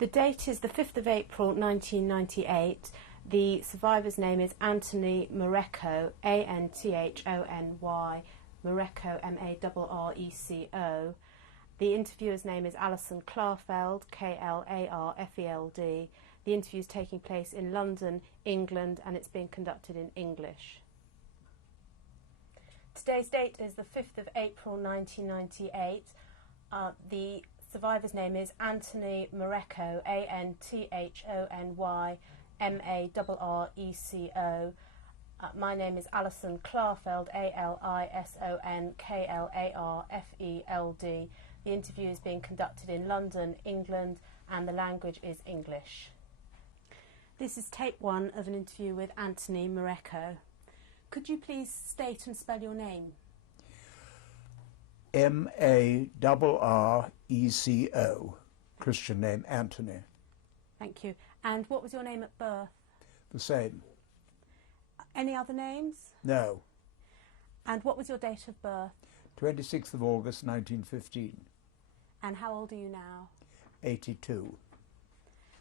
The date is the 5th of April 1998. The survivor's name is Anthony Marreco, Anthony, Marreco, Marreco. The interviewer's name is Alison Klarfeld, Klarfeld. The interview is taking place in London, England, and it's being conducted in English. Today's date is the 5th of April 1998. The survivor's name is Anthony Marreco, Anthony, Marreco. My name is Alison Klarfeld, Alison Klarfeld. The interview is being conducted in London, England, and the language is English. This is tape 1 of an interview with Anthony Marreco. Could you please state and spell your name? Marreco, Christian name Anthony. Thank you. And what was your name at birth? The same. Any other names? No. And what was your date of birth? 26th of August 1915. And how old are you now? 82.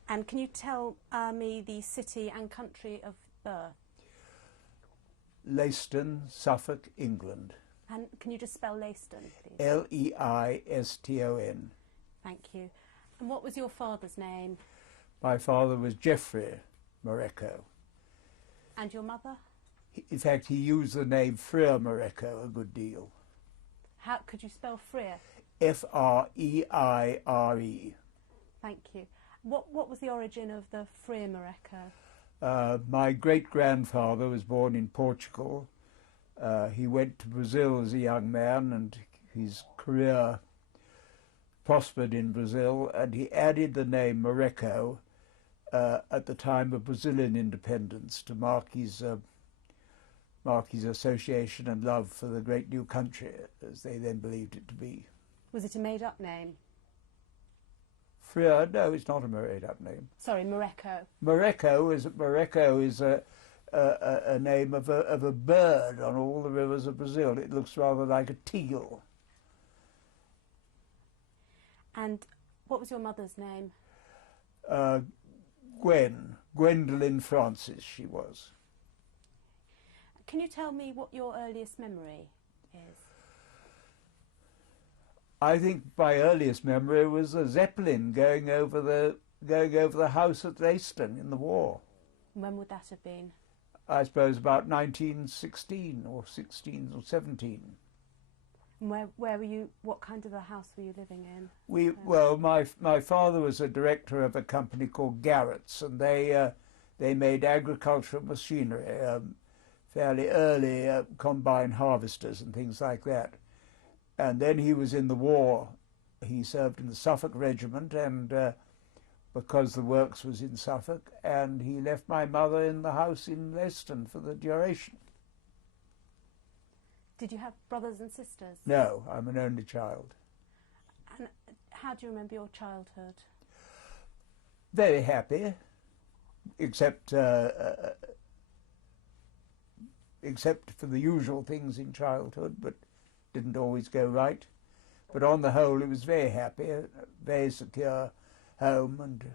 And can you tell me the city and country of birth? Leiston, Suffolk, England. And can you just spell Leiston, please? Leiston. Thank you. And what was your father's name? My father was Geoffrey Marreco. And your mother? In fact, he used the name Freire Marreco a good deal. How could you spell Freire? Freire. Thank you. What was the origin of the Freire Marreco? My great-grandfather was born in Portugal. He went to Brazil as a young man, and his career prospered in Brazil, and he added the name Marreco at the time of Brazilian independence to mark his association and love for the great new country, as they then believed it to be. Was it a made-up name? Freire? No, it's not a made-up name. Sorry, Marreco. Marreco is a name of a bird on all the rivers of Brazil. It looks rather like a teal. And what was your mother's name? Gwendolyn Francis, she was. Can you tell me what your earliest memory is? I think my earliest memory was a Zeppelin going over the house at Leiston in the war. When would that have been? I suppose about 1916 or 16 or 17. And where were you? What kind of a house were you living in? Well, my father was a director of a company called Garrett's, and they made agricultural machinery, fairly early combine harvesters and things like that. And then he was in the war. He served in the Suffolk Regiment, and because the works was in Suffolk, and he left my mother in the house in Leiston for the duration. Did you have brothers and sisters? No, I'm an only child. And how do you remember your childhood? Very happy, except for the usual things in childhood, but didn't always go right. But on the whole, it was very happy, a very secure home and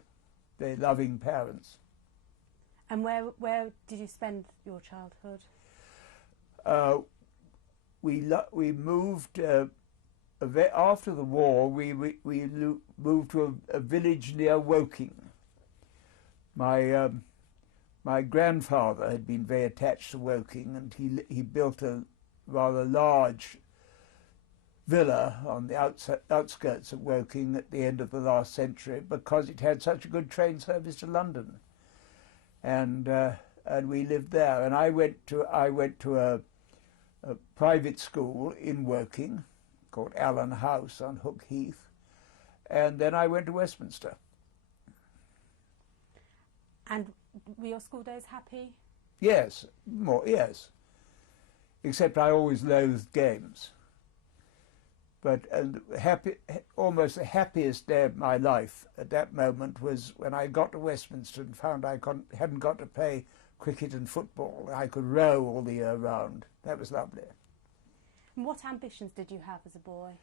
very loving parents. And where did you spend your childhood? We moved after the war. We moved to a village near Woking. My grandfather had been very attached to Woking, and he built a rather large villa on the outskirts of Woking at the end of the last century, because it had such a good train service to London, and we lived there. And I went to a private school in Woking called Allen House on Hook Heath, and then I went to Westminster. And were your school days happy? Yes, yes. Except I always loathed games. But almost the happiest day of my life at that moment was when I got to Westminster and found I hadn't got to play cricket and football. I could row all the year round. That was lovely. And what ambitions did you have as a boy?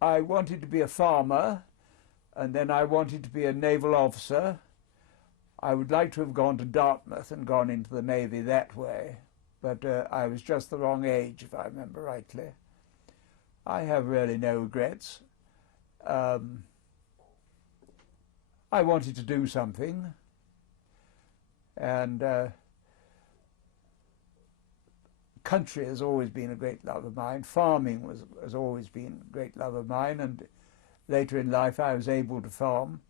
I wanted to be a farmer. and then I wanted to be a naval officer. I would like to have gone to Dartmouth and gone into the Navy that way, but I was just the wrong age, if I remember rightly. I have really no regrets. I wanted to do something, and country has always been a great love of mine. Farming has always been a great love of mine, and later in life I was able to farm.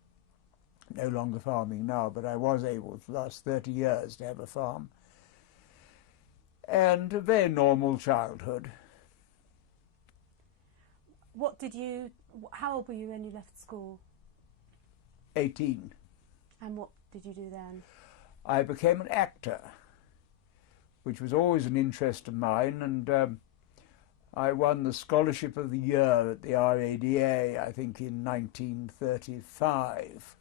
No longer farming now, but I was able for the last 30 years to have a farm. And a very normal childhood. How old were you when you left school? 18. And what did you do then? I became an actor, which was always an interest of mine, and I won the Scholarship of the Year at the RADA, I think in 1935,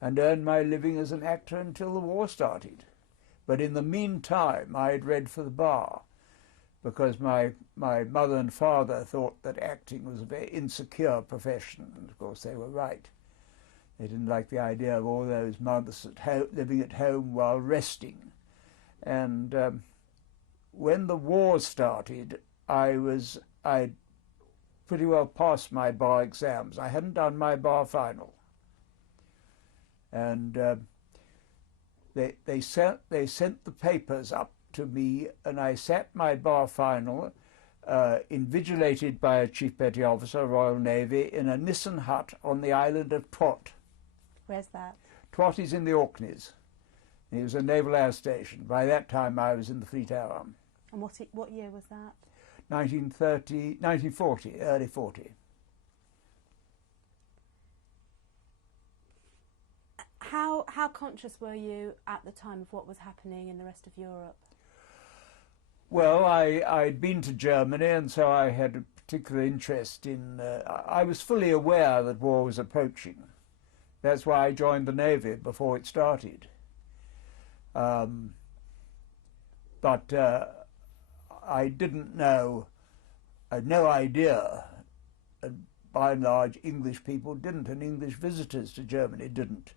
and earned my living as an actor until the war started. But in the meantime, I had read for the bar, because my mother and father thought that acting was a very insecure profession, and of course they were right. They didn't like the idea of all those mothers living at home while resting. And when the war started, I'd pretty well passed my bar exams. I hadn't done my bar final. And they sent the papers up to me, and I sat my bar final, invigilated by a Chief Petty Officer, Royal Navy, in a Nissen hut on the island of Trott. Where's that? Trott is in the Orkneys. It was a naval air station. By that time I was in the Fleet Air Arm. And what year was that? 1940, early 40. How conscious were you at the time of what was happening in the rest of Europe? Well, I'd been to Germany, and so I had a particular interest in... I was fully aware that war was approaching. That's why I joined the Navy before it started. But I didn't know, I had no idea, and by and large English people didn't, and English visitors to Germany didn't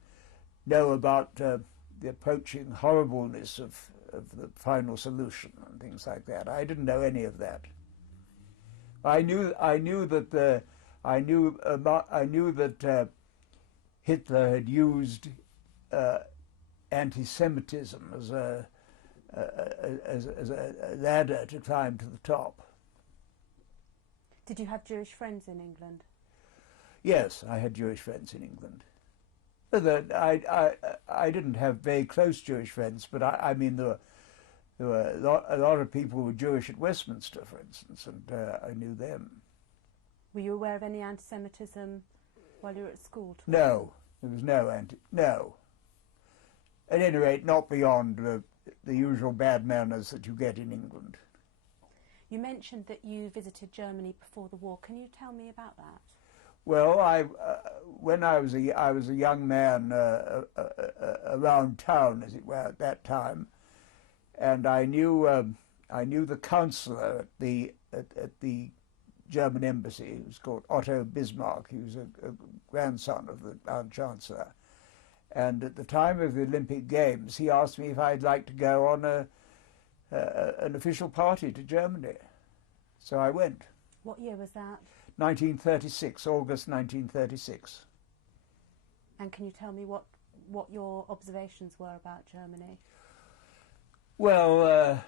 know about the approaching horribleness of the final solution and things like that. I didn't know any of that. I knew that Hitler had used anti-Semitism as a ladder to climb to the top. Did you have Jewish friends in England? Yes, I had Jewish friends in England. I didn't have very close Jewish friends, but I mean there were a lot of people who were Jewish at Westminster, for instance, and I knew them. Were you aware of any anti-Semitism while you were at school? No, there was no. At any rate, not beyond the usual bad manners that you get in England. You mentioned that you visited Germany before the war. Can you tell me about that? Well, when I was a young man around town, as it were, at that time, and I knew the councillor at the German embassy. He was called Otto Bismarck. He was a grandson of the Chancellor. And at the time of the Olympic Games, he asked me if I'd like to go on an official party to Germany. So I went. What year was that? 1936, August 1936. And can you tell me what your observations were about Germany? Well,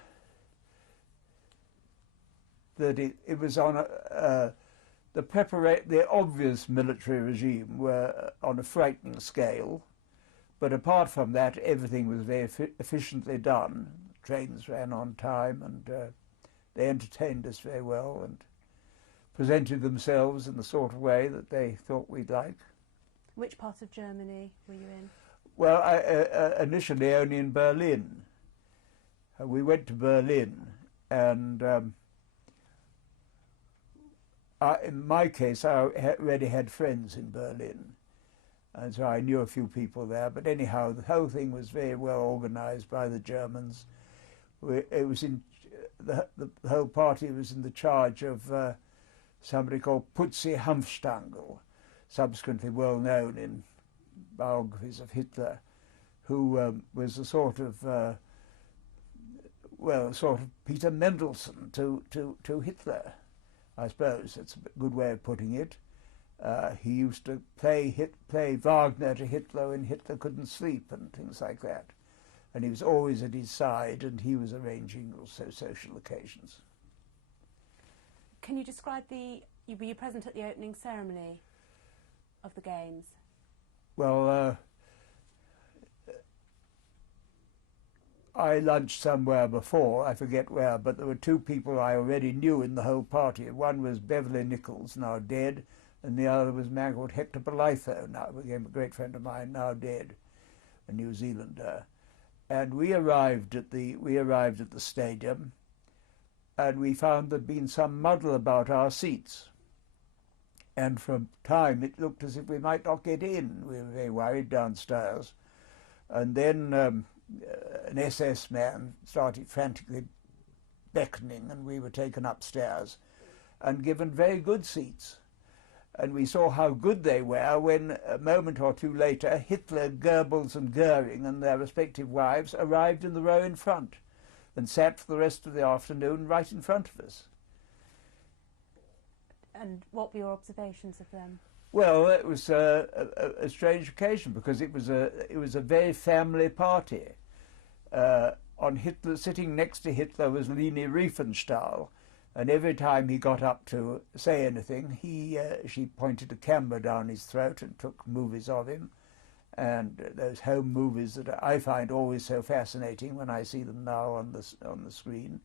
that it was on the obvious military regime were on a frightening scale, but apart from that, everything was very efficiently done. Trains ran on time, and they entertained us very well and presented themselves in the sort of way that they thought we'd like. Which part of Germany were you in? Well, initially only in Berlin. We went to Berlin, and in my case, I already had friends in Berlin, and so I knew a few people there. But anyhow, the whole thing was very well organized by the Germans. It was the whole party was in the charge of somebody called Putzi Hanfstaengl. subsequently well known in biographies of Hitler, who was a sort of Peter Mendelssohn to Hitler, I suppose. That's a good way of putting it. He used to play Wagner to Hitler when Hitler couldn't sleep and things like that. And he was always at his side, and he was arranging also social occasions. Can you describe were you present at the opening ceremony of the Games? Well, I lunched somewhere before, I forget where, but there were two people I already knew in the whole party. One was Beverly Nichols, now dead, and the other was a man called Hector Bolitho, now became a great friend of mine, now dead, a New Zealander. And we arrived at the stadium, and we found there'd been some muddle about our seats. And for a time it looked as if we might not get in. We were very worried downstairs. And then an SS man started frantically beckoning, and we were taken upstairs and given very good seats. And we saw how good they were when, a moment or two later, Hitler, Goebbels and Goering and their respective wives arrived in the row in front and sat for the rest of the afternoon right in front of us. And what were your observations of them? Well, it was a strange occasion, because it was a very family party. On Hitler, sitting next to Hitler was Leni Riefenstahl, and every time he got up to say anything, she pointed a camera down his throat and took movies of him. And those home movies that I find always so fascinating when I see them now on the screen,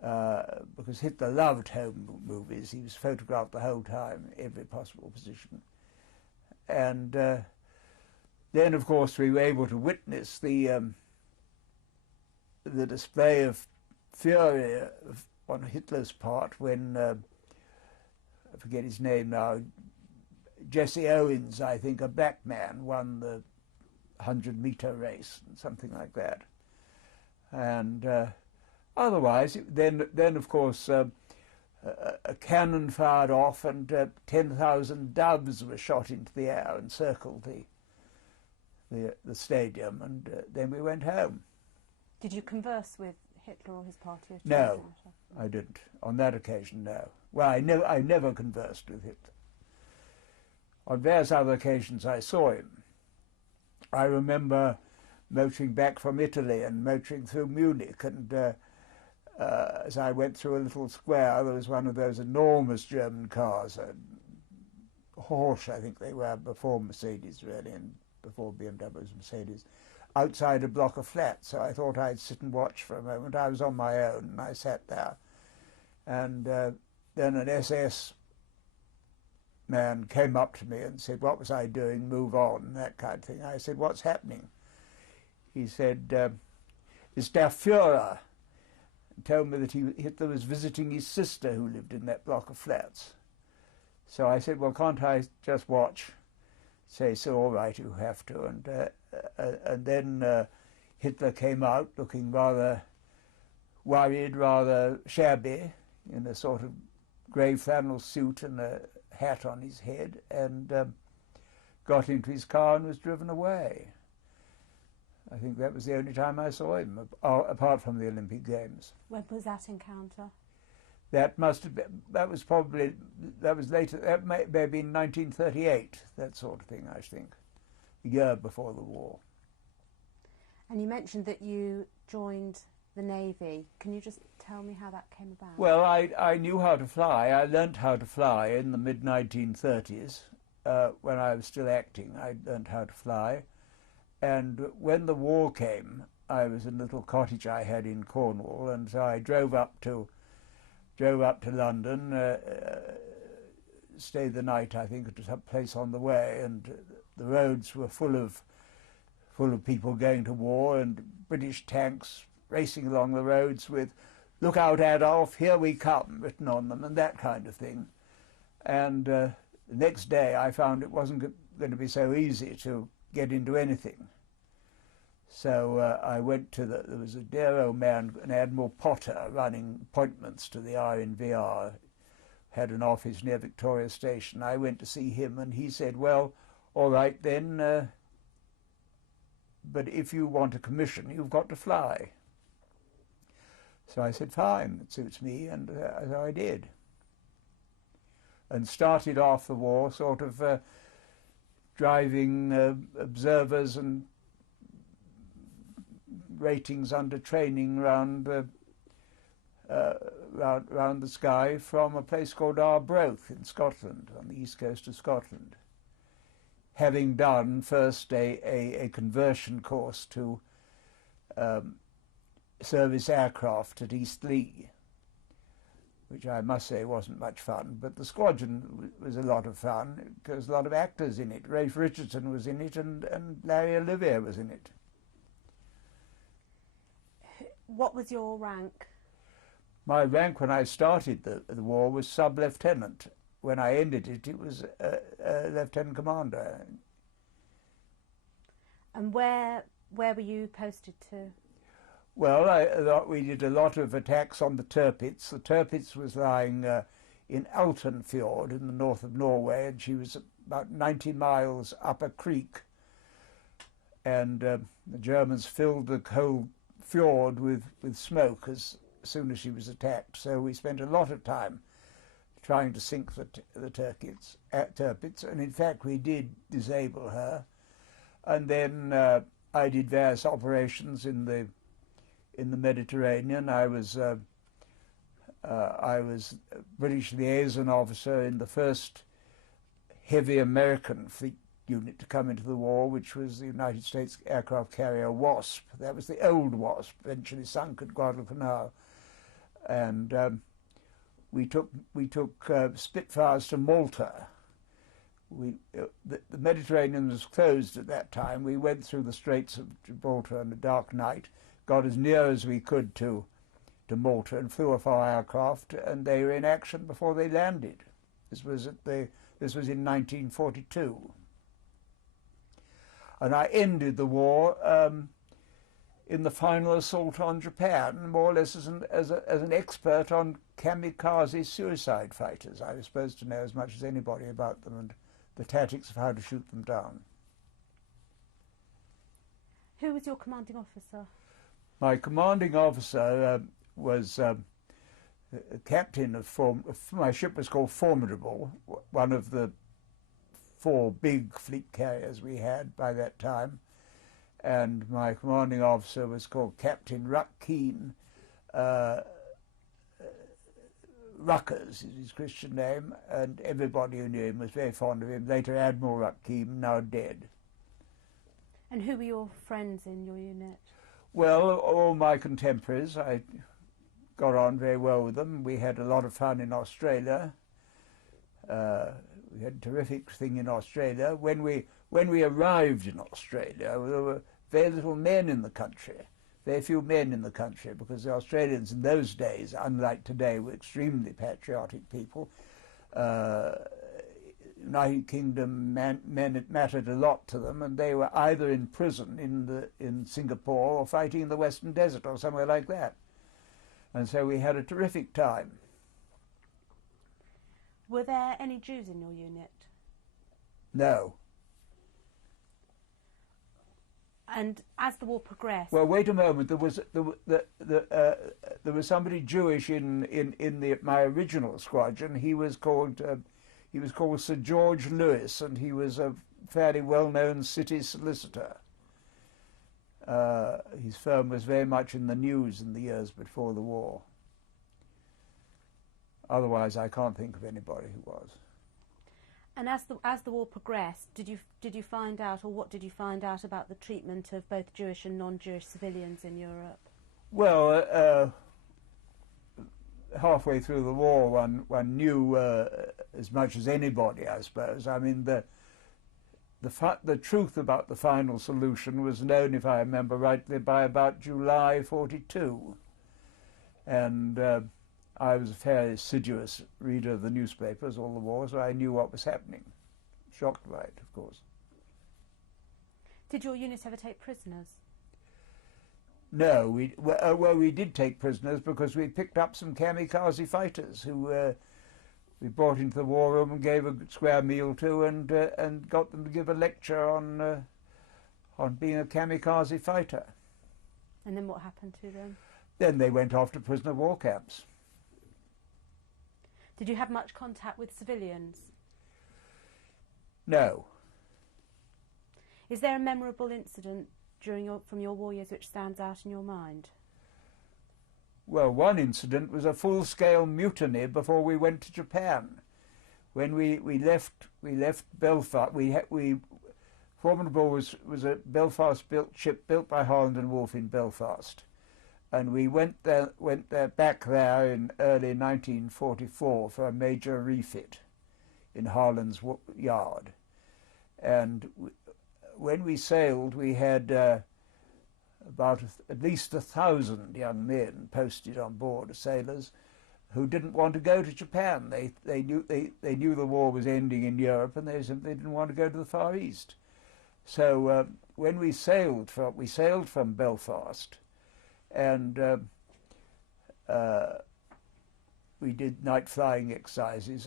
because Hitler loved home movies. He was photographed the whole time, every possible position. And then, of course, we were able to witness the display of fury on Hitler's part when, I forget his name now, Jesse Owens, I think, a black man, won the 100-meter race, something like that. And otherwise, then of course, a cannon fired off, and 10,000 doves were shot into the air and circled the stadium, and then we went home. Did you converse with Hitler or his party? No, I didn't. On that occasion, no. Well, I never conversed with Hitler. On various other occasions I saw him. I remember motoring back from Italy and motoring through Munich, and as I went through a little square, there was one of those enormous German cars, a Porsche, I think they were, before Mercedes really, and before BMW's Mercedes, outside a block of flats. So I thought I'd sit and watch for a moment. I was on my own, and I sat there. And then an SS man came up to me and said, what was I doing? Move on, that kind of thing. I said, what's happening? He said, it's der Führer. And told me that Hitler was visiting his sister who lived in that block of flats. So I said, well, can't I just watch? Say, so all right, you have to. And then Hitler came out looking rather worried, rather shabby, in a sort of grey flannel suit and a hat on his head, and got into his car and was driven away. I think that was the only time I saw him, apart from the Olympic Games. When was that encounter? That must have been, that was later, that may have been 1938, that sort of thing, I think, a year before the war. And you mentioned that you joined the Navy. Can you just tell me how that came about? Well, I knew how to fly. I learnt how to fly in the mid-1930s. When I was still acting, I learnt how to fly. And when the war came, I was in a little cottage I had in Cornwall, and so I drove up to London, stayed the night, I think, at some place on the way, and the roads were full of people going to war, and British tanks racing along the roads with "Look out, Adolf, here we come" written on them, and that kind of thing. And the next day I found it wasn't going to be so easy to get into anything. So I went to there was a dear old man, an Admiral Potter, running appointments to the RNVR, had an office near Victoria Station. I went to see him, and he said, well, all right then, but if you want a commission, you've got to fly. So I said, fine, it suits me, and so I did. And started off the war sort of driving observers and ratings under training round the sky from a place called Arbroath in Scotland, on the east coast of Scotland, having done first a conversion course to service aircraft at Eastleigh, which I must say wasn't much fun, but the squadron was a lot of fun because a lot of actors in it. Rafe Richardson was in it, and Larry Olivier was in it. What was your rank? My rank when I started the war was sub-lieutenant. When I ended it, it was lieutenant commander. And where were you posted to? Well, we did a lot of attacks on the Tirpitz. The Tirpitz was lying in Alton Fjord in the north of Norway, and she was about 90 miles up a creek. And the Germans filled the whole fjord with smoke as soon as she was attacked. So we spent a lot of time trying to sink the Tirpitz, and in fact we did disable her. And then I did various operations in the Mediterranean. I was British liaison officer in the first heavy American fleet unit to come into the war, which was the United States aircraft carrier Wasp. That was the old Wasp, eventually sunk at Guadalcanal. And we took Spitfires to Malta. The Mediterranean was closed at that time. We went through the Straits of Gibraltar on a dark night, got as near as we could to Malta, and flew off our aircraft, and they were in action before they landed. This was in 1942. And I ended the war in the final assault on Japan, more or less as an expert on kamikaze suicide fighters. I was supposed to know as much as anybody about them and the tactics of how to shoot them down. Who was your commanding officer? My commanding officer was a captain of my ship was called Formidable, one of the 4 big fleet carriers we had by that time, and my commanding officer was called Captain Ruck Keane. Ruckers is his Christian name, and everybody who knew him was very fond of him. Later Admiral Ruck Keane, now dead. And who were your friends in your unit? Well, all my contemporaries. I got on very well with them. We had a lot of fun in Australia. We had a terrific thing in Australia. When we arrived in Australia, there were very little men in the country, very few men in the country, because the Australians in those days, unlike today, were extremely patriotic people. United Kingdom men, it mattered a lot to them, and they were either in prison in Singapore or fighting in the Western Desert or somewhere like that. And so we had a terrific time. Were there any Jews in your unit? No. And as the war progressed... Well, wait a moment. There was somebody Jewish in my original squadron. He was called Sir George Lewis, and he was a fairly well-known city solicitor. His firm was very much in the news in the years before the war. Otherwise, I can't think of anybody who was. And as the war progressed, did you find out, or what did you find out about the treatment of both Jewish and non-Jewish civilians in Europe? Well, halfway through the war, one knew as much as anybody, I suppose. I mean, the truth about the final solution was known, if I remember rightly, by about July 42, and I was a fairly assiduous reader of the newspapers all the war, so I knew what was happening. Shocked by it, of course. Did your unit ever take prisoners? No, we did take prisoners because we picked up some kamikaze fighters who we brought into the war room and gave a square meal to, and got them to give a lecture on being a kamikaze fighter. And then what happened to them? Then they went off to prisoner of war camps. Did you have much contact with civilians? No. Is there a memorable incident from your war years which stands out in your mind? Well, one incident was a full-scale mutiny before we went to Japan. When we left Belfast, Formidable was a Belfast-built ship built by Holland and Wolff in Belfast, and we went back there in early 1944 for a major refit in Harland's yard, and when we sailed, we had about at least 1,000 young men posted on board as sailors who didn't want to go to Japan. They knew the war was ending in Europe, and they simply didn't want to go to the Far East. So when we sailed from Belfast, and we did night flying exercises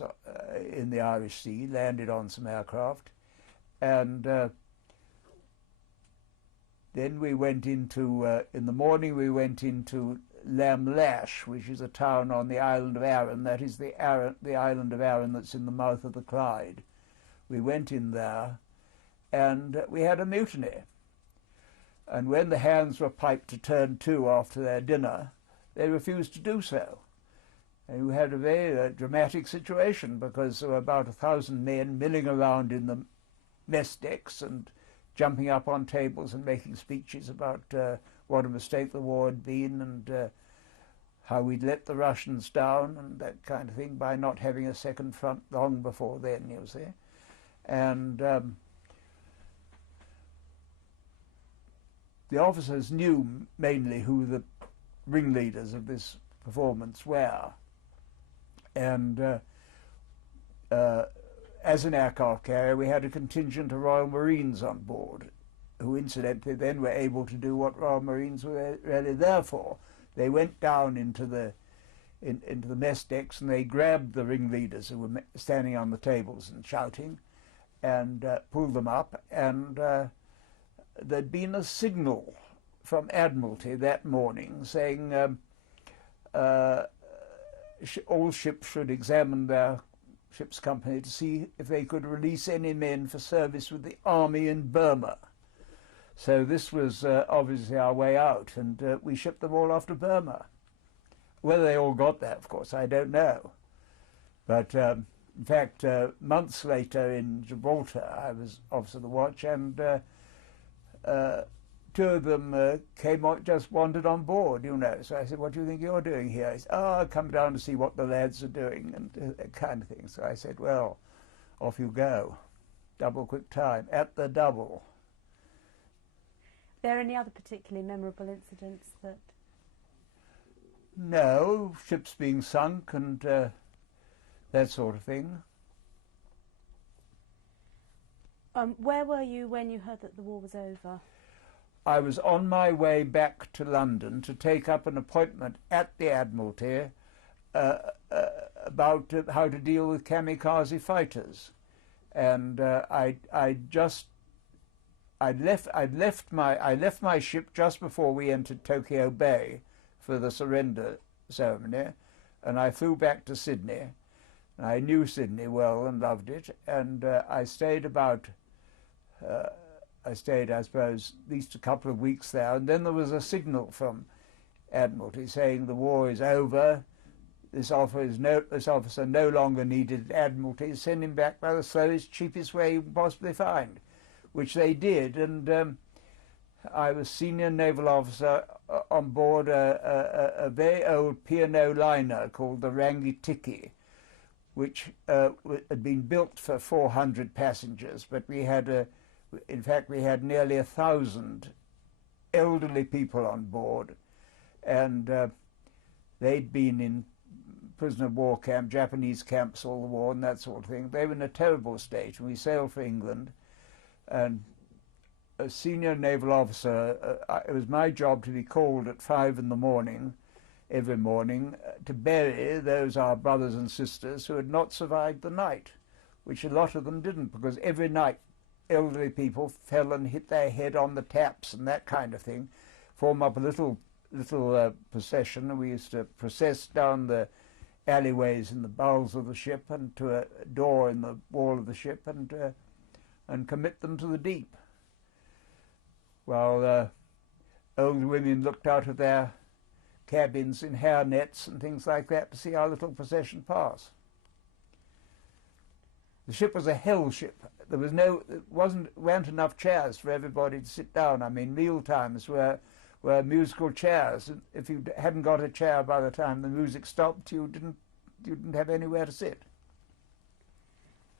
in the Irish Sea, landed on some aircraft, and then we went into, in the morning we went into Lamlash, which is a town on the island of Arran. That is the island of Arran that's in the mouth of the Clyde. We went in there, and we had a mutiny. And when the hands were piped to turn to after their dinner, they refused to do so. And we had a very dramatic situation, because there were about 1,000 men milling around in the mess decks and jumping up on tables and making speeches about what a mistake the war had been, and how we'd let the Russians down and that kind of thing by not having a second front long before then, you see. And the officers knew mainly who the ringleaders of this performance were. And as an aircraft carrier, we had a contingent of Royal Marines on board, who incidentally then were able to do what Royal Marines were really there for. They went down into the mess decks, and they grabbed the ringleaders who were standing on the tables and shouting, and pulled them up. And there'd been a signal from Admiralty that morning saying all ships should examine their ship's company to see if they could release any men for service with the army in Burma. So this was obviously our way out, and we shipped them all off to Burma. Whether they all got there, of course, I don't know. But in fact, months later in Gibraltar, I was officer of the watch, and two of them just wandered on board, you know. So I said, "What do you think you're doing here?" He said, "Oh, I'll come down to see what the lads are doing," and that kind of thing. So I said, "Well, off you go. Double quick time, at the double." Are there any other particularly memorable incidents that... No, ships being sunk and that sort of thing. Where were you when you heard that the war was over? I was on my way back to London to take up an appointment at the Admiralty about how to deal with kamikaze fighters, and I left my ship just before we entered Tokyo Bay for the surrender ceremony, and I flew back to Sydney. I knew Sydney well and loved it, and I stayed about. I suppose, at least a couple of weeks there, and then there was a signal from Admiralty saying the war is over. This officer no longer needed at Admiralty. Send him back by the slowest, cheapest way you can possibly find, which they did. And I was senior naval officer on board a very old P&O liner called the Rangitiki, which had been built for 400 passengers, but we had in fact, we had nearly 1,000 elderly people on board, and they'd been in prisoner of war camp, Japanese camps all the war and that sort of thing. They were in a terrible state, and we sailed for England. And a senior naval officer, it was my job to be called at 5 in the morning every morning to bury those our brothers and sisters who had not survived the night, which a lot of them didn't, because every night elderly people fell and hit their head on the taps and that kind of thing, form up a little procession. We used to process down the alleyways in the bowels of the ship and to a door in the wall of the ship and commit them to the deep, while old women looked out of their cabins in hair nets and things like that to see our little procession pass. The ship was a hell ship. Weren't enough chairs for everybody to sit down. I mean, meal times were musical chairs. If you hadn't got a chair by the time the music stopped, you didn't have anywhere to sit.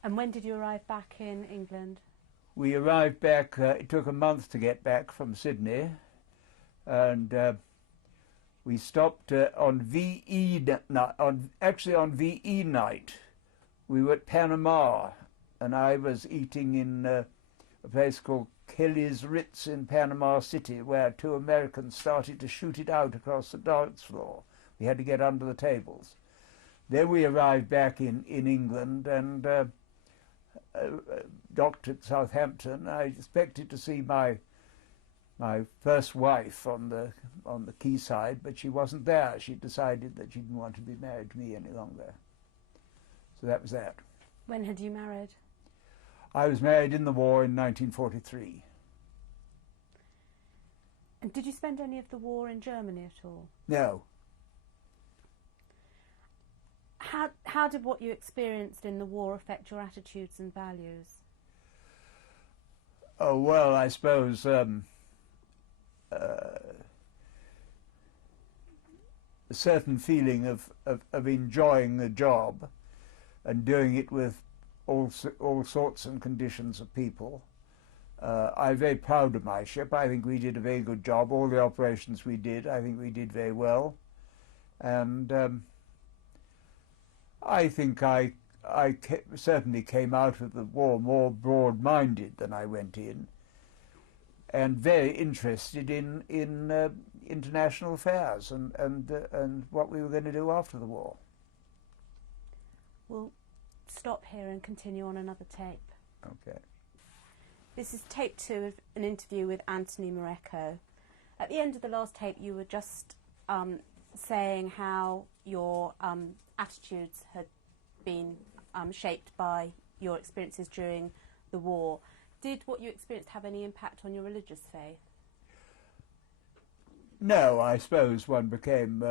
And when did you arrive back in England? We arrived back. It took a month to get back from Sydney, and we stopped on VE on VE night. We were at Panama, and I was eating in a place called Kelly's Ritz in Panama City, where two Americans started to shoot it out across the dance floor. We had to get under the tables. Then we arrived back in England and docked at Southampton. I expected to see my first wife on the quayside, but she wasn't there. She decided that she didn't want to be married to me any longer. So that was that. When had you married? I was married in the war in 1943. And did you spend any of the war in Germany at all? No. How did what you experienced in the war affect your attitudes and values? Oh, well, I suppose a certain feeling of enjoying the job and doing it with all sorts and conditions of people. I'm very proud of my ship. I think we did a very good job. All the operations we did, I think we did very well. And I think I certainly came out of the war more broad-minded than I went in, and very interested in international affairs and what we were going to do after the war. We'll stop here and continue on another tape. Okay. This is tape 2 of an interview with Anthony Morecco. At the end of the last tape, you were just saying how your attitudes had been shaped by your experiences during the war. Did what you experienced have any impact on your religious faith? No, I suppose one became...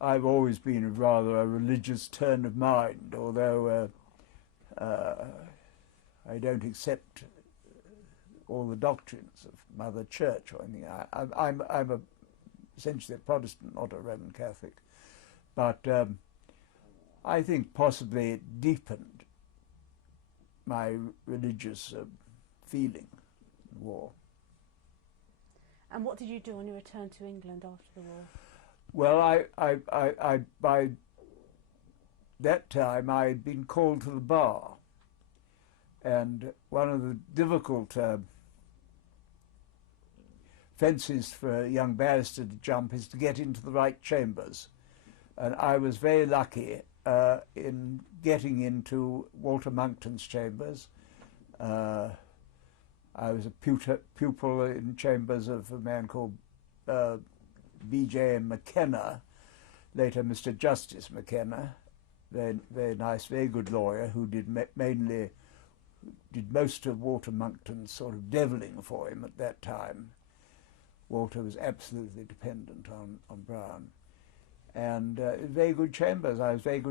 I've always been rather a religious turn of mind, although I don't accept all the doctrines of Mother Church or anything. I'm essentially a Protestant, not a Roman Catholic. But I think possibly it deepened my religious feeling in the war. And what did you do on your return to England after the war? Well, I by that time I had been called to the bar, and one of the difficult fences for a young barrister to jump is to get into the right chambers, and I was very lucky in getting into Walter Monckton's chambers. I was a pupil in chambers of a man called B.J. McKenna, later Mr. Justice McKenna, very nice, very good lawyer who did most of Walter Monckton's sort of deviling for him at that time. Walter was absolutely dependent on Brown. And very good chambers. I was very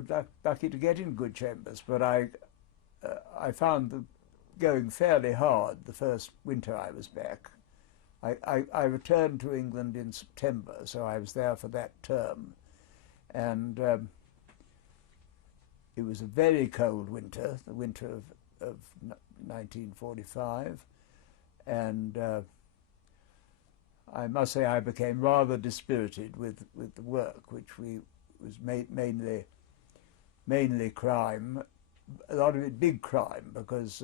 lucky to get in good chambers, but I found going fairly hard the first winter I was back. I returned to England in September, so I was there for that term. And it was a very cold winter, the winter of 1945. And I must say I became rather dispirited with the work, which was mainly crime, a lot of it big crime, because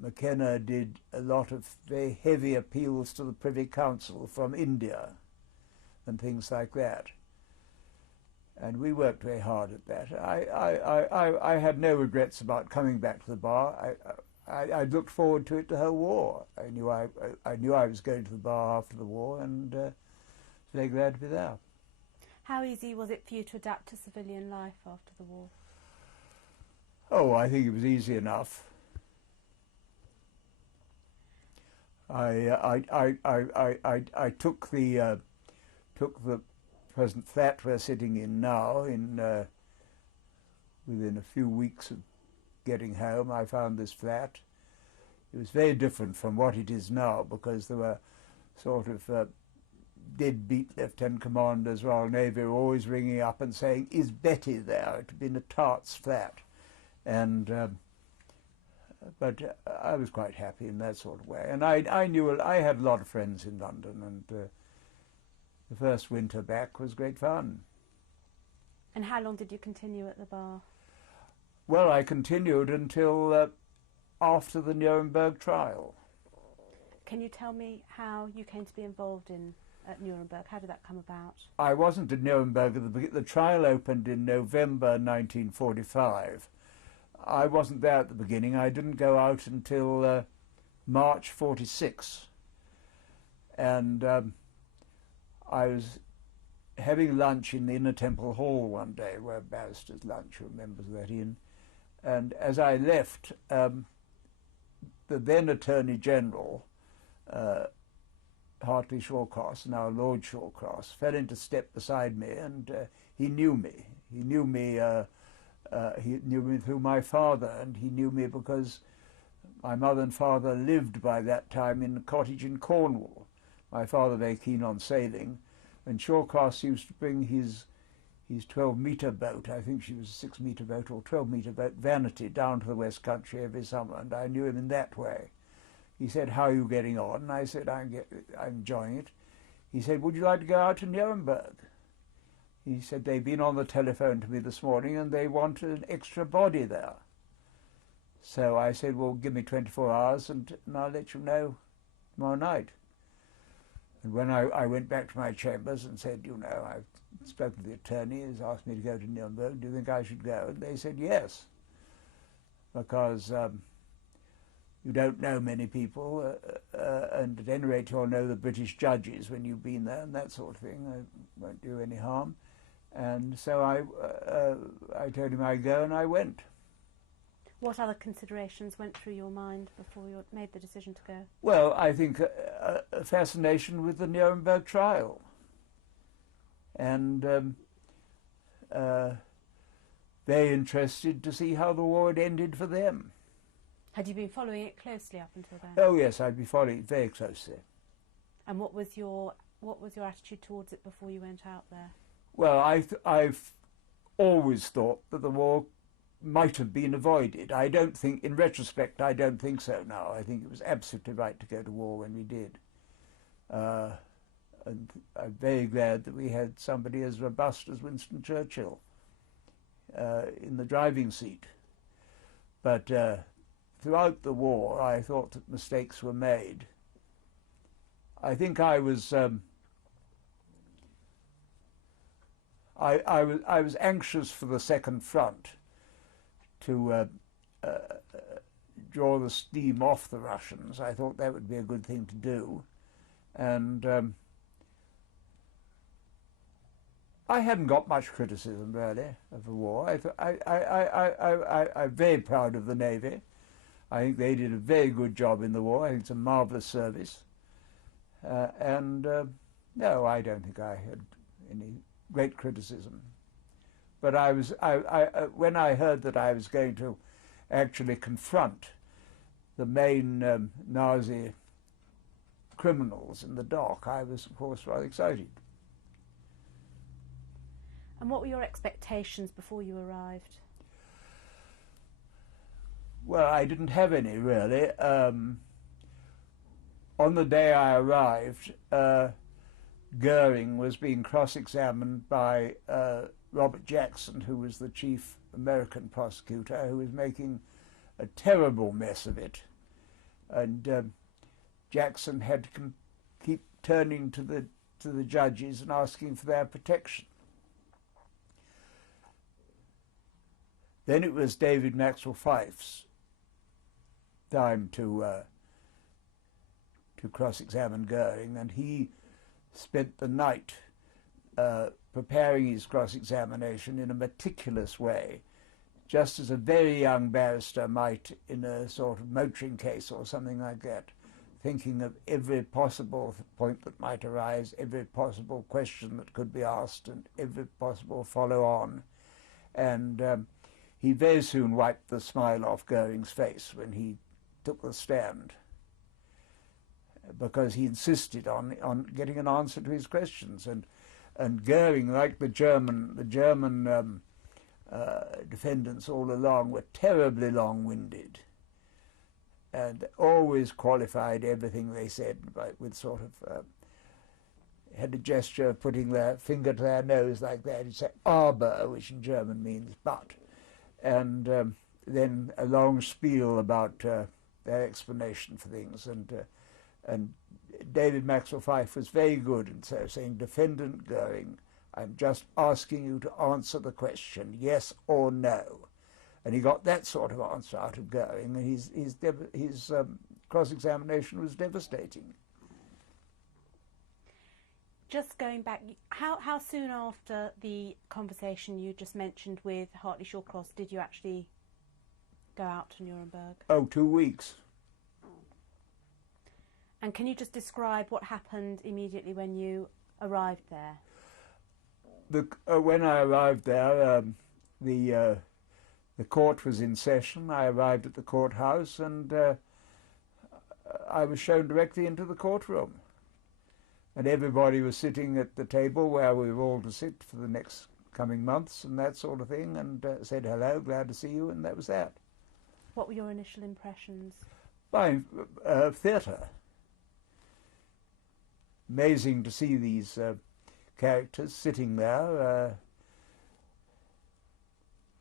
McKenna did a lot of very heavy appeals to the Privy Council from India, and things like that. And we worked very hard at that. I had no regrets about coming back to the bar. I looked forward to it the whole war. I knew I was going to the bar after the war, and very glad to be there. How easy was it for you to adapt to civilian life after the war? Oh, I think it was easy enough. I took the present flat we're sitting in now. Within a few weeks of getting home, I found this flat. It was very different from what it is now, because there were sort of deadbeat lieutenant commanders, Royal Navy, were always ringing up and saying, "Is Betty there?" It had been a tart's flat, and but I was quite happy in that sort of way. And I knew I had a lot of friends in London, and the first winter back was great fun. And how long did you continue at the bar? Well, I continued until after the Nuremberg trial. Can you tell me how you came to be involved at Nuremberg? How did that come about? I wasn't at Nuremberg at the beginning. The trial opened in November 1945. I wasn't there at the beginning. I didn't go out until March 46. And I was having lunch in the Inner Temple Hall one day, where barristers lunch, who remembers that inn. And as I left, the then Attorney General, Hartley Shawcross, now Lord Shawcross, fell into step beside me, and he knew me. He knew me through my father, and he knew me because my mother and father lived by that time in a cottage in Cornwall. My father very keen on sailing, and Shawcross used to bring his 12-metre boat, I think she was a 6-metre boat or 12-metre boat, Vanity, down to the West Country every summer, and I knew him in that way. He said, "How are you getting on?" And I said, I'm enjoying it. He said, "Would you like to go out to Nuremberg?" He said, "They've been on the telephone to me this morning and they want an extra body there." So I said, "Well, give me 24 hours and I'll let you know tomorrow night." And when I went back to my chambers and said, "I've spoken to the attorney, he's asked me to go to Nuremberg, do you think I should go?" And they said yes, because you don't know many people, and at any rate you'll know the British judges when you've been there and that sort of thing. It won't do any harm. And so I told him I'd go, and I went. What other considerations went through your mind before you made the decision to go? Well, I think a fascination with the Nuremberg trial, and very interested to see how the war had ended for them. Had you been following it closely up until then? Oh yes, I'd been following it very closely. And what was your attitude towards it before you went out there? Well, I've always thought that the war might have been avoided. I don't think, in retrospect, I don't think so now. I think it was absolutely right to go to war when we did. And I'm very glad that we had somebody as robust as Winston Churchill in the driving seat. But throughout the war, I thought that mistakes were made. I think I was I was anxious for the second front to draw the steam off the Russians. I thought that would be a good thing to do, and I hadn't got much criticism really of the war. I'm very proud of the Navy. I think they did a very good job in the war. I think it's a marvellous service. No, I don't think I had any great criticism. But when I heard that I was going to actually confront the main Nazi criminals in the dock, I was, of course, rather excited. And what were your expectations before you arrived? Well, I didn't have any, really. On the day I arrived, Goering was being cross-examined by Robert Jackson, who was the chief American prosecutor, who was making a terrible mess of it. And Jackson had to keep turning to the to the judges and asking for their protection. Then it was David Maxwell Fyfe's time to cross-examine Goering, and he spent the night preparing his cross-examination in a meticulous way, just as a very young barrister might in a sort of motoring case or something like that, thinking of every possible point that might arise, every possible question that could be asked, and every possible follow-on. And he very soon wiped the smile off Goering's face when he took the stand, because he insisted on getting an answer to his questions. And Goering, like the German defendants all along, were terribly long-winded, and always qualified everything they said with sort of had a gesture of putting their finger to their nose like that. He'd say "aber," which in German means "but," and then a long spiel about their explanation for things. And David Maxwell Fyfe was very good in saying, "Defendant Goering, I'm just asking you to answer the question, yes or no." And he got that sort of answer out of Goering, and his cross-examination was devastating. Just going back, how soon after the conversation you just mentioned with Hartley Shawcross did you actually go out to Nuremberg? Oh, 2 weeks. And can you just describe what happened immediately when you arrived there? When I arrived there, the court was in session. I arrived at the courthouse, and I was shown directly into the courtroom. And everybody was sitting at the table where we were all to sit for the next coming months and that sort of thing, and said, "Hello, glad to see you," and that was that. What were your initial impressions? By theatre. Amazing to see these characters sitting there,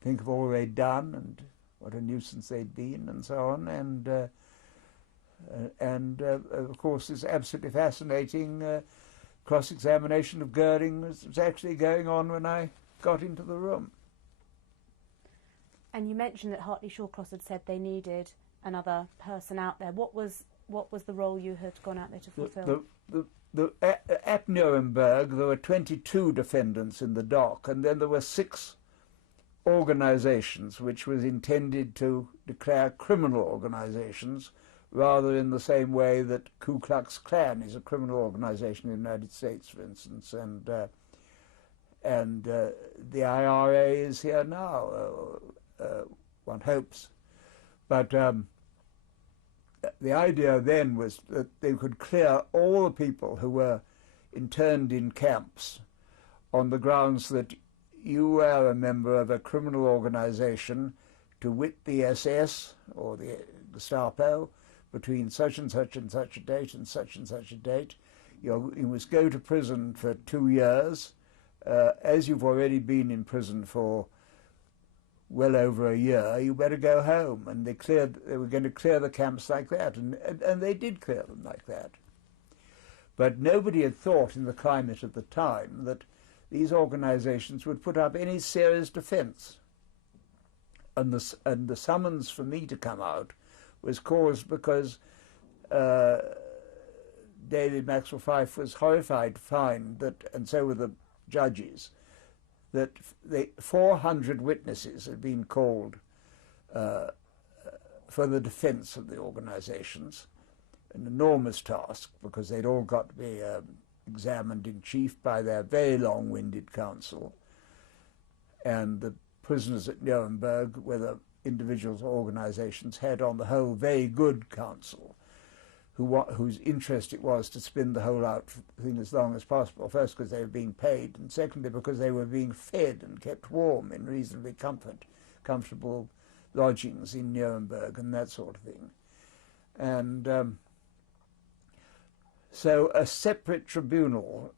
think of all they'd done and what a nuisance they'd been and so on, and of course this absolutely fascinating cross-examination of Goering was actually going on when I got into the room. And you mentioned that Hartley Shawcross had said they needed another person out there. What was the role you had gone out there to fulfil? At Nuremberg there were 22 defendants in the dock, and then there were 6 organizations which was intended to declare criminal organizations, rather in the same way that Ku Klux Klan is a criminal organization in the United States, for instance, and the IRA is here now, one hopes. But the idea then was that they could clear all the people who were interned in camps on the grounds that you were a member of a criminal organization, to wit the SS or the Gestapo, between such and such a date and such a date. You must go to prison for 2 years. As you've already been in prison for well over a year, you better go home. And they were going to clear the camps like that, and they did clear them like that. But nobody had thought in the climate of the time that these organizations would put up any serious defense. And the summons for me to come out was caused because David Maxwell Fyfe was horrified to find that, and so were the judges, that 400 witnesses had been called for the defense of the organizations, an enormous task, because they'd all got to be examined in chief by their very long-winded counsel. And the prisoners at Nuremberg, whether individuals or organizations, had on the whole very good counsel, whose interest it was to spin the whole out thing as long as possible, first because they were being paid, and secondly because they were being fed and kept warm in reasonably comfortable lodgings in Nuremberg and that sort of thing. And so a separate tribunal,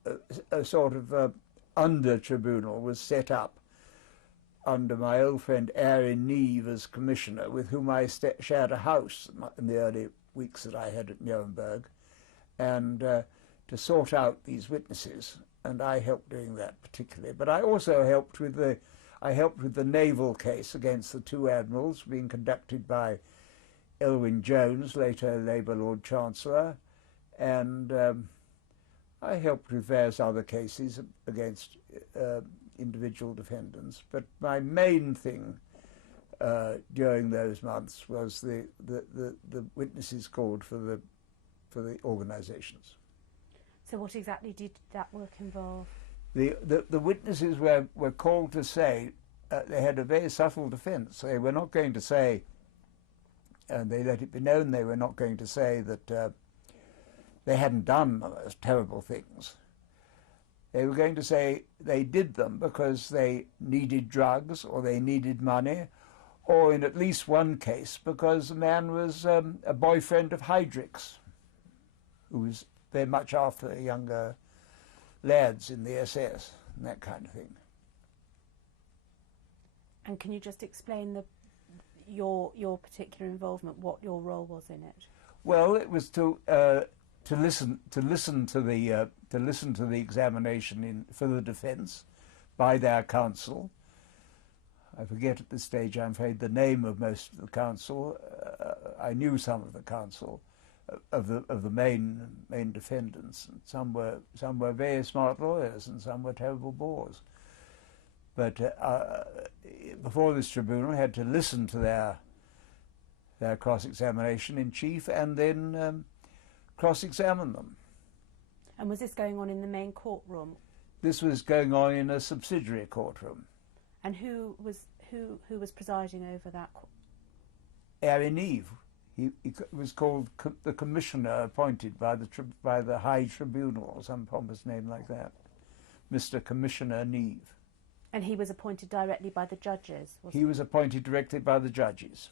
a sort of under-tribunal, was set up under my old friend Aaron Neve as commissioner, with whom I shared a house in the early weeks that I had at Nuremberg. And to sort out these witnesses, and I helped doing that particularly. But I also helped with the naval case against the two admirals being conducted by Elwyn Jones, later Labour Lord Chancellor, and I helped with various other cases against individual defendants. But my main thing during those months was the witnesses called for the organisations. So what exactly did that work involve? The witnesses were called to say they had a very subtle defence. They were not going to say, and they let it be known they were not going to say that they hadn't done those terrible things. They were going to say they did them because they needed drugs or they needed money, or in at least one case because the man was a boyfriend of Heydrich's, who was very much after younger lads in the SS and that kind of thing. And can you just explain your particular involvement, what your role was in it? Well, it was to listen to the examination for the defence by their counsel. I forget at this stage, I'm afraid, the name of most of the counsel. I knew some of the counsel of the main defendants. And some were very smart lawyers, and some were terrible bores. But before this tribunal, I had to listen to their cross-examination in chief, and then cross-examine them. And was this going on in the main courtroom? This was going on in a subsidiary courtroom. And who was presiding over that? Harry Neave. He was called the commissioner appointed by the High Tribunal, or some pompous name like that, Mr. Commissioner Neave. And he was appointed directly by the judges? He was appointed directly by the judges,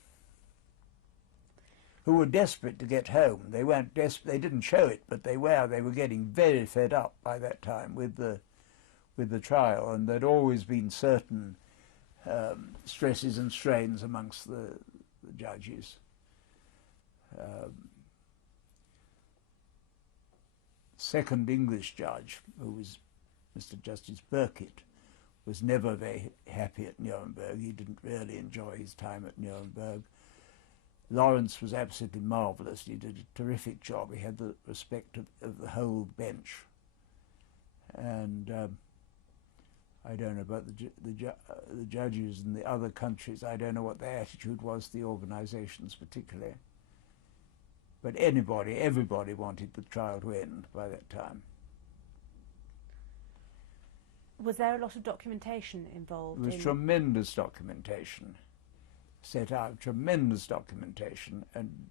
who were desperate to get home. They weren't desperate. They didn't show it, but they were. They were getting very fed up by that time with the trial, and there'd always been certain stresses and strains amongst the judges. Second English judge, who was Mr. Justice Burkitt, was never very happy at Nuremberg. He didn't really enjoy his time at Nuremberg. Lawrence was absolutely marvellous. He did a terrific job. He had the respect of the whole bench. And I don't know about the judges in the other countries. I don't know what their attitude was to the organisations particularly. But everybody wanted the trial to end by that time. Was there a lot of documentation involved? There was tremendous documentation set out, tremendous documentation, and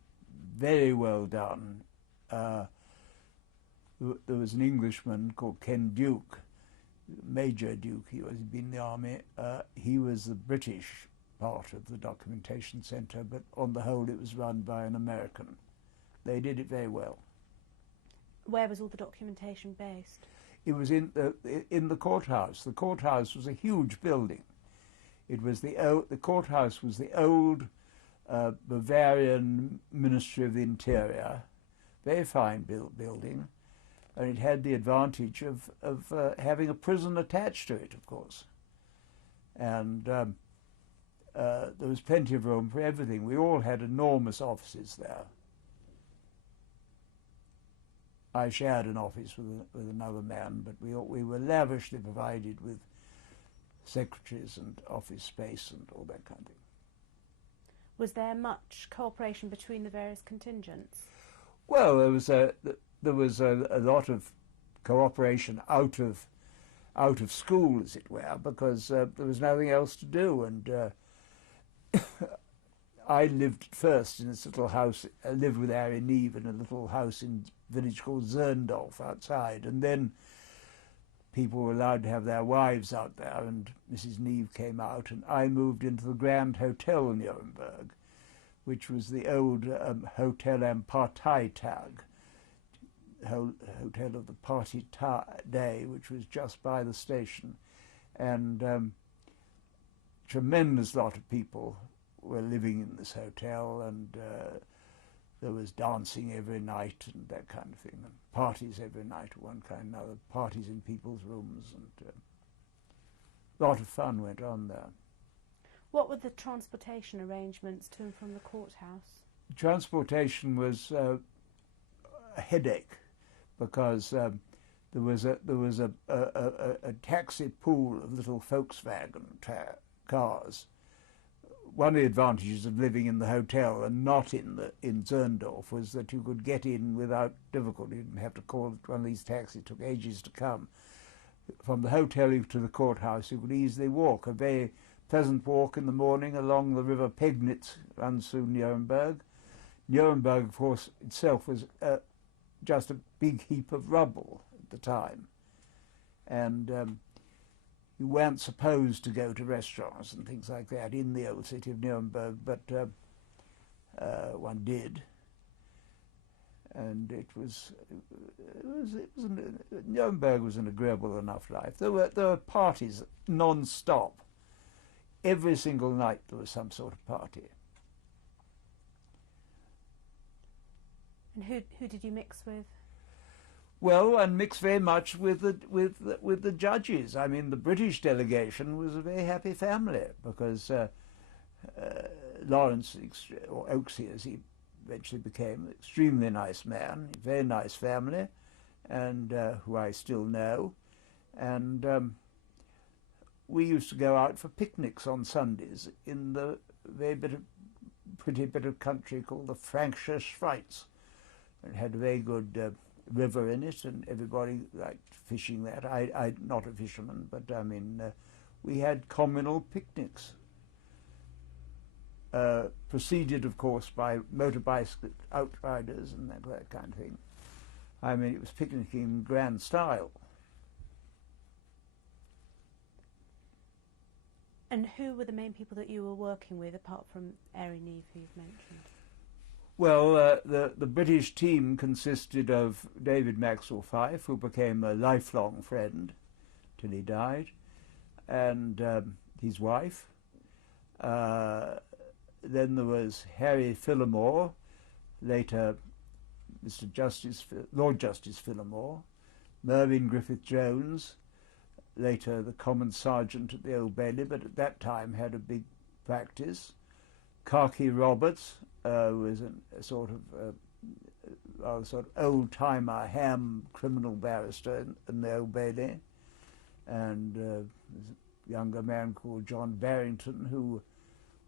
very well done. There was an Englishman called Ken Duke, Major Duke. He'd been in the army. He was the British part of the documentation centre, but on the whole it was run by an American. They did it very well. Where was all the documentation based? It was in the courthouse. The courthouse was a huge building. It was the courthouse was the old Bavarian Ministry of the Interior, very fine building, and it had the advantage of having a prison attached to it, of course. And there was plenty of room for everything. We all had enormous offices there. I shared an office with another man, but we were lavishly provided with secretaries and office space and all that kind of thing. Was there much cooperation between the various contingents? Well, there was a lot of cooperation out of school, as it were, because there was nothing else to do, and I lived first in this little house. I lived with Harry Neave in a little house in a village called Zerndorf outside, and then people were allowed to have their wives out there, and Mrs. Neave came out, and I moved into the Grand Hotel Nuremberg, which was the old Hotel am Parteitag, Hotel of the Party Day, which was just by the station, and tremendous lot of people were living in this hotel, and there was dancing every night and that kind of thing, and parties every night of one kind and another, parties in people's rooms, and a lot of fun went on there. What were the transportation arrangements to and from the courthouse? Transportation was a headache because there was a taxi pool of little Volkswagen cars. One of the advantages of living in the hotel and not in Zirndorf was that you could get in without difficulty. You didn't have to call one of these taxis. It took ages to come. From the hotel to the courthouse you could easily walk. A very pleasant walk in the morning along the river Pegnitz runs through Nuremberg. Nuremberg, of course, itself was just a big heap of rubble at the time. And you weren't supposed to go to restaurants and things like that in the old city of Nuremberg, but one did. And Nuremberg was an agreeable enough life. There were parties non-stop. Every single night there was some sort of party. And who did you mix with? Well, and mixed very much with the judges. I mean, the British delegation was a very happy family because Lawrence, or Oaksey as he eventually became, an extremely nice man, a very nice family, and who I still know. And we used to go out for picnics on Sundays in the pretty bit of country called the Franksche Schweiz. It had a very good river in it, and everybody liked fishing that. I'm not a fisherman, but I mean, we had communal picnics, preceded, of course, by motorbike outriders and that kind of thing. I mean, it was picnicking in grand style. And who were the main people that you were working with, apart from Airey Neave, who you've mentioned? Well, the British team consisted of David Maxwell Fyfe, who became a lifelong friend till he died, and his wife. Then there was Harry Phillimore, later Lord Justice Phillimore, Mervyn Griffith-Jones, later the Common Sergeant at the Old Bailey, but at that time had a big practice. Khaki Roberts was a sort of old-timer ham criminal barrister in the Old Bailey, and a younger man called John Barrington, who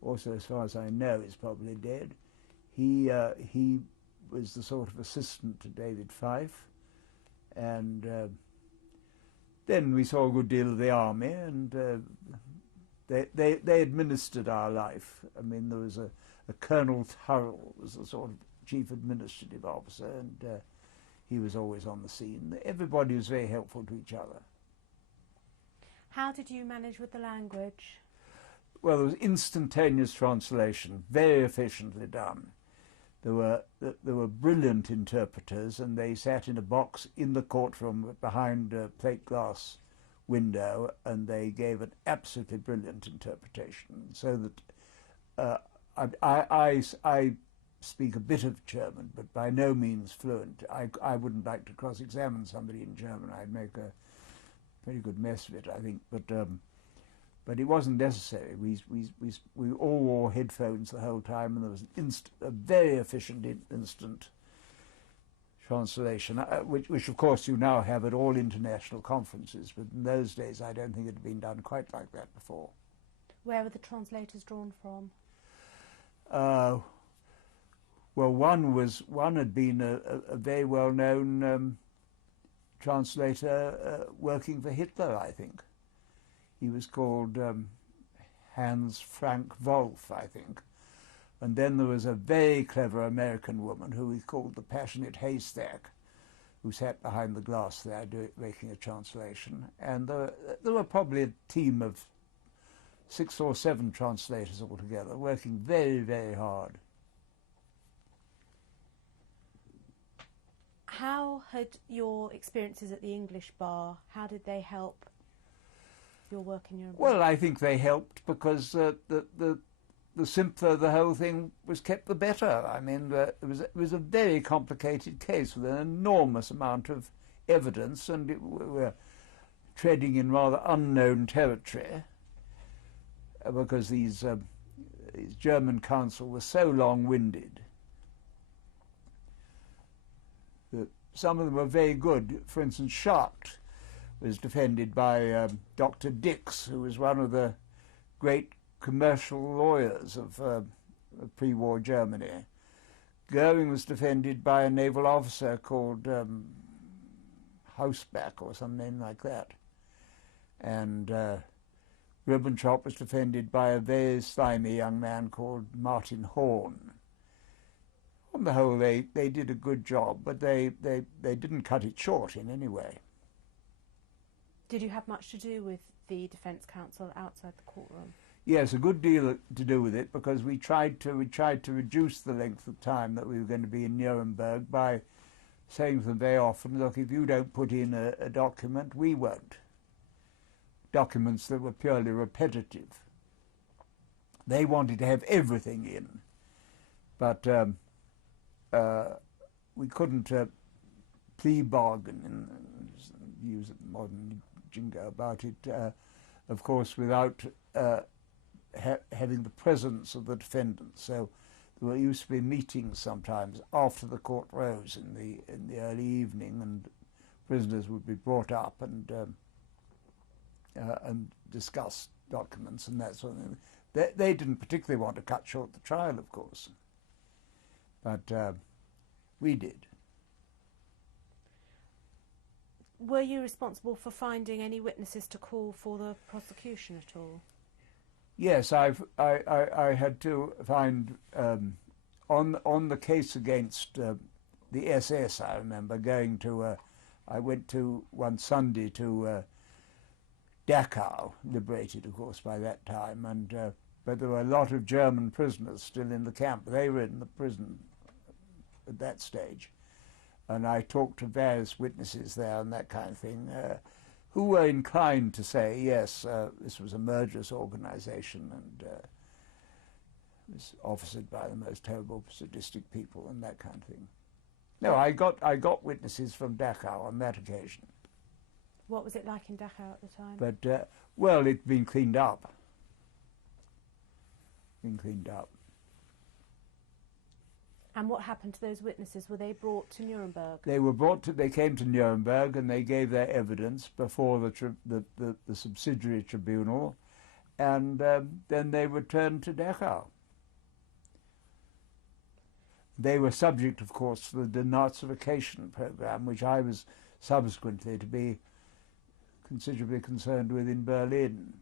also, as far as I know, is probably dead. He was the sort of assistant to David Fyfe, and then we saw a good deal of the army, and they administered our life. I mean, there was a Colonel Turrell was the sort of chief administrative officer, and he was always on the scene. Everybody was very helpful to each other. How did you manage with the language? Well, there was instantaneous translation, very efficiently done. There were brilliant interpreters, and they sat in a box in the courtroom behind a plate glass window, and they gave an absolutely brilliant interpretation. So that I speak a bit of German, but by no means fluent. I wouldn't like to cross-examine somebody in German. I'd make a pretty good mess of it, I think. But it wasn't necessary. We all wore headphones the whole time, and there was a very efficient instant translation, which of course you now have at all international conferences, but in those days I don't think it had been done quite like that before. Where were the translators drawn from? Well, one had been a very well-known translator working for Hitler, I think. He was called Hans Frank Wolf, I think. And then there was a very clever American woman who we called the Passionate Haystack, who sat behind the glass there making a translation. And there were probably a team of 6 or 7 translators altogether, working very, very hard. How had your experiences at the English bar, how did they help your work in your... Well, I think they helped because the the simpler the whole thing was kept, the better. I mean, it was a very complicated case with an enormous amount of evidence, and we were treading in rather unknown territory because these German counsel were so long-winded that some of them were very good. For instance, Schacht was defended by Dr. Dix, who was one of the great commercial lawyers of pre-war Germany. Goering was defended by a naval officer called Hausbach or some name like that. And Ribbentrop was defended by a very slimy young man called Martin Horn. On the whole, they did a good job, but they didn't cut it short in any way. Did you have much to do with the defence counsel outside the courtroom? Yes, a good deal to do with it, because we tried to reduce the length of time that we were going to be in Nuremberg by saying to them very often, look, if you don't put in a document, we won't. Documents that were purely repetitive. They wanted to have everything in, but we couldn't plea bargain, and use a modern jingo about it, of course, without having the presence of the defendant. So there used to be meetings sometimes after the court rose in the early evening, and prisoners would be brought up and discuss documents and that sort of thing. They didn't particularly want to cut short the trial, of course, but we did. Were you responsible for finding any witnesses to call for the prosecution at all? Yes, I had to find on the case against the SS. I remember going to I went to one Sunday to Dachau, liberated, of course, by that time, and but there were a lot of German prisoners still in the camp. They were in the prison at that stage, and I talked to various witnesses there and that kind of thing, who were inclined to say, yes, this was a murderous organization and was officered by the most terrible, sadistic people and that kind of thing. No, I got witnesses from Dachau on that occasion. What was it like in Dachau at the time? But, well, it'd been cleaned up. And what happened to those witnesses? Were they brought to Nuremberg? They came to Nuremberg and they gave their evidence before the subsidiary tribunal, and then they returned to Dachau. They were subject, of course, to the denazification program, which I was subsequently to be considerably concerned with in Berlin.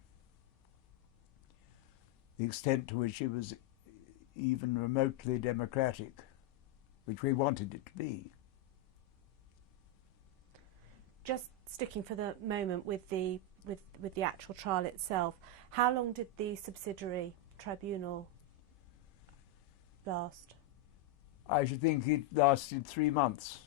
The extent to which it was even remotely democratic, which we wanted it to be. Just sticking for the moment with the actual trial itself, how long did the subsidiary tribunal last? I should think it lasted 3 months.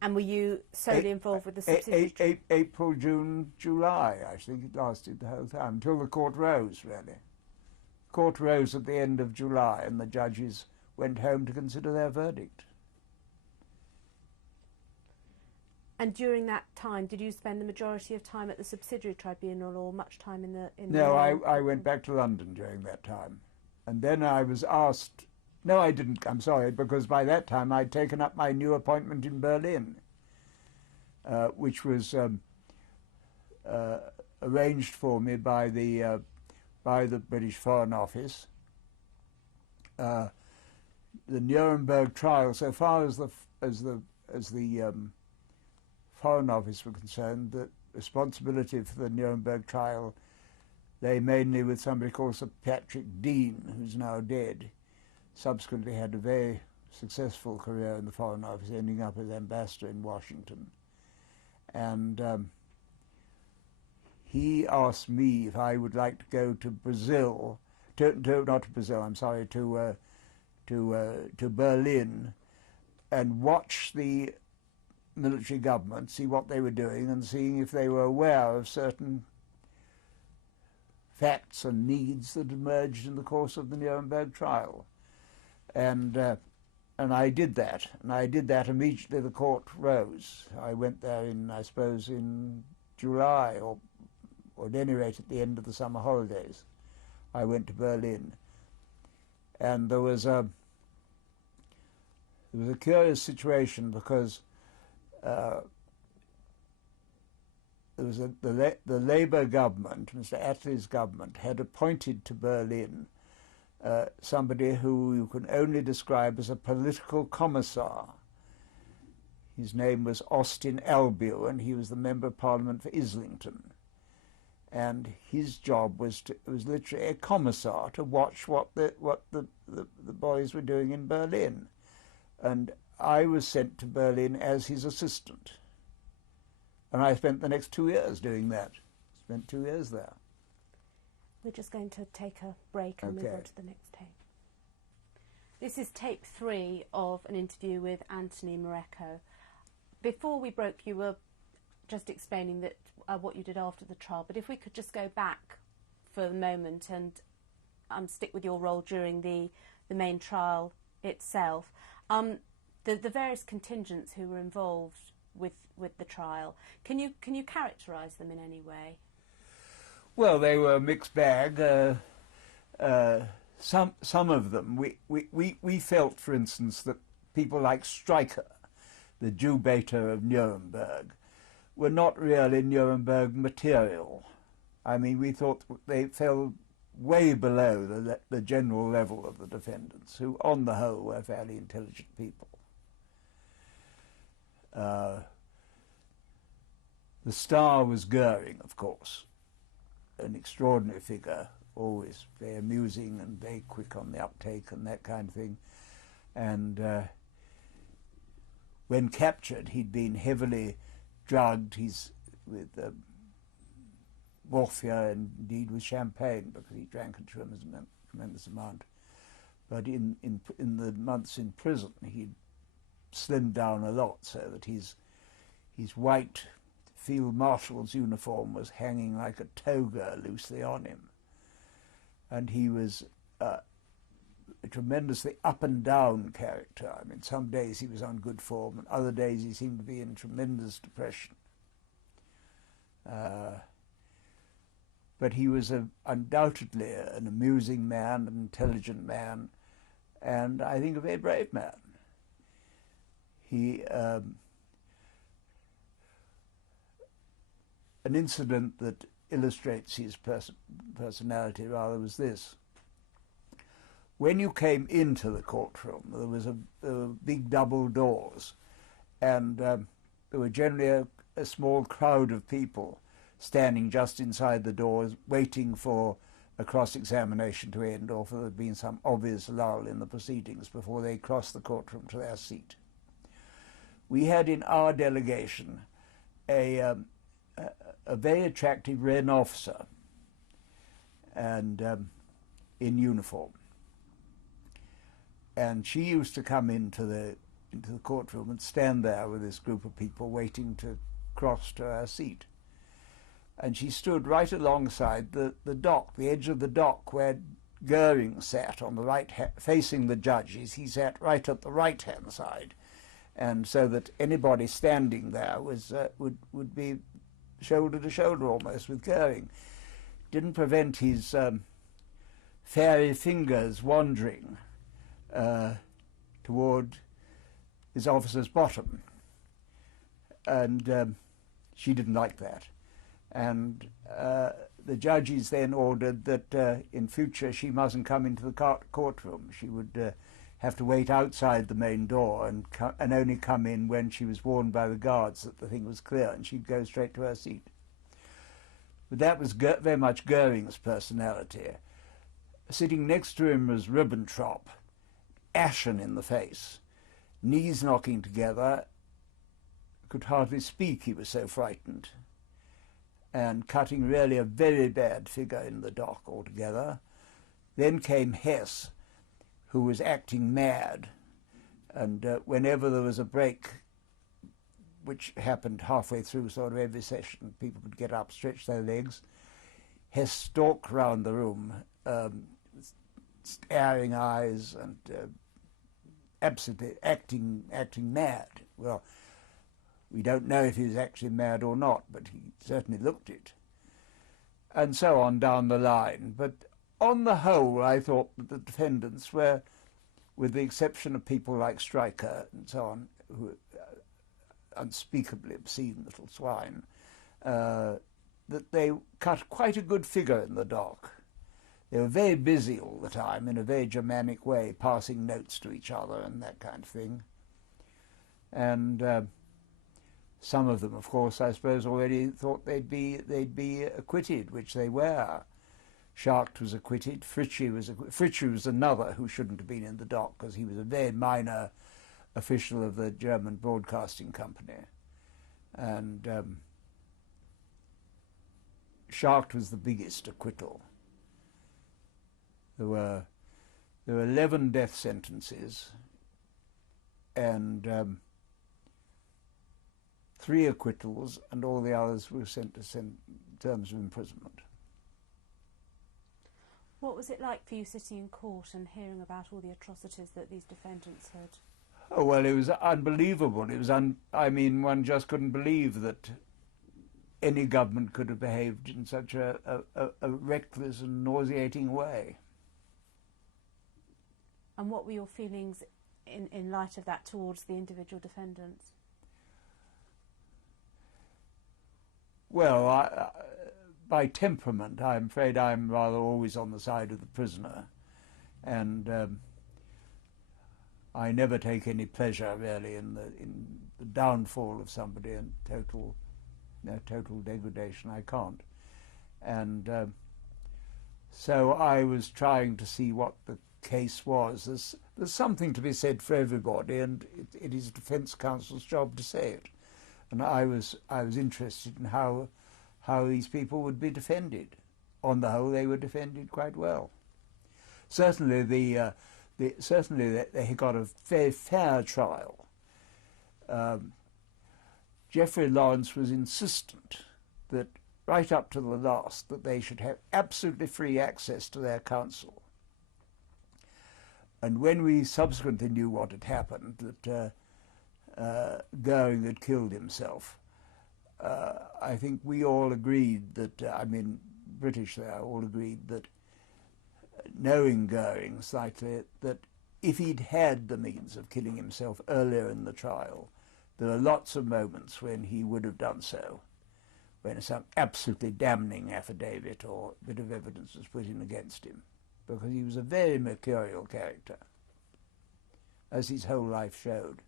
And were you solely involved with the subsidiary? April, June, July. I think it lasted the whole time, until the court rose, really. The court rose at the end of July, and the judges went home to consider their verdict. And during that time, did you spend the majority of time at the subsidiary tribunal, or much time in the... No, I went back to London during that time. And then I was asked... No, I didn't, I'm sorry, because by that time I'd taken up my new appointment in Berlin, which was arranged for me by the British Foreign Office. The Nuremberg trial, so far as the Foreign Office were concerned, the responsibility for the Nuremberg trial lay mainly with somebody called Sir Patrick Dean, who's now dead. Subsequently had a very successful career in the Foreign Office, ending up as ambassador in Washington. And he asked me if I would like to go to Brazil, not to Brazil, I'm sorry, to Berlin, and watch the military government, see what they were doing, and seeing if they were aware of certain facts and needs that emerged in the course of the Nuremberg trial. And I did that, and I did that immediately the court rose. I went there I suppose, in July, or at any rate at the end of the summer holidays. I went to Berlin, and there was a curious situation because the Labour government, Mr. Attlee's government, had appointed to Berlin somebody who you can only describe as a political commissar. His name was Austin Albion, and he was the Member of Parliament for Islington. And his job was literally a commissar to watch what the boys were doing in Berlin. And I was sent to Berlin as his assistant. And I spent the next 2 years doing that. Spent 2 years there. We're just going to take a break and move on to the next tape. This is tape 3 of an interview with Anthony Morecco. Before we broke, you were just explaining that what you did after the trial, but if we could just go back for a moment and stick with your role during the main trial itself. The various contingents who were involved with the trial, can you characterise them in any way? Well, they were a mixed bag. Some of them, we felt, for instance, that people like Streicher, the Jew beta of Nuremberg, were not really Nuremberg material. I mean, we thought they fell way below the general level of the defendants, who, on the whole, were fairly intelligent people. The star was Goering, of course, an extraordinary figure, always very amusing and very quick on the uptake and that kind of thing. And when captured, he'd been heavily drugged. He's with morphia and indeed with champagne, because he drank a tremendous amount. But in the months in prison, he'd slimmed down a lot, so that his white field marshal's uniform was hanging like a toga loosely on him. And he was a tremendously up and down character. I mean, some days he was on good form, and other days he seemed to be in tremendous depression. But he was undoubtedly an amusing man, an intelligent man, and I think a very brave man. He an incident that illustrates his personality rather was this. When you came into the courtroom, there were big double doors, and there were generally a small crowd of people standing just inside the doors, waiting for a cross-examination to end, or for there to be some obvious lull in the proceedings before they crossed the courtroom to their seat. We had in our delegation a very attractive Wren officer, and in uniform. And she used to come into the courtroom and stand there with this group of people waiting to cross to her seat. And she stood right alongside the dock, the edge of the dock where Goering sat on the right, facing the judges. He sat right at the right-hand side, and so that anybody standing there was would be shoulder to shoulder almost with Goering. Didn't prevent his fairy fingers wandering toward his officer's bottom, and she didn't like that. And the judges then ordered that in future she mustn't come into the courtroom. She would have to wait outside the main door and only come in when she was warned by the guards that the thing was clear, and she'd go straight to her seat. But that was very much Goering's personality. Sitting next to him was Ribbentrop, ashen in the face, knees knocking together, could hardly speak, he was so frightened, and cutting really a very bad figure in the dock altogether. Then came Hess, who was acting mad, and whenever there was a break, which happened halfway through sort of every session, people could get up, stretch their legs, Hess stalked round the room, staring eyes and absolutely acting mad. Well, we don't know if he was actually mad or not, but he certainly looked it. And so on down the line. But on the whole, I thought that the defendants were, with the exception of people like Stryker and so on, who were unspeakably obscene little swine, that they cut quite a good figure in the dock. They were very busy all the time in a very Germanic way, passing notes to each other and that kind of thing. And some of them, of course, I suppose already thought they'd be acquitted, which they were. Schacht was acquitted. Fritzsche was another who shouldn't have been in the dock because he was a very minor official of the German Broadcasting Company. And Schacht was the biggest acquittal. There were 11 death sentences and 3 acquittals, and all the others were sent to terms of imprisonment. What was it like for you sitting in court and hearing about all the atrocities that these defendants had? Oh, well, it was unbelievable. It was I mean, one just couldn't believe that any government could have behaved in such a reckless and nauseating way. And what were your feelings in light of that towards the individual defendants? Well, by temperament, I'm afraid I'm rather always on the side of the prisoner, and I never take any pleasure really in the downfall of somebody and total degradation. I can't, and so I was trying to see what the case was. There's something to be said for everybody, and it is defence counsel's job to say it. And I was interested in how these people would be defended. On the whole, they were defended quite well. Certainly, they got a very fair trial. Geoffrey Lawrence was insistent that right up to the last that they should have absolutely free access to their counsel. And when we subsequently knew what had happened, that Goering had killed himself, I think we all agreed that, British there all agreed that, knowing Goering slightly, that if he'd had the means of killing himself earlier in the trial, there are lots of moments when he would have done so, when some absolutely damning affidavit or bit of evidence was put in against him, because he was a very mercurial character, as his whole life showed.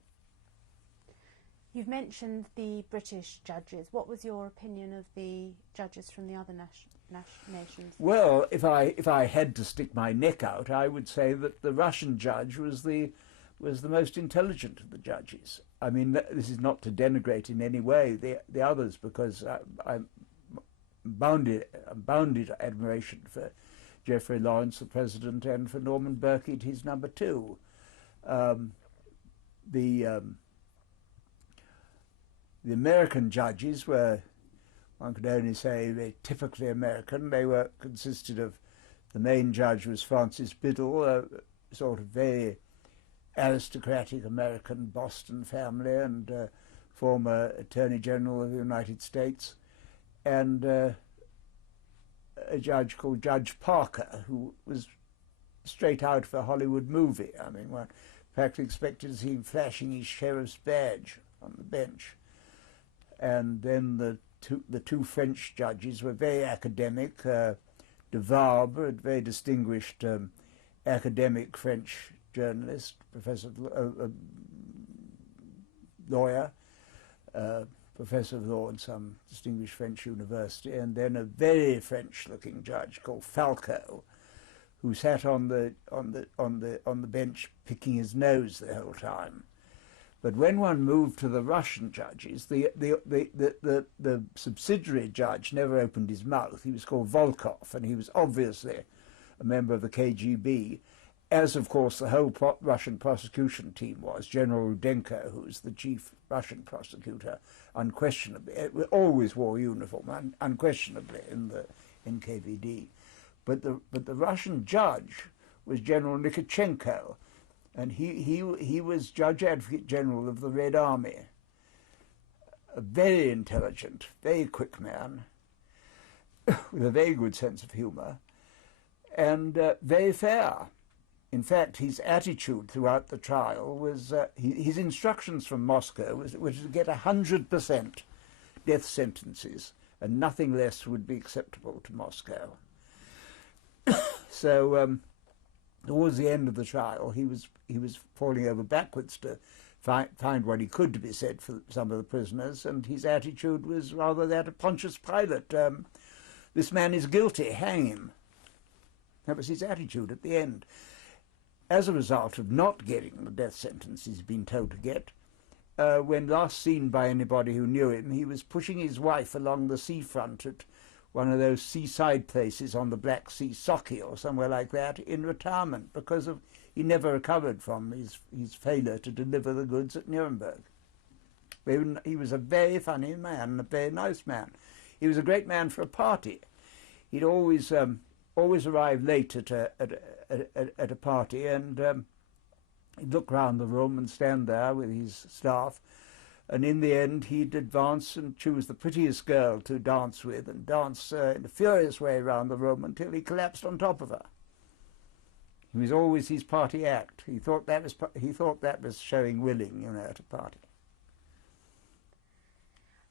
You've mentioned the British judges. What was your opinion of the judges from the other nations? Well, if I had to stick my neck out, I would say that the Russian judge was the most intelligent of the judges. I mean, this is not to denigrate in any way the others, because I'm bounded admiration for Geoffrey Lawrence, the president, and for Norman Birkett, his number 2. The American judges were, one could only say, very typically American. They consisted of, the main judge was Francis Biddle, a sort of very aristocratic American Boston family and former Attorney General of the United States, and a judge called Judge Parker, who was straight out of a Hollywood movie. I mean, one practically expected to see him flashing his sheriff's badge on the bench. And then the two French judges were very academic. De Vabre, a very distinguished academic French journalist, lawyer, professor of law in some distinguished French university, and then a very French-looking judge called Falco, who sat on the bench picking his nose the whole time. But when one moved to the Russian judges, the subsidiary judge never opened his mouth. He was called Volkov, and he was obviously a member of the KGB, as of course the whole Russian prosecution team was. General Rudenko, who was the chief Russian prosecutor, unquestionably, always wore uniform, unquestionably NKVD. But the Russian judge was General Nikitchenko, and he was Judge Advocate General of the Red Army. A very intelligent, very quick man, with a very good sense of humour, and very fair. In fact, his attitude throughout the trial was, his instructions from Moscow was to get 100% death sentences, and nothing less would be acceptable to Moscow. So towards the end of the trial, he was falling over backwards to find what he could to be said for some of the prisoners, and his attitude was rather that of Pontius Pilate. This man is guilty, hang him. That was his attitude at the end. As a result of not getting the death sentence he's been told to get, when last seen by anybody who knew him, he was pushing his wife along the seafront at one of those seaside places on the Black Sea, Sochi or somewhere like that, in retirement, because he never recovered from his failure to deliver the goods at Nuremberg. He was a very funny man, a very nice man. He was a great man for a party. He'd always arrive late at a party, and he'd look round the room and stand there with his staff, and in the end he'd advance and choose the prettiest girl to dance with, and dance in a furious way round the room until he collapsed on top of her. He was always his party act. He thought that was showing willing, at a party.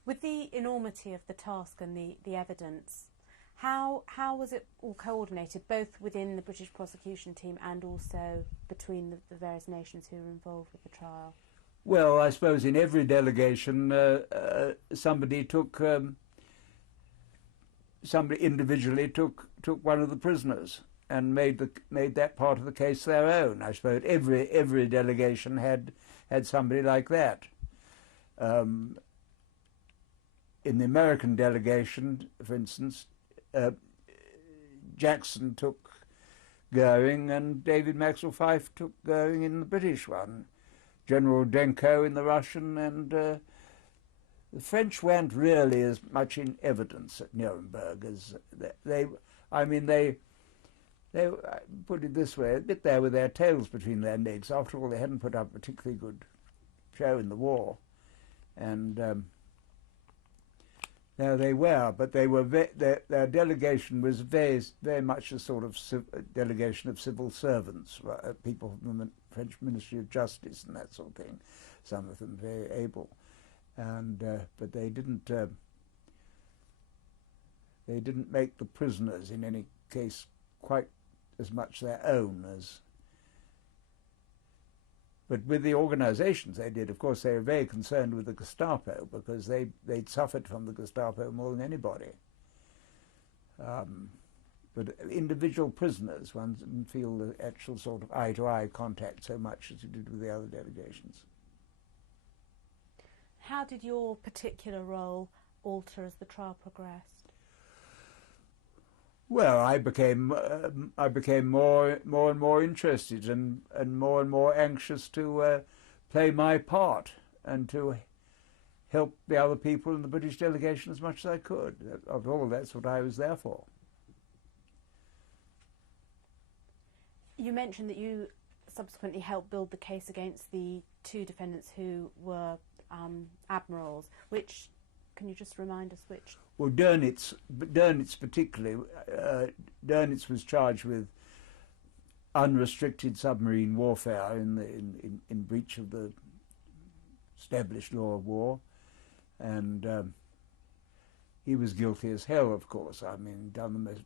With the enormity of the task and the evidence, how was it all coordinated, both within the British prosecution team and also between the various nations who were involved with the trial? Well, I suppose in every delegation, somebody individually took one of the prisoners and made that part of the case their own. I suppose every delegation had somebody like that. In the American delegation, for instance, Jackson took Goering, and David Maxwell Fyfe took Goering in the British one. General Denko in the Russian, and the French weren't really as much in evidence at Nuremberg as they put it this way, a bit there with their tails between their legs. After all, they hadn't put up a particularly good show in the war, and there they were. But they were their delegation was very, very much a sort of delegation of civil servants, people from the French Ministry of Justice and that sort of thing. Some of them very able, and but they didn't make the prisoners in any case quite as much their own as. But with the organizations they did, of course, they were very concerned with the Gestapo, because they'd suffered from the Gestapo more than anybody. But individual prisoners, one didn't feel the actual sort of eye-to-eye contact so much as you did with the other delegations. How did your particular role alter as the trial progressed? Well, I became more and more interested and more anxious to play my part and to help the other people in the British delegation as much as I could. After all, that's what I was there for. You mentioned that you subsequently helped build the case against the two defendants who were admirals. Which, can you just remind us which? Well, Dönitz particularly. Dönitz was charged with unrestricted submarine warfare in breach of the established law of war, and he was guilty as hell, of course. I mean, done the most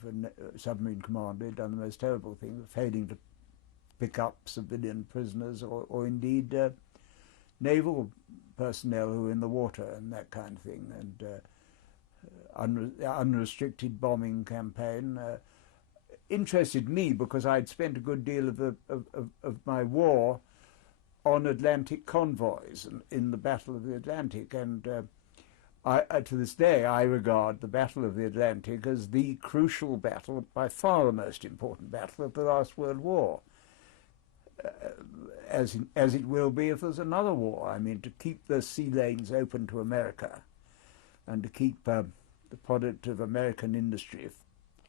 for submarine commander, he'd done the most terrible thing, failing to pick up civilian prisoners or indeed naval personnel who were in the water and that kind of thing, and unrestricted bombing campaign interested me because I'd spent a good deal of my war on Atlantic convoys in the Battle of the Atlantic, and to this day I regard the Battle of the Atlantic as the crucial battle, by far the most important battle of the last World War, as it will be if there's another war. I mean, to keep the sea lanes open to America and to keep the product of American industry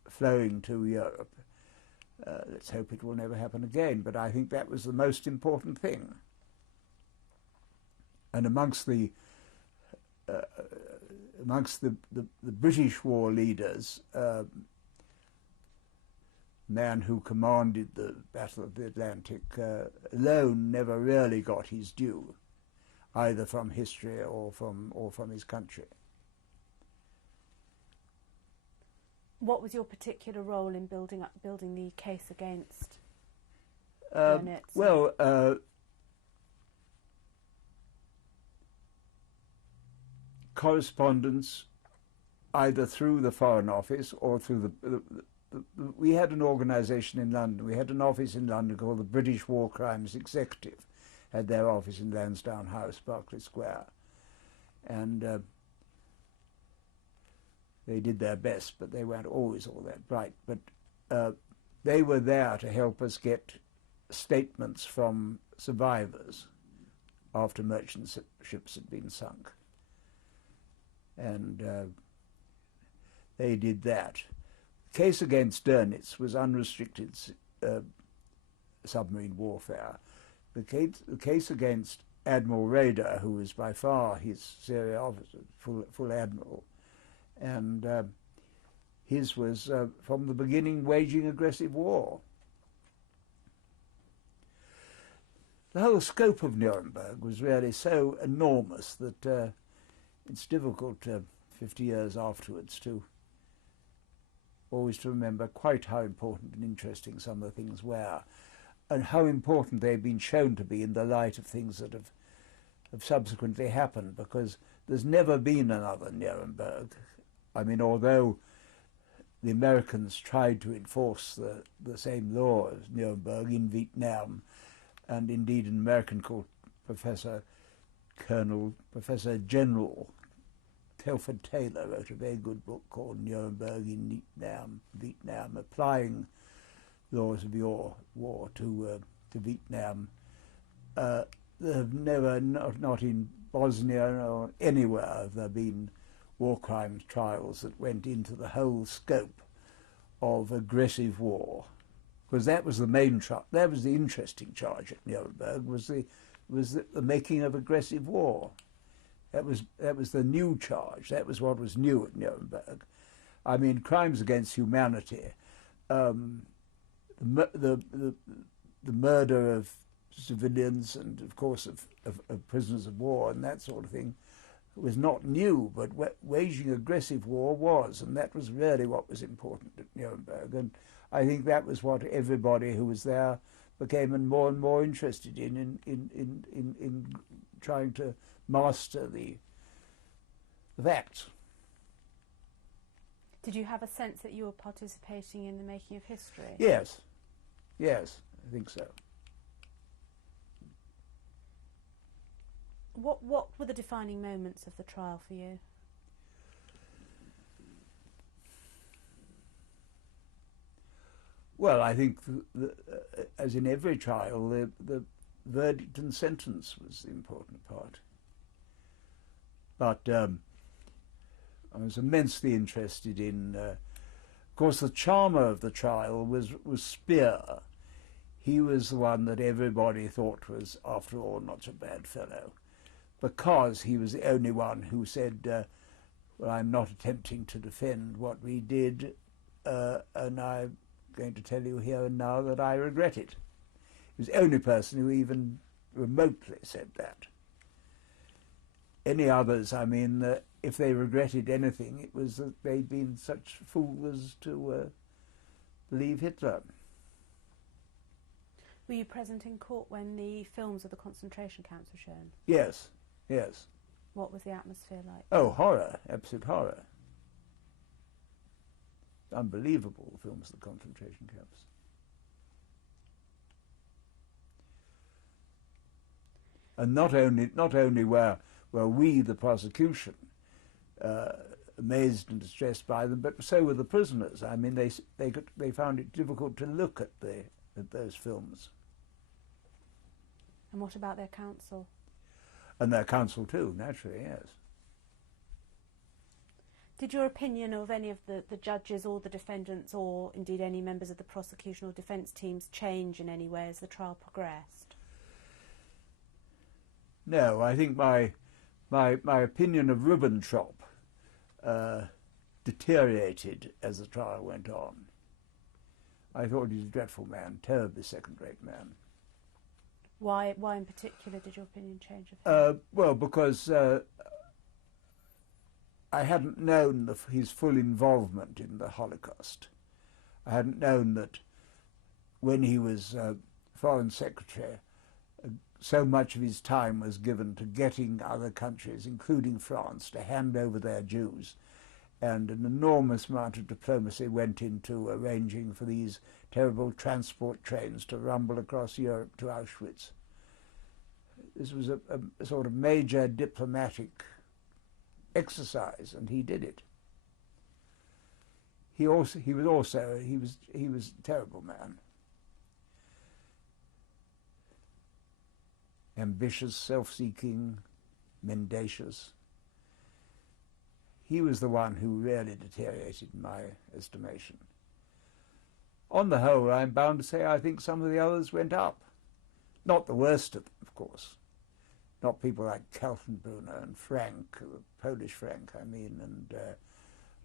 flowing to Europe. Let's hope it will never happen again, but I think that was the most important thing. And amongst the British war leaders, man who commanded the Battle of the Atlantic alone never really got his due, either from history or from his country. What was your particular role in building the case against Burnett? Well, correspondence either through the Foreign Office or through we had an organisation in London. We had an office in London called the British War Crimes Executive, had their office in Lansdowne House, Berkeley Square, and they did their best, but they weren't always all that bright. But they were there to help us get statements from survivors after merchant ships had been sunk. And they did that. The case against Dönitz was unrestricted submarine warfare. The case against Admiral Raeder, who was by far his senior officer, full admiral, and his was from the beginning waging aggressive war. The whole scope of Nuremberg was really so enormous that it's difficult 50 years afterwards to always to remember quite how important and interesting some of the things were, and how important they've been shown to be in the light of things that have subsequently happened, because there's never been another Nuremberg. I mean, although the Americans tried to enforce the same law as Nuremberg in Vietnam, and indeed an American called Professor General Telford Taylor wrote a very good book called Nuremberg in Vietnam, applying laws of war to Vietnam. There have never, not in Bosnia or anywhere, have there been war crimes trials that went into the whole scope of aggressive war, because that was the main that was the interesting charge at Nuremberg, was the making of aggressive war. That was the new charge. That was what was new at Nuremberg. I mean, crimes against humanity, the murder of civilians and, of course, of prisoners of war and that sort of thing was not new, but waging aggressive war was, and that was really what was important at Nuremberg. And I think that was what everybody who was there became more and more interested in trying to master the facts. Did you have a sense that you were participating in the making of history? Yes, I think so. What were the defining moments of the trial for you? Well, I think, as in every trial, the verdict and sentence was the important part. But I was immensely interested in, of course, the charmer of the trial was Speer. He was the one that everybody thought was, after all, not a bad fellow, because he was the only one who said, well, I'm not attempting to defend what we did, and I'm going to tell you here and now that I regret it. He was the only person who even remotely said that. Any others, I mean, if they regretted anything, it was that they'd been such fools as to believe Hitler. Were you present in court when the films of the concentration camps were shown? Yes. What was the atmosphere like? Oh, horror, absolute horror. Unbelievable, the films of the concentration camps. And not only were we, the prosecution, amazed and distressed by them, but so were the prisoners. I mean, they found it difficult to look at those films. And what about their counsel? And their counsel too, naturally, yes. Did your opinion of any of the judges or the defendants or indeed any members of the prosecution or defence teams change in any way as the trial progressed? No, I think my opinion of Ribbentrop deteriorated as the trial went on. I thought he was a dreadful man, terribly second-rate man. Why in particular did your opinion change of him? Well, because I hadn't known his full involvement in the Holocaust. I hadn't known that when he was Foreign Secretary, so much of his time was given to getting other countries, including France, to hand over their Jews. And an enormous amount of diplomacy went into arranging for these terrible transport trains to rumble across Europe to Auschwitz. This was a sort of major diplomatic exercise, and he did it. He was a terrible man. Ambitious, self-seeking, mendacious. He was the one who really deteriorated in my estimation. On the whole, I'm bound to say I think some of the others went up. Not the worst of them, of course. Not people like Kaltenbrunner and Frank, Polish Frank, I mean,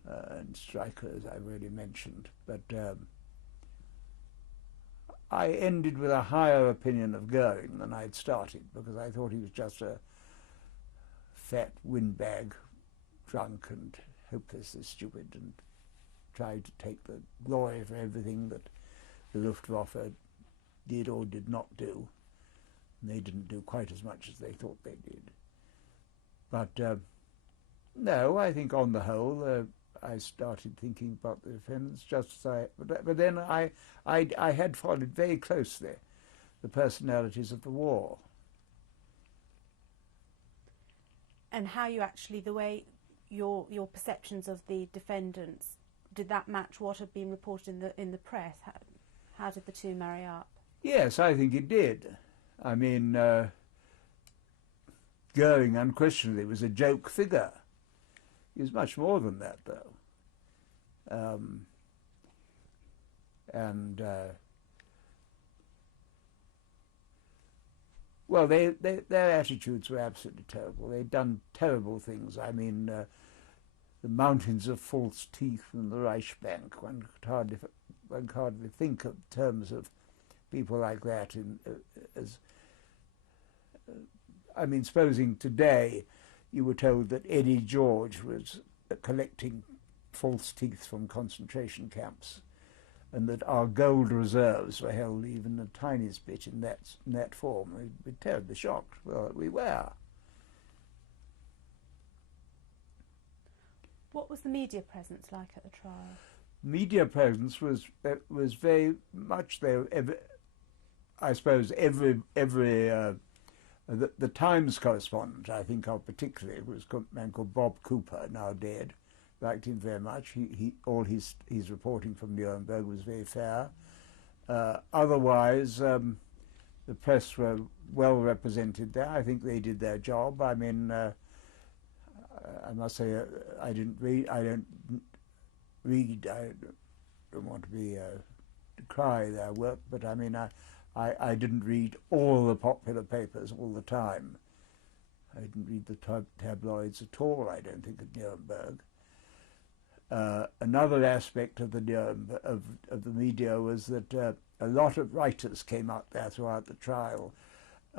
and Stryker, as I already mentioned. But I ended with a higher opinion of Goering than I'd started, because I thought he was just a fat windbag, drunk and hopelessly stupid, and tried to take the glory for everything that the Luftwaffe did or did not do. And they didn't do quite as much as they thought they did. But no, I think on the whole, I started thinking about the defendants just as I... But then I had followed very closely the personalities of the war. And how you actually, the way your perceptions of the defendants, did that match what had been reported in the press? How did the two marry up? Yes, I think it did. I mean, Goering unquestionably was a joke figure. He was much more than that, though. Well, their attitudes were absolutely terrible. They'd done terrible things. I mean, the mountains of false teeth in the Reichsbank. One could hardly think of terms of people like that I mean, supposing today you were told that Eddie George was collecting false teeth from concentration camps, and that our gold reserves were held even the tiniest bit in that form, we'd be terribly shocked. Well, we were. What was the media presence like at the trial? Media presence was very much there. I suppose the Times correspondent, I think of particularly, was a man called Bob Cooper, now dead. Liked him very much. All his reporting from Nuremberg was very fair. Otherwise, the press were well represented there. I think they did their job. I mean, I must say, I don't want to decry their work, but I mean, I didn't read all the popular papers all the time. I didn't read the tabloids at all, I don't think, at Nuremberg. Another aspect of the media was that a lot of writers came out there throughout the trial.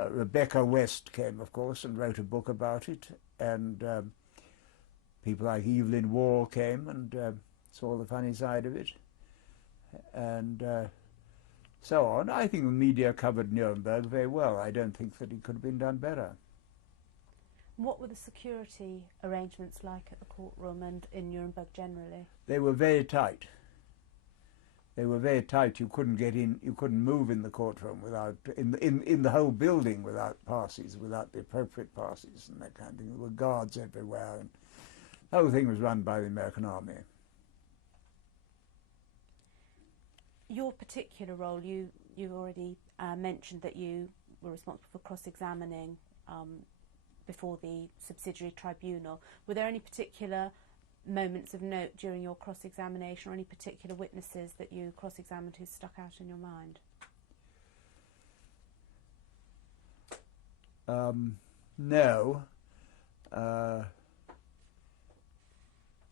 Rebecca West came, of course, and wrote a book about it, and people like Evelyn Waugh came and saw the funny side of it, and so on. I think the media covered Nuremberg very well. I don't think that it could have been done better. What were the security arrangements like at the courtroom and in Nuremberg generally? They were very tight. They were very tight. You couldn't get in. You couldn't move in the courtroom without in the whole building without passes, without the appropriate passes and that kind of thing. There were guards everywhere, and the whole thing was run by the American Army. Your particular role, you already mentioned that you were responsible for cross-examining before the subsidiary tribunal. Were there any particular moments of note during your cross-examination, or any particular witnesses that you cross-examined who stuck out in your mind? No.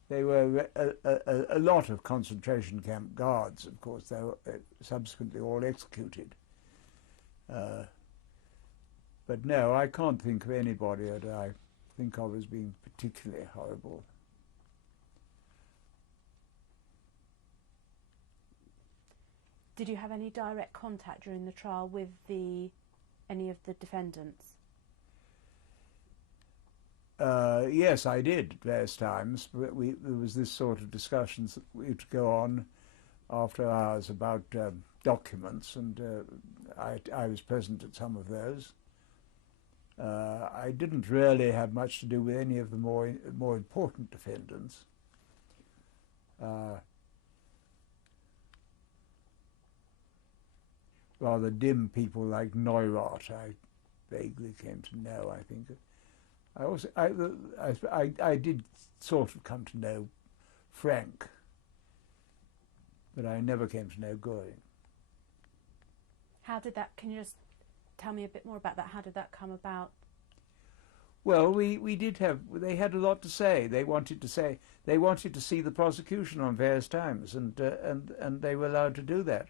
They were a lot of concentration camp guards, of course. They were subsequently all executed. But no, I can't think of anybody that I think of as being particularly horrible. Did you have any direct contact during the trial with any of the defendants? Yes, I did at various times. But there was this sort of discussions that would go on after hours about documents, and I was present at some of those. I didn't really have much to do with any of the more important defendants. Rather dim people like Neurath, I vaguely came to know, I think. I did sort of come to know Frank, but I never came to know Göring. How did that, can you just tell me a bit more about that? How did that come about? Well, we did have, they had a lot to say. They wanted to see the prosecution on various times, and they were allowed to do that.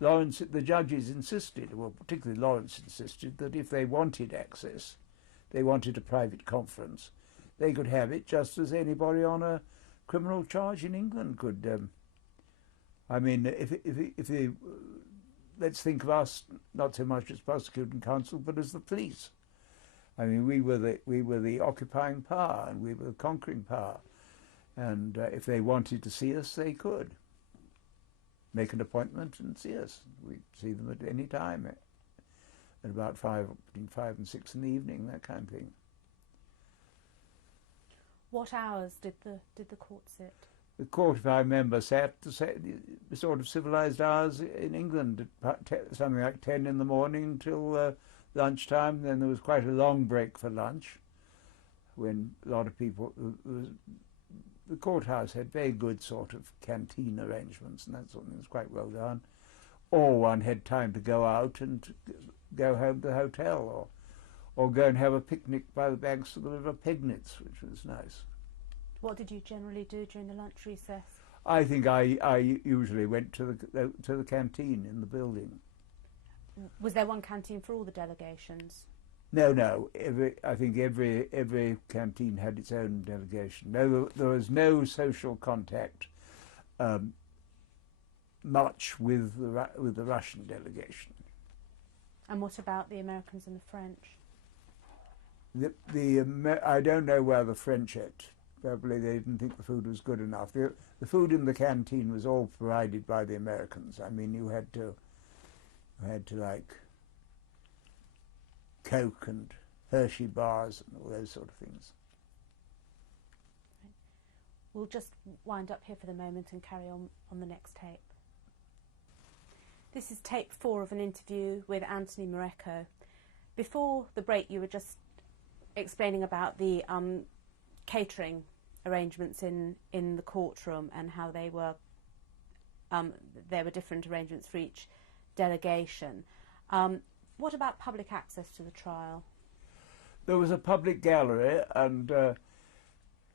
Lawrence, the judges insisted, well, particularly Lawrence insisted, that if they wanted access, they wanted a private conference, they could have it just as anybody on a criminal charge in England could. I mean, if they, let's think of us not so much as prosecuting counsel, but as the police. I mean, we were the occupying power, and we were the conquering power, and if they wanted to see us, they could make an appointment and see us. We'd see them at any time, at about between 5 and 6 in the evening, that kind of thing. What hours did the court sit? The court, if I remember, sat to say the sort of civilized hours in England, at something like 10 in the morning till lunchtime. Then there was quite a long break for lunch, when a lot of people. The courthouse had very good sort of canteen arrangements, and that sort of thing was quite well done. Or one had time to go out and go home to the hotel, or go and have a picnic by the banks of the River Pegnitz, which was nice. What did you generally do during the lunch recess? I think I usually went to the canteen in the building. Was there one canteen for all the delegations? No. I think every canteen had its own delegation. No, there was no social contact much with the Russian delegation. And what about the Americans and the French? I don't know where the French ate. Probably they didn't think the food was good enough. The food in the canteen was all provided by the Americans. I mean, you had to like Coke and Hershey bars and all those sort of things. We'll just wind up here for the moment and carry on the next tape. This is tape 4 of an interview with Anthony Morecco. Before the break, you were just explaining about the catering arrangements in the courtroom, and how they were there were different arrangements for each delegation. What about public access to the trial? There was a public gallery, and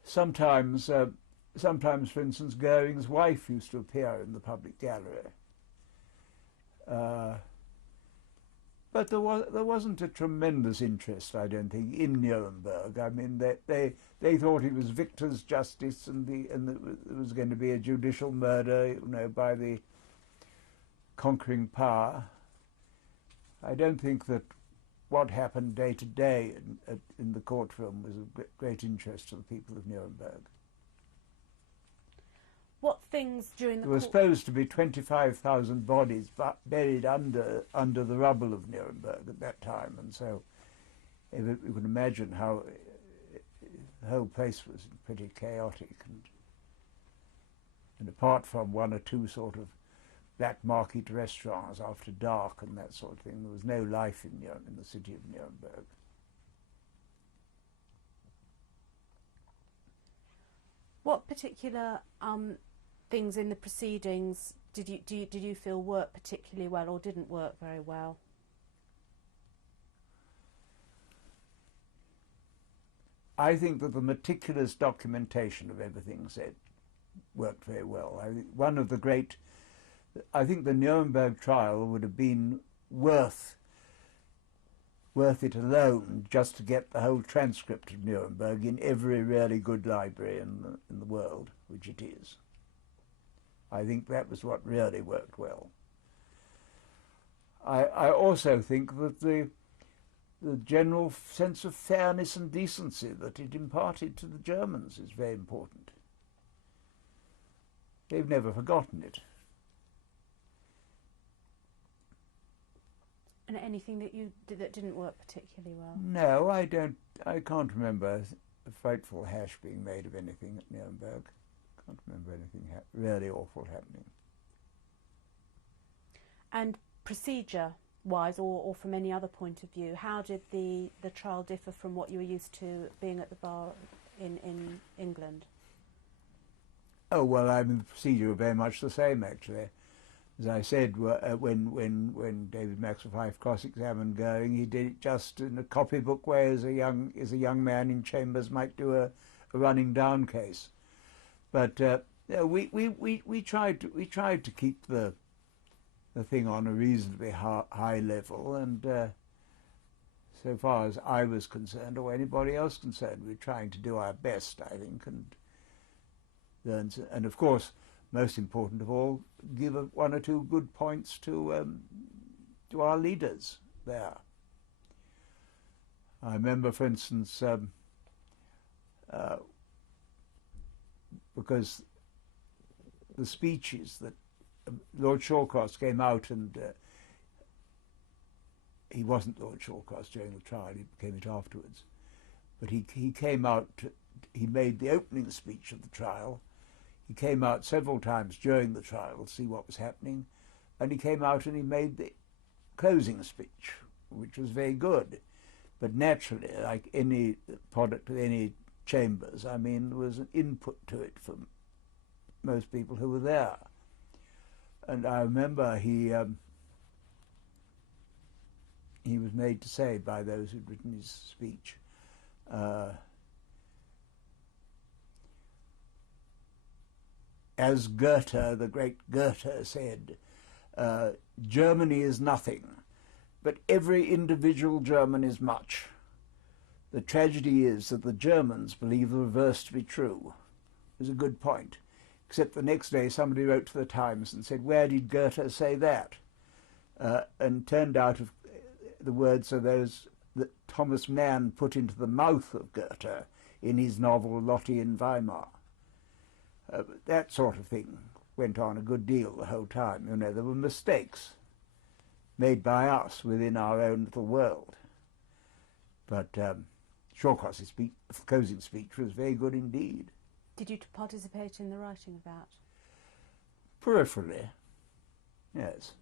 sometimes, for instance, Göring's wife used to appear in the public gallery. But there wasn't a tremendous interest, I don't think, in Nuremberg. I mean, they thought it was victor's justice, and there was going to be a judicial murder, by the conquering power. I don't think that what happened day to day in the courtroom was of great interest to the people of Nuremberg. What things during the There were supposed to be 25,000 bodies buried under the rubble of Nuremberg at that time, and so you can imagine how the whole place was pretty chaotic, and apart from one or two sort of black market restaurants after dark and that sort of thing, there was no life in the city of Nuremberg. What particular things in the proceedings did you feel worked particularly well or didn't work very well? I think that the meticulous documentation of everything said worked very well. I think the Nuremberg trial would have been worth it alone just to get the whole transcript of Nuremberg in every really good library in the world, which it is. I think that was what really worked well. I also think that the general sense of fairness and decency that it imparted to the Germans is very important. They've never forgotten it. And anything that you did that didn't work particularly well? No, I don't. I can't remember a frightful hash being made of anything at Nuremberg. Can't remember anything really awful happening. And procedure-wise, or from any other point of view, how did the trial differ from what you were used to being at the bar in England? Oh well, I mean the procedure was very much the same actually. As I said, when David Maxwell Fyfe cross-examined Goering, he did it just in a copybook way, as a young man in chambers might do a running down case. But we tried to keep the thing on a reasonably high level, and so far as I was concerned, or anybody else concerned, we're trying to do our best, I think, and learn. And of course, most important of all, give one or two good points to our leaders there. I remember, for instance, because the speeches that Lord Shawcross came out, and he wasn't Lord Shawcross during the trial, he became it afterwards, but he came out, he made the opening speech of the trial. He came out several times during the trial to see what was happening, and he came out and he made the closing speech, which was very good. But naturally, like any product of any chambers, I mean, there was an input to it from most people who were there. And I remember he was made to say by those who'd written his speech, as Goethe, the great Goethe, said, Germany is nothing, but every individual German is much. The tragedy is that the Germans believe the reverse to be true. It was a good point. Except the next day somebody wrote to the Times and said, where did Goethe say that? And turned out of the words are those that Thomas Mann put into the mouth of Goethe in his novel Lottie in Weimar. That sort of thing went on a good deal the whole time. You know, there were mistakes made by us within our own little world. But Shawcross's closing speech was very good indeed. Did you participate in the writing of that? Peripherally, yes.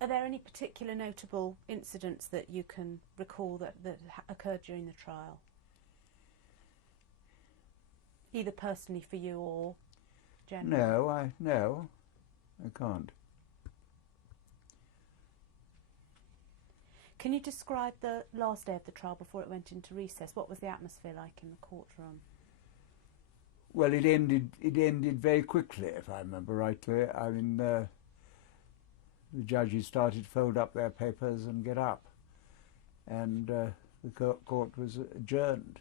Are there any particular notable incidents that you can recall that occurred during the trial? Either personally for you or generally? No, I can't. Can you describe the last day of the trial before it went into recess? What was the atmosphere like in the courtroom? Well, it ended very quickly, if I remember rightly. I mean, the judges started to fold up their papers and get up, and the court was adjourned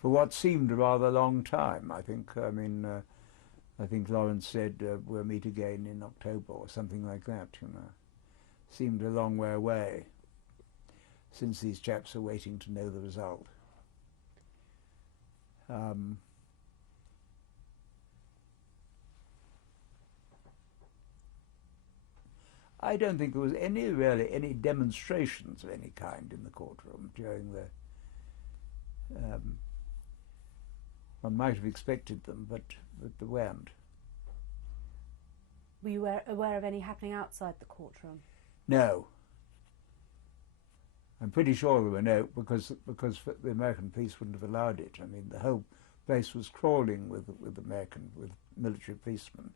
for what seemed a rather long time. I think. I mean, I think Lawrence said we'll meet again in October or something like that. You know, seemed a long way away, since these chaps are waiting to know the result. I don't think there was any demonstrations of any kind in the courtroom during the. One might have expected them, but there weren't. Were you aware of any happening outside the courtroom? No. I'm pretty sure there were no, because the American police wouldn't have allowed it. I mean, the whole place was crawling with military policemen.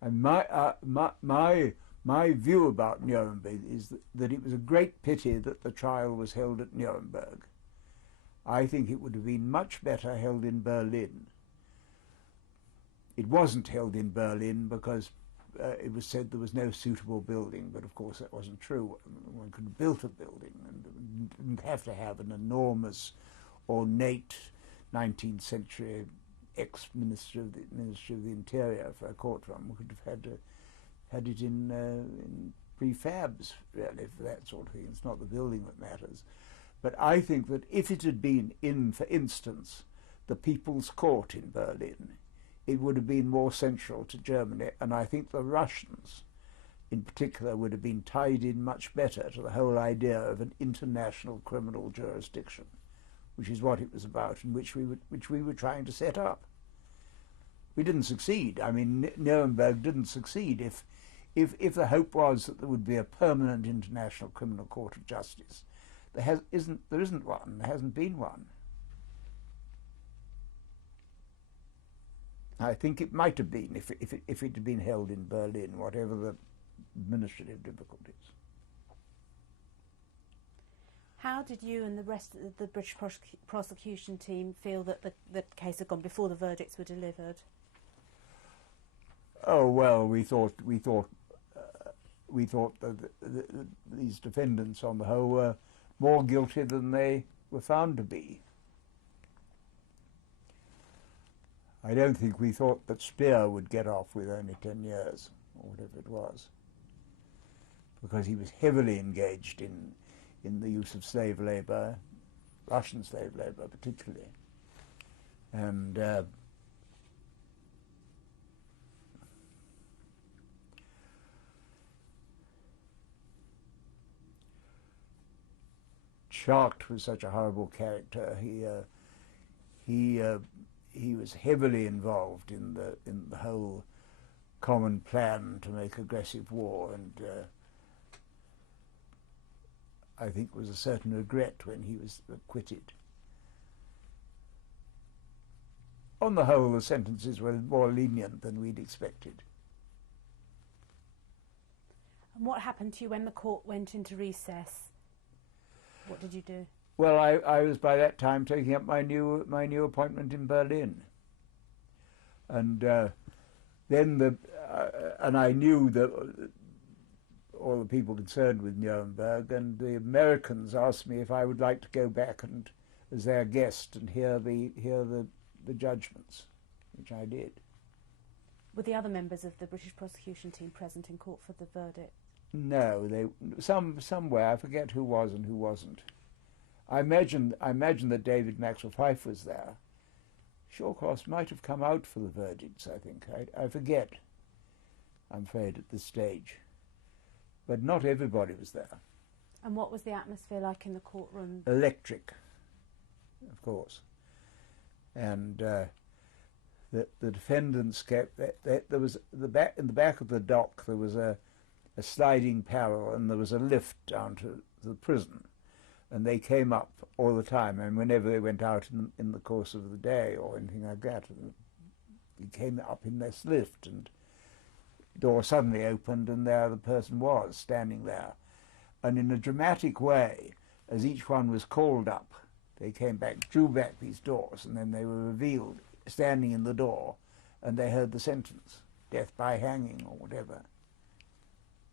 And my view about Nuremberg is that it was a great pity that the trial was held at Nuremberg. I think it would have been much better held in Berlin. It wasn't held in Berlin because it was said there was no suitable building, but of course that wasn't true. One could have built a building and didn't have to have an enormous, ornate 19th century ex-Minister of the Interior for a courtroom. We could have had it in prefabs, really, for that sort of thing. It's not the building that matters. But I think that if it had been in, for instance, the People's Court in Berlin, it would have been more central to Germany, and I think the Russians, in particular, would have been tied in much better to the whole idea of an international criminal jurisdiction, which is what it was about, and which we were trying to set up. We didn't succeed. I mean, Nuremberg didn't succeed. If the hope was that there would be a permanent international criminal court of justice, there isn't one. There hasn't been one. I think it might have been if it had been held in Berlin, whatever the administrative difficulties. How did you and the rest of the British prosecution team feel that the case had gone before the verdicts were delivered? Oh well, we thought that these defendants, on the whole, were more guilty than they were found to be. I don't think we thought that Speer would get off with only 10 years, or whatever it was, because he was heavily engaged in the use of slave labour, Russian slave labour particularly. And Schacht was such a horrible character. He was heavily involved in the whole common plan to make aggressive war, and I think there was a certain regret when he was acquitted. On the whole, the sentences were more lenient than we'd expected. And what happened to you when the court went into recess? What did you do? Well, I was by that time taking up my new appointment in Berlin, and then and I knew that all the people concerned with Nuremberg, and the Americans asked me if I would like to go back and as their guest and hear the judgments, which I did. Were the other members of the British prosecution team present in court for the verdict? No, somewhere, I forget who was and who wasn't. I imagine that David Maxwell Fyfe was there. Shawcross might have come out for the verdicts, I think. I forget, I'm afraid, at this stage. But not everybody was there. And what was the atmosphere like in the courtroom? Electric, of course. And the defendants kept... there was in the back of the dock there was a sliding panel, and there was a lift down to the prison. And they came up all the time, and whenever they went out in the course of the day or anything like that, they came up in this lift, and the door suddenly opened, and there the person was, standing there. And in a dramatic way, as each one was called up, they came back, drew back these doors, and then they were revealed, standing in the door, and they heard the sentence, death by hanging or whatever.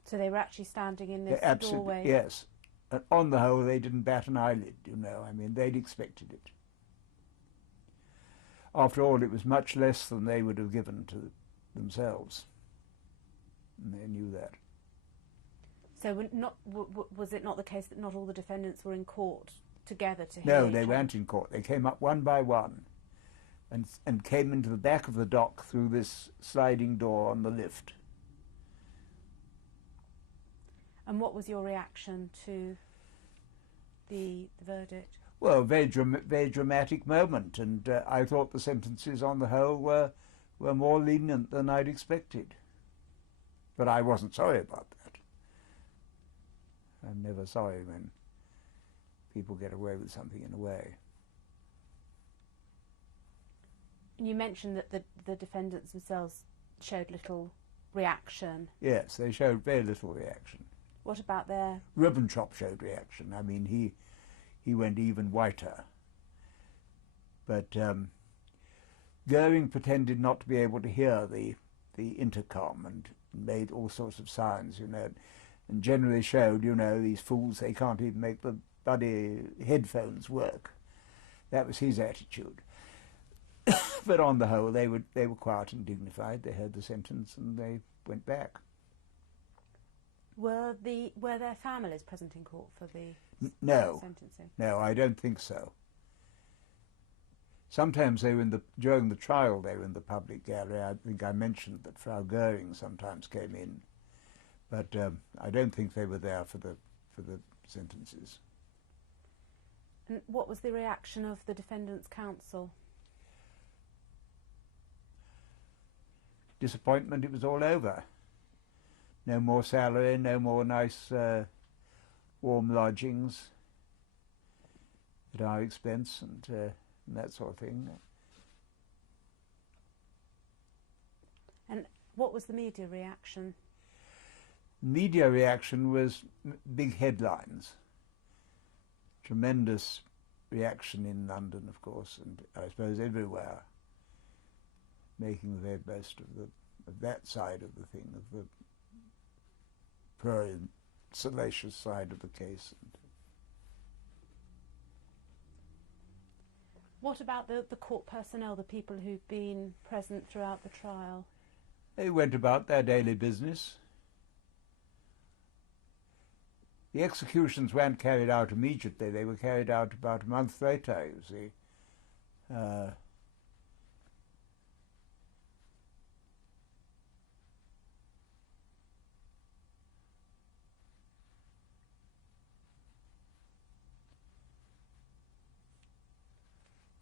So they were actually standing in this doorway? Yes. And on the whole, they didn't bat an eyelid, you know. I mean, they'd expected it. After all, it was much less than they would have given to themselves. And they knew that. So was it not the case that not all the defendants were in court together to hear? No, they weren't in court. They came up one by one and came into the back of the dock through this sliding door on the lift. And what was your reaction to the verdict? Well, very dramatic moment, and I thought the sentences on the whole were more lenient than I'd expected. But I wasn't sorry about that. I'm never sorry when people get away with something in a way. You mentioned that the defendants themselves showed little reaction. Yes, they showed very little reaction. What about their... Ribbentrop showed reaction. I mean, he went even whiter. But Goering pretended not to be able to hear the intercom and made all sorts of signs, you know, and generally showed, you know, these fools, they can't even make the bloody headphones work. That was his attitude. But on the whole, they were quiet and dignified. They heard the sentence and they went back. Were their families present in court for the No, sentencing? No, I don't think so. Sometimes they were during the trial they were in the public gallery. I think I mentioned that Frau Goering sometimes came in, but I don't think they were there for the sentences. And what was the reaction of the defendant's counsel? Disappointment. It was all over. No more salary, no more nice warm lodgings at our expense, and that sort of thing. And what was the media reaction? Media reaction was big headlines. Tremendous reaction in London, of course, and I suppose everywhere, making the very best of that side of the thing, of the very salacious side of the case. What about the court personnel, the people who've been present throughout the trial? They went about their daily business. The executions weren't carried out immediately. They were carried out about a month later, you see.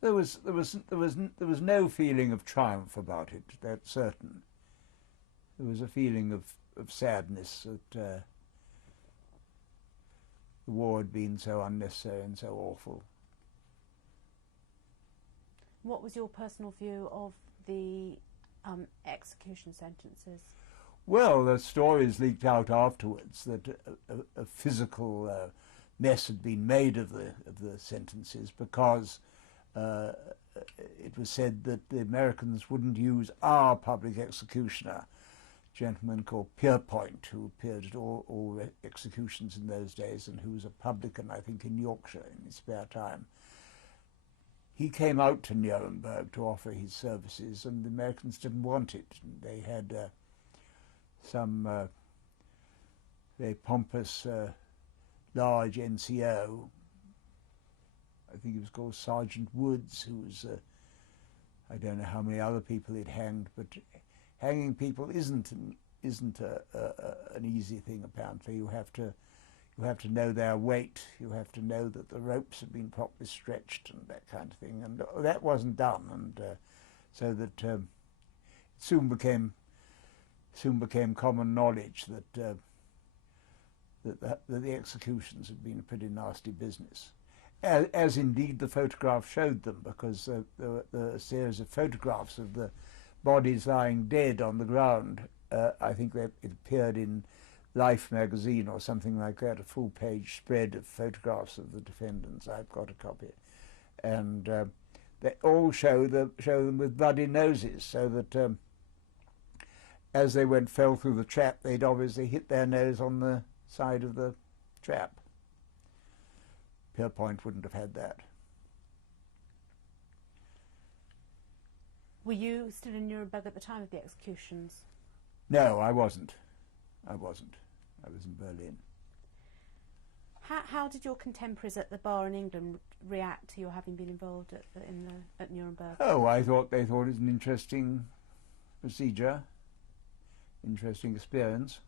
There was no feeling of triumph about it, that's certain. There was a feeling of sadness that the war had been so unnecessary and so awful. What was your personal view of the execution sentences? Well, the stories leaked out afterwards that a physical mess had been made of the sentences because it was said that the Americans wouldn't use our public executioner, a gentleman called Pierpoint, who appeared at all executions in those days and who was a publican, I think, in Yorkshire in his spare time. He came out to Nuremberg to offer his services, and the Americans didn't want it. They had some very pompous, large NCO. I think he was called Sergeant Woods, who was, I don't know how many other people he'd hanged, but hanging people isn't an easy thing, apparently. You have to know their weight, you have to know that the ropes have been properly stretched and that kind of thing, and that wasn't done, and so that it soon became common knowledge that the executions had been a pretty nasty business. As indeed the photograph showed them, because there were a series of photographs of the bodies lying dead on the ground. I think it appeared in Life magazine or something like that, a full-page spread of photographs of the defendants. I've got a copy. And they all show them with bloody noses, so that as they fell through the trap, they'd obviously hit their nose on the side of the trap. Pierpoint wouldn't have had that. Were you still in Nuremberg at the time of the executions? No, I wasn't. I was in Berlin. How did your contemporaries at the bar in England react to your having been involved at Nuremberg? Oh, they thought it was an interesting procedure, interesting experience.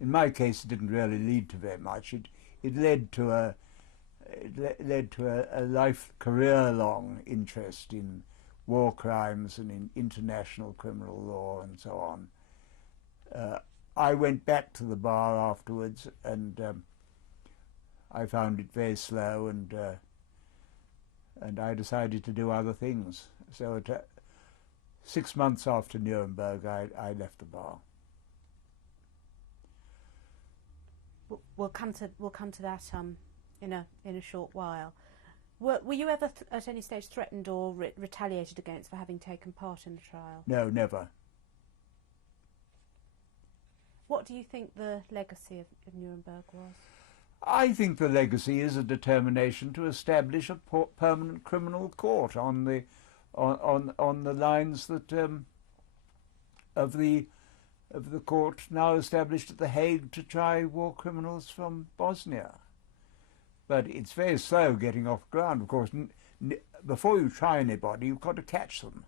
In my case, it didn't really lead to very much. It led to a career-long interest in war crimes and in international criminal law and so on. I went back to the bar afterwards, and I found it very slow, and I decided to do other things. So 6 months after Nuremberg, I left the bar. We'll come to that in a short while. Were you ever at any stage threatened or retaliated against for having taken part in the trial? No, never. What do you think the legacy of Nuremberg was? I think the legacy is a determination to establish a permanent criminal court on the lines that of the court now established at The Hague to try war criminals from Bosnia. But it's very slow getting off ground. Of course, before you try anybody, you've got to catch them.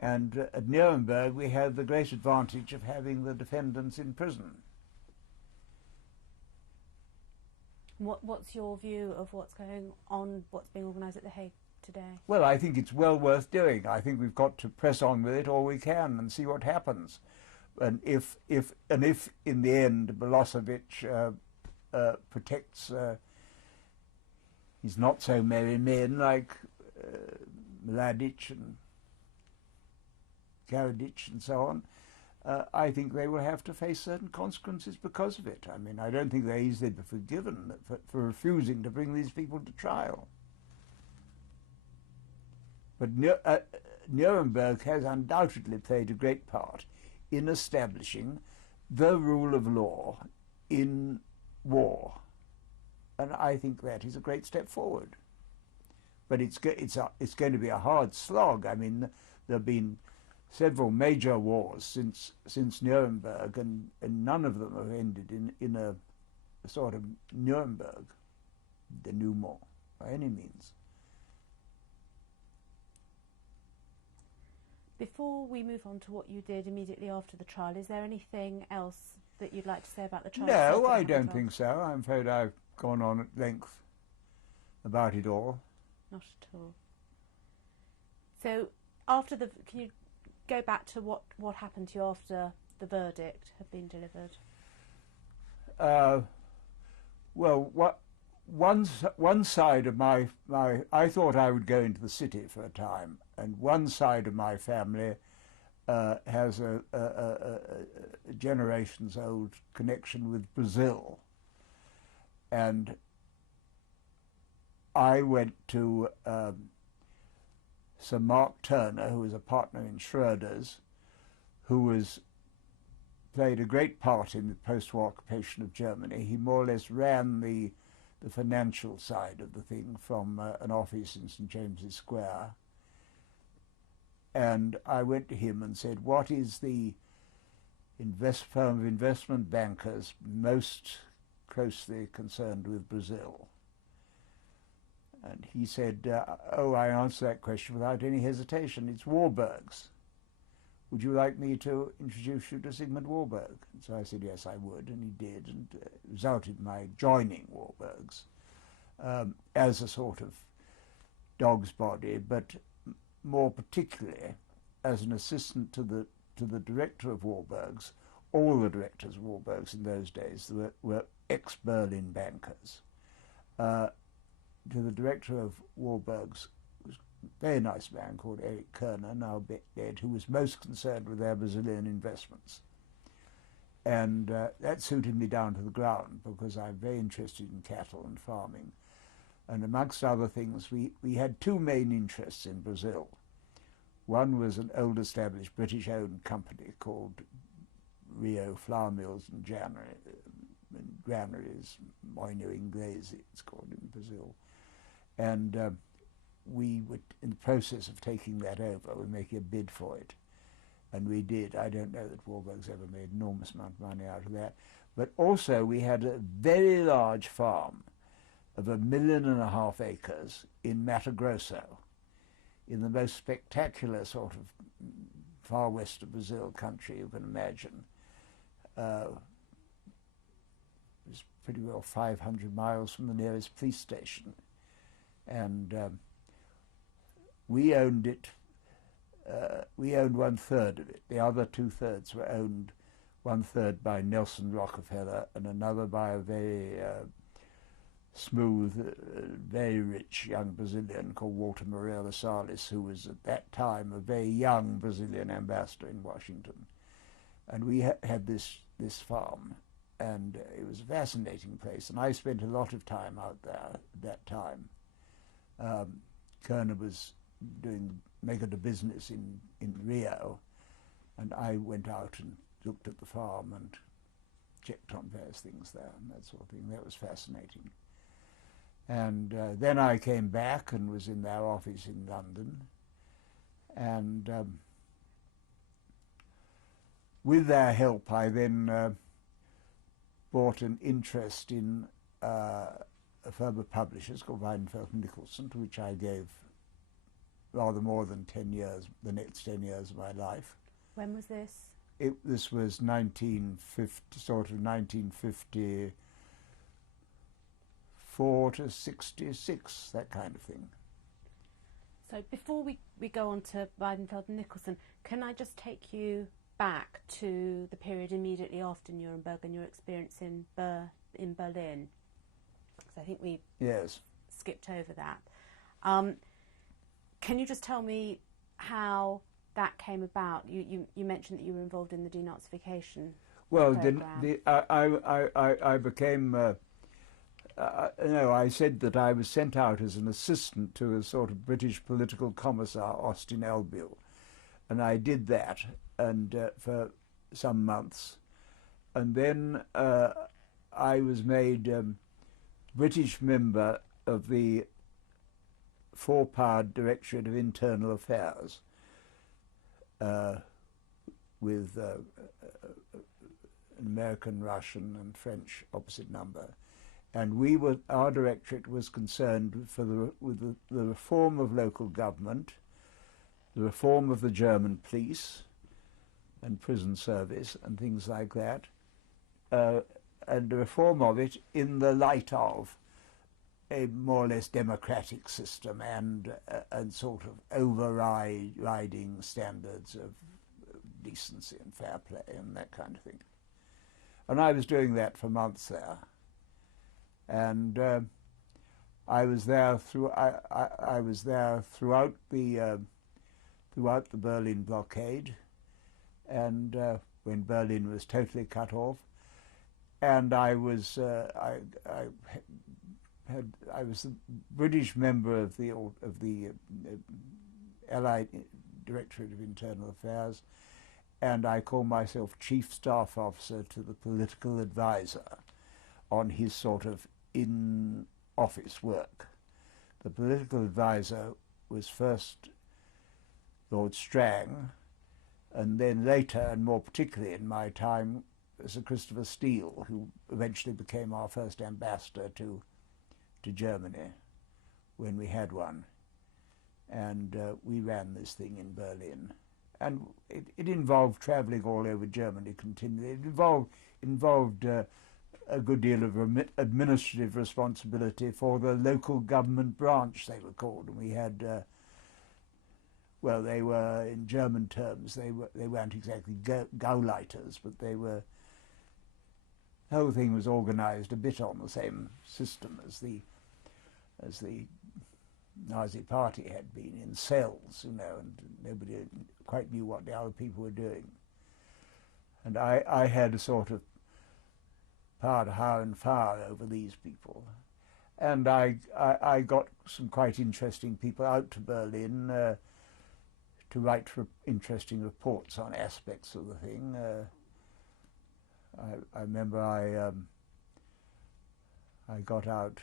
And at Nuremberg, we had the great advantage of having the defendants in prison. What's your view of what's going on, what's being organised at The Hague today? Well, I think it's well worth doing. I think we've got to press on with it all we can and see what happens. And if in the end Milosevic protects his not so merry men like Mladic and Karadzic and so on, I think they will have to face certain consequences because of it. I mean, I don't think they're easily forgiven for refusing to bring these people to trial. But Nuremberg has undoubtedly played a great part in establishing the rule of law in war. And I think that is a great step forward. But it's going to be a hard slog. I mean, there have been several major wars since Nuremberg, and none of them have ended in a sort of Nuremberg denouement by any means. Before we move on to what you did immediately after the trial, is there anything else that you'd like to say about the trial? No, I don't think so. I'm afraid I've gone on at length about it all. Not at all. So, after can you go back to what happened to you after the verdict had been delivered? Well, one side of my I thought I would go into the city for a time, and one side of my family has a generations-old connection with Brazil, and I went to Sir Mark Turner, who was a partner in Schroeder's, who played a great part in the post-war occupation of Germany. He more or less ran the financial side of the thing from an office in St. James's Square. And I went to him and said, what is the firm of investment bankers most closely concerned with Brazil? And he said, I answer that question without any hesitation. It's Warburg's. Would you like me to introduce you to Sigmund Warburg? And so I said, yes, I would, and he did, and it resulted in my joining Warburg's as a sort of dog's body, but more particularly as an assistant to the director of Warburg's. All the directors of Warburg's in those days were ex-Berlin bankers. To the director of Warburg's, was a very nice man called Erich Kerner, now dead, who was most concerned with their Brazilian investments. And that suited me down to the ground because I'm very interested in cattle and farming. And amongst other things, we had two main interests in Brazil. One was an old established British-owned company called Rio Flour Mills and Granaries, Moinho Inglese, it's called in Brazil. And we were in the process of taking that over. We were making a bid for it. And we did. I don't know that Warburg's ever made an enormous amount of money out of that. But also we had a very large farm of 1.5 million acres in Mato Grosso, in the most spectacular sort of far west of Brazil country you can imagine. It was pretty well 500 miles from the nearest police station. And we owned it. We owned 1/3 of it. The other 2/3 were owned one-third by Nelson Rockefeller and another by a very smooth, very rich young Brazilian called Walter Moreira Salles, who was at that time a very young Brazilian ambassador in Washington. And we had this farm, and it was a fascinating place, and I spent a lot of time out there at that time. Kerner was making a business in Rio, and I went out and looked at the farm and checked on various things there and that sort of thing. That was fascinating. And then I came back and was in their office in London, and with their help I then bought an interest in a firm of publishers called Weidenfeld Nicolson, to which I gave rather more than 10 years, the next 10 years of my life. When was this? This was 1954 to 66, that kind of thing. So before we go on to Weidenfeld and Nicolson, can I just take you back to the period immediately after Nuremberg and your experience in Berlin? Because I think we skipped over that. Can you just tell me how that came about? You mentioned that you were involved in the denazification program. I became. I said that I was sent out as an assistant to a sort of British political commissar, Austin Elbill, and I did that, and for some months, and then I was made British member of the four-powered Directorate of Internal Affairs, with an American, Russian, and French opposite number, and our directorate was concerned with the reform of local government, the reform of the German police and prison service, and things like that, and the reform of it in the light of a more or less democratic system and sort of overriding standards of decency and fair play and that kind of thing. And I was doing that for months there, and I was there throughout the Berlin blockade, and when Berlin was totally cut off, and I was the British member of the Allied Directorate of Internal Affairs, and I call myself Chief Staff Officer to the political advisor on his sort of in-office work. The political advisor was first Lord Strang, and then later, and more particularly in my time, Sir Christopher Steele, who eventually became our first ambassador to Germany when we had one, and we ran this thing in Berlin, and it involved travelling all over Germany continually. It involved a good deal of administrative responsibility for the local government branch, they were called, and we had well, they were, in German terms, they weren't exactly Gauleiters, but they were. The whole thing was organised a bit on the same system as the Nazi Party had been, in cells, and nobody quite knew what the other people were doing. And I had a sort of power to hire and fire over these people. And I got some quite interesting people out to Berlin to write interesting reports on aspects of the thing. I remember I got out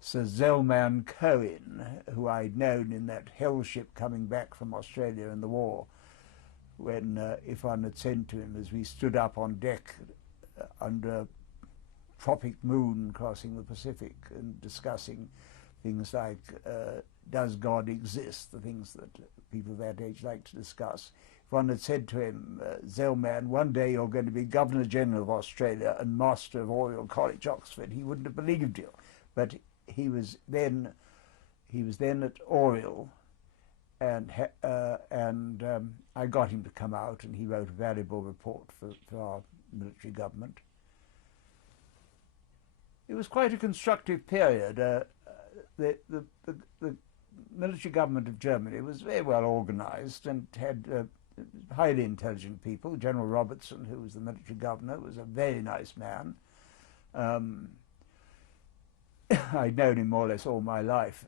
Sir Zelman Cohen, who I'd known in that hell ship coming back from Australia in the war, when if one had sent to him as we stood up on deck under a tropic moon crossing the Pacific and discussing things like does God exist, the things that people of that age like to discuss. If one had said to him, Zelman, one day you're going to be Governor-General of Australia and Master of Oriel College, Oxford, he wouldn't have believed you. But he was then at Oriel, I got him to come out, and he wrote a valuable report for our military government. It was quite a constructive period. The military government of Germany was very well organized and had highly intelligent people. General Robertson, who was the military governor, was a very nice man. I'd known him more or less all my life.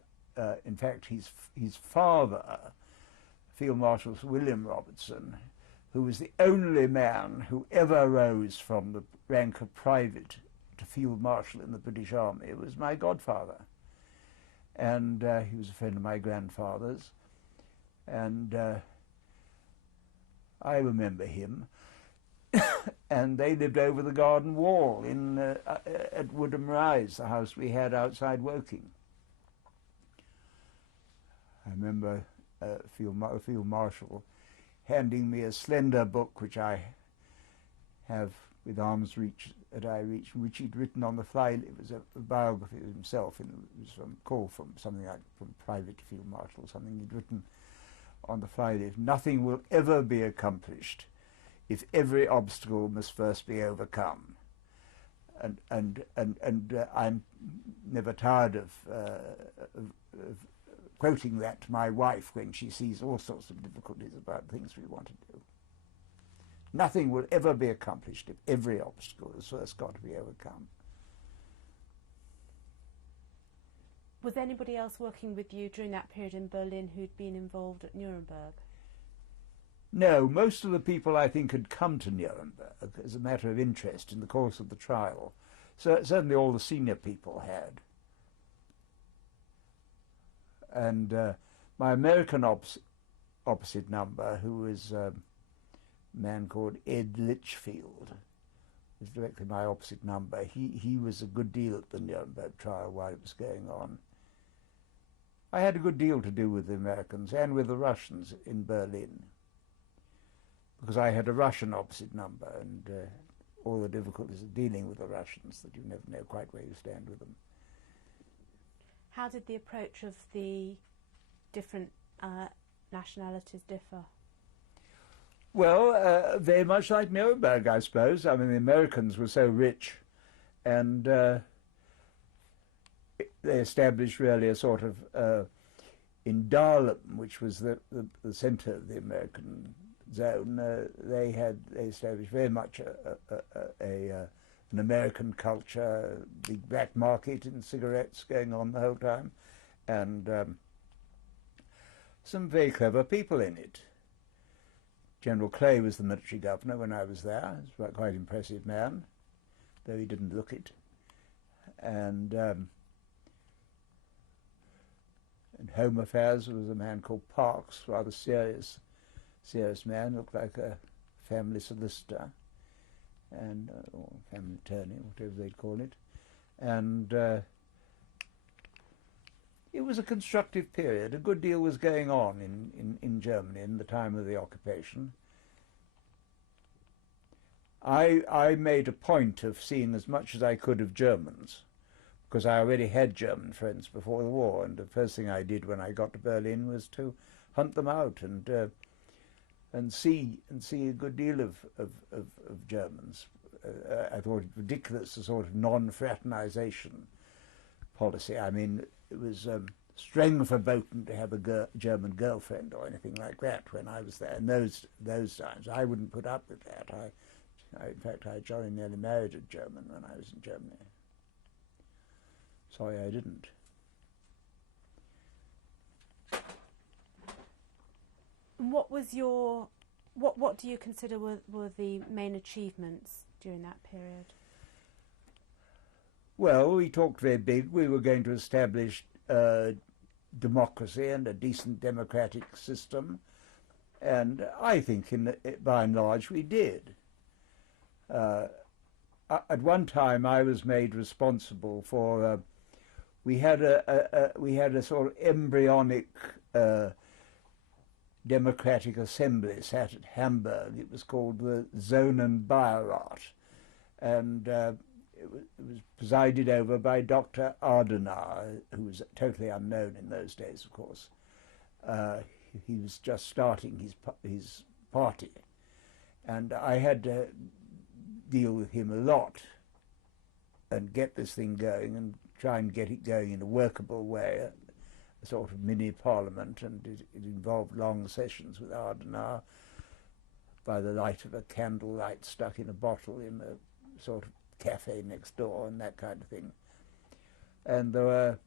In fact, his father, Field Marshal William Robertson, who was the only man who ever rose from the rank of private to Field Marshal in the British Army, was my godfather. And he was a friend of my grandfather's. And I remember him. And they lived over the garden wall at Woodham Rise, the house we had outside Woking. I remember Field Marshal handing me a slender book which I have with arm's reach at eye reach, which he'd written on the fly. It was a biography of himself, and it was from call from something like from Private Field Marshal, something he'd written on the fly leaf. Nothing will ever be accomplished if every obstacle must first be overcome. And I'm never tired of quoting that to my wife when she sees all sorts of difficulties about things we want to do. Nothing will ever be accomplished if every obstacle has first got to be overcome. Was anybody else working with you during that period in Berlin who'd been involved at Nuremberg? No, most of the people I think had come to Nuremberg as a matter of interest in the course of the trial. So certainly all the senior people had. And my American opposite number, who was a man called Ed Litchfield, was directly my opposite number. He was a good deal at the Nuremberg trial while it was going on. I had a good deal to do with the Americans and with the Russians in Berlin, because I had a Russian opposite number, and all the difficulties of dealing with the Russians, that you never know quite where you stand with them. How did the approach of the different nationalities differ? Well, very much like Nuremberg, I suppose. I mean, the Americans were so rich, and they established really a sort of, in Dahlem, which was the centre of the American zone, they established very much an American culture, big black market in cigarettes going on the whole time, and some very clever people in it. General Clay was the military governor when I was there. He was quite an impressive man, though he didn't look it. And in Home Affairs there was a man called Parks, rather serious man, looked like a family solicitor, and or family attorney, whatever they'd call it. And it was a constructive period. A good deal was going on in Germany in the time of the occupation. I made a point of seeing as much as I could of Germans, because I already had German friends before the war, and the first thing I did when I got to Berlin was to hunt them out and see a good deal of Germans. I thought it ridiculous, the sort of non-fraternization policy. I mean, it was streng verboten to have a German girlfriend or anything like that when I was there. In those times, I wouldn't put up with that. In fact, I jolly nearly married a German when I was in Germany. Sorry, I didn't. What was your what do you consider were the main achievements during that period? Well, we talked very big. We were going to establish democracy and a decent democratic system, and I think by and large we did. At one time I was made responsible for we had a sort of embryonic democratic assembly sat at Hamburg. It was called the Zonenbeirat, and it was presided over by Dr. Adenauer, who was totally unknown in those days, of course. he was just starting his party, and I had to deal with him a lot and get this thing going and try and get it going in a workable way, a sort of mini parliament, and it involved long sessions with Adenauer by the light of a candlelight stuck in a bottle in a sort of cafe next door and that kind of thing. And there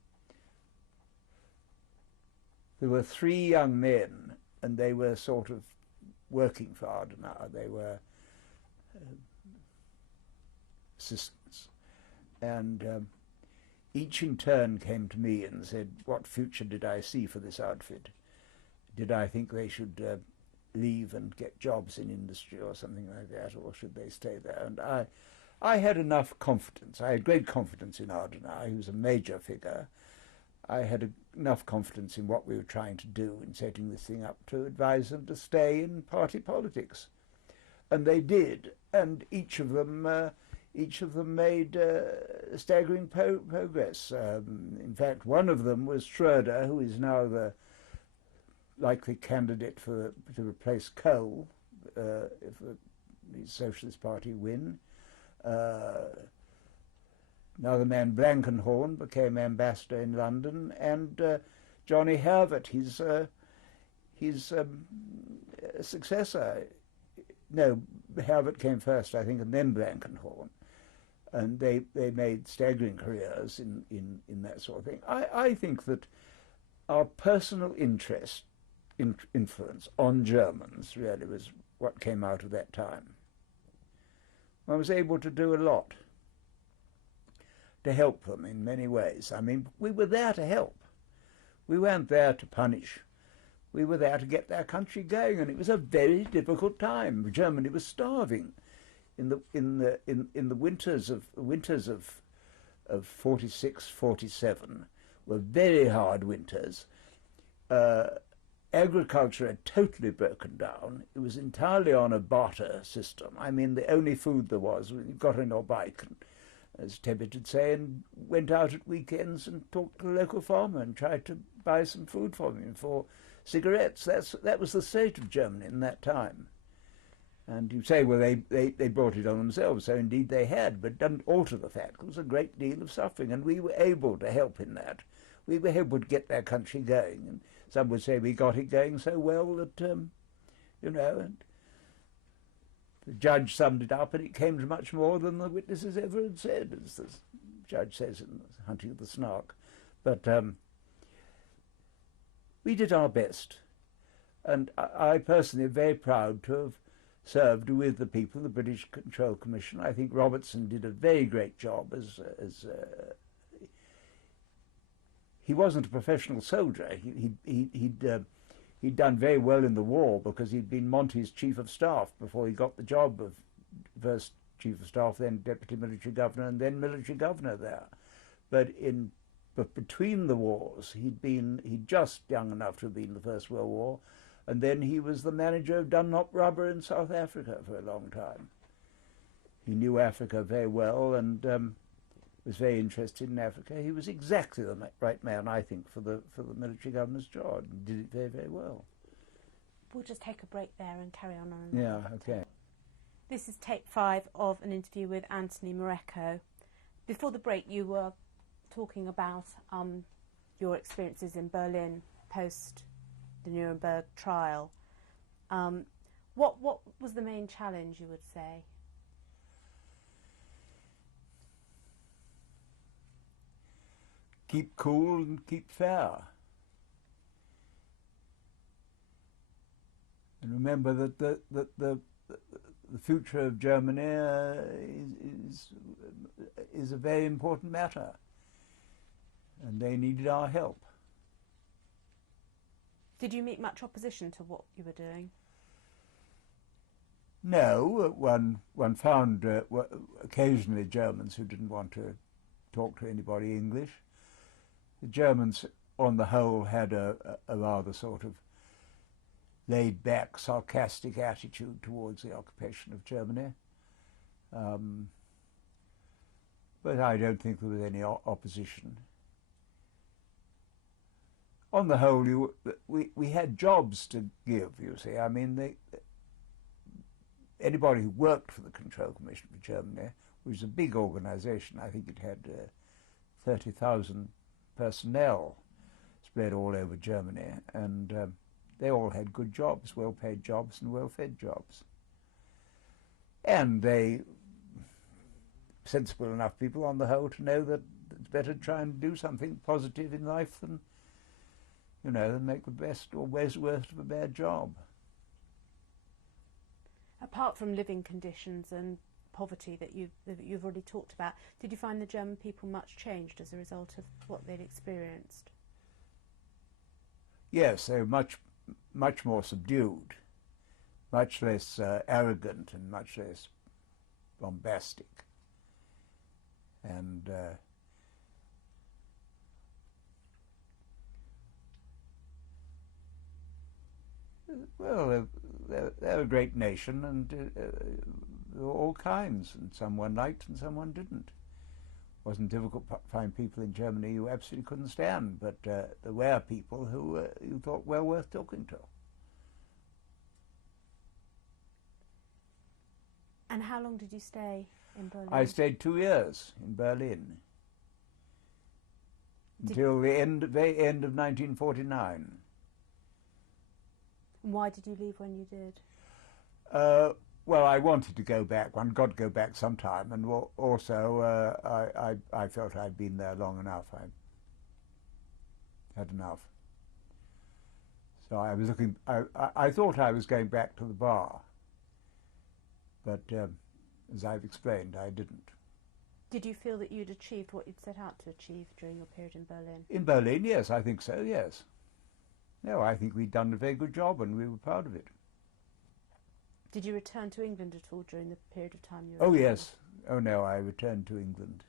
were three young men, and they were sort of working for Adenauer. They were assistants. And each in turn came to me and said, what future did I see for this outfit? Did I think they should leave and get jobs in industry or something like that, or should they stay there? And I had enough confidence. I had great confidence in Adenauer. He was a major figure. I had enough confidence in what we were trying to do in setting this thing up to advise them to stay in party politics. And they did, and each of them made staggering progress. In fact, one of them was Schroeder, who is now the likely candidate to replace Kohl if the Socialist Party win. Another man, Blankenhorn, became ambassador in London, and Johnny Hervert, his successor. No, Hervert came first, I think, and then Blankenhorn. And they made staggering careers in that sort of thing. I think that our personal influence on Germans really was what came out of that time. I was able to do a lot to help them in many ways. I mean, we were there to help. We weren't there to punish. We were there to get their country going, and it was a very difficult time. Germany was starving in the winters of 46, 47 were very hard winters. Agriculture had totally broken down. It was entirely on a barter system. I mean, the only food there was, you got on your bike, and, as Tebbit would say, and went out at weekends and talked to the local farmer and tried to buy some food for him for cigarettes. That was the state of Germany in that time. And you say, well, they brought it on themselves, so indeed they had, but it doesn't alter the fact there was a great deal of suffering, and we were able to help in that. We were able to get their country going, and some would say we got it going so well that, and the judge summed it up, and it came to much more than the witnesses ever had said, as the judge says in Hunting of the Snark. But we did our best, and I personally am very proud to have served with the people, the British Control Commission. I think Robertson did a very great job as he wasn't a professional soldier. He'd done very well in the war because he'd been Monty's chief of staff before he got the job of first chief of staff, then deputy military governor, and then military governor there. But between the wars, he'd just young enough to have been in the First World War, and then he was the manager of Dunlop Rubber in South Africa for a long time. He knew Africa very well and was very interested in Africa. He was exactly the right man, I think, for the military governor's job, and did it very, very well. We'll just take a break there and carry on. Yeah, okay. This is tape 5 of an interview with Anthony Morecco. Before the break, you were talking about your experiences in Berlin post the Nuremberg trial. What was the main challenge, you would say? Keep cool and keep fair. And remember that the future of Germany is a very important matter, and they needed our help. Did you meet much opposition to what you were doing? No, one found occasionally Germans who didn't want to talk to anybody English. The Germans, on the whole, had a rather sort of laid-back, sarcastic attitude towards the occupation of Germany. But I don't think there was any opposition. on the whole, we had jobs to give, you see. I mean, anybody who worked for the Control Commission for Germany, which was a big organisation, I think it had 30,000 personnel spread all over Germany, and they all had good jobs, well-paid jobs and well-fed jobs. And they, sensible enough people on the whole to know that it's better to try and do something positive in life than, you know, than make the best or worst of a bad job. Apart from living conditions and poverty that you've already talked about, did you find the German people much changed as a result of what they'd experienced? Yes, they were much more subdued, much less arrogant and much less bombastic. And well, they're a great nation, and there were all kinds, and some one liked and some one didn't. It wasn't difficult to find people in Germany you absolutely couldn't stand, but there were people who you thought well worth talking to. And how long did you stay in Berlin? I stayed 2 years in Berlin until the very end of 1949. Why did you leave when you did? Well, I wanted to go back. One got to go back sometime, and also I felt I'd been there long enough. I had enough. So I was looking. I thought I was going back to the bar, but as I've explained, I didn't. Did you feel that you'd achieved what you'd set out to achieve during your period in Berlin? In Berlin, yes, I think so. Yes. No, I think we'd done a very good job, and we were proud of it. Did you return to England at all during the period of time you were Oh, in yes. Oh, no, I returned to England.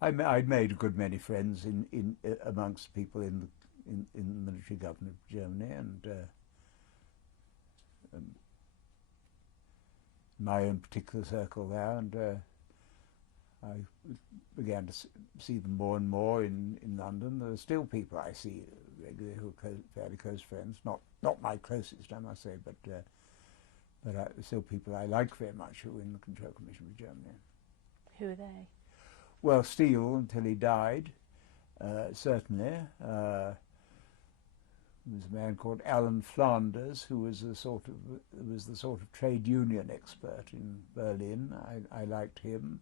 I'd made a good many friends amongst people in the military government of Germany, and my own particular circle there, and I began to see them more and more in London. There are still people I see regularly who are fairly close friends, not my closest, I must say, but still people I like very much who are in the Control Commission for Germany. Who are they? Well, Steele, until he died, certainly. There was a man called Alan Flanders, who was the sort of trade union expert in Berlin. I liked him.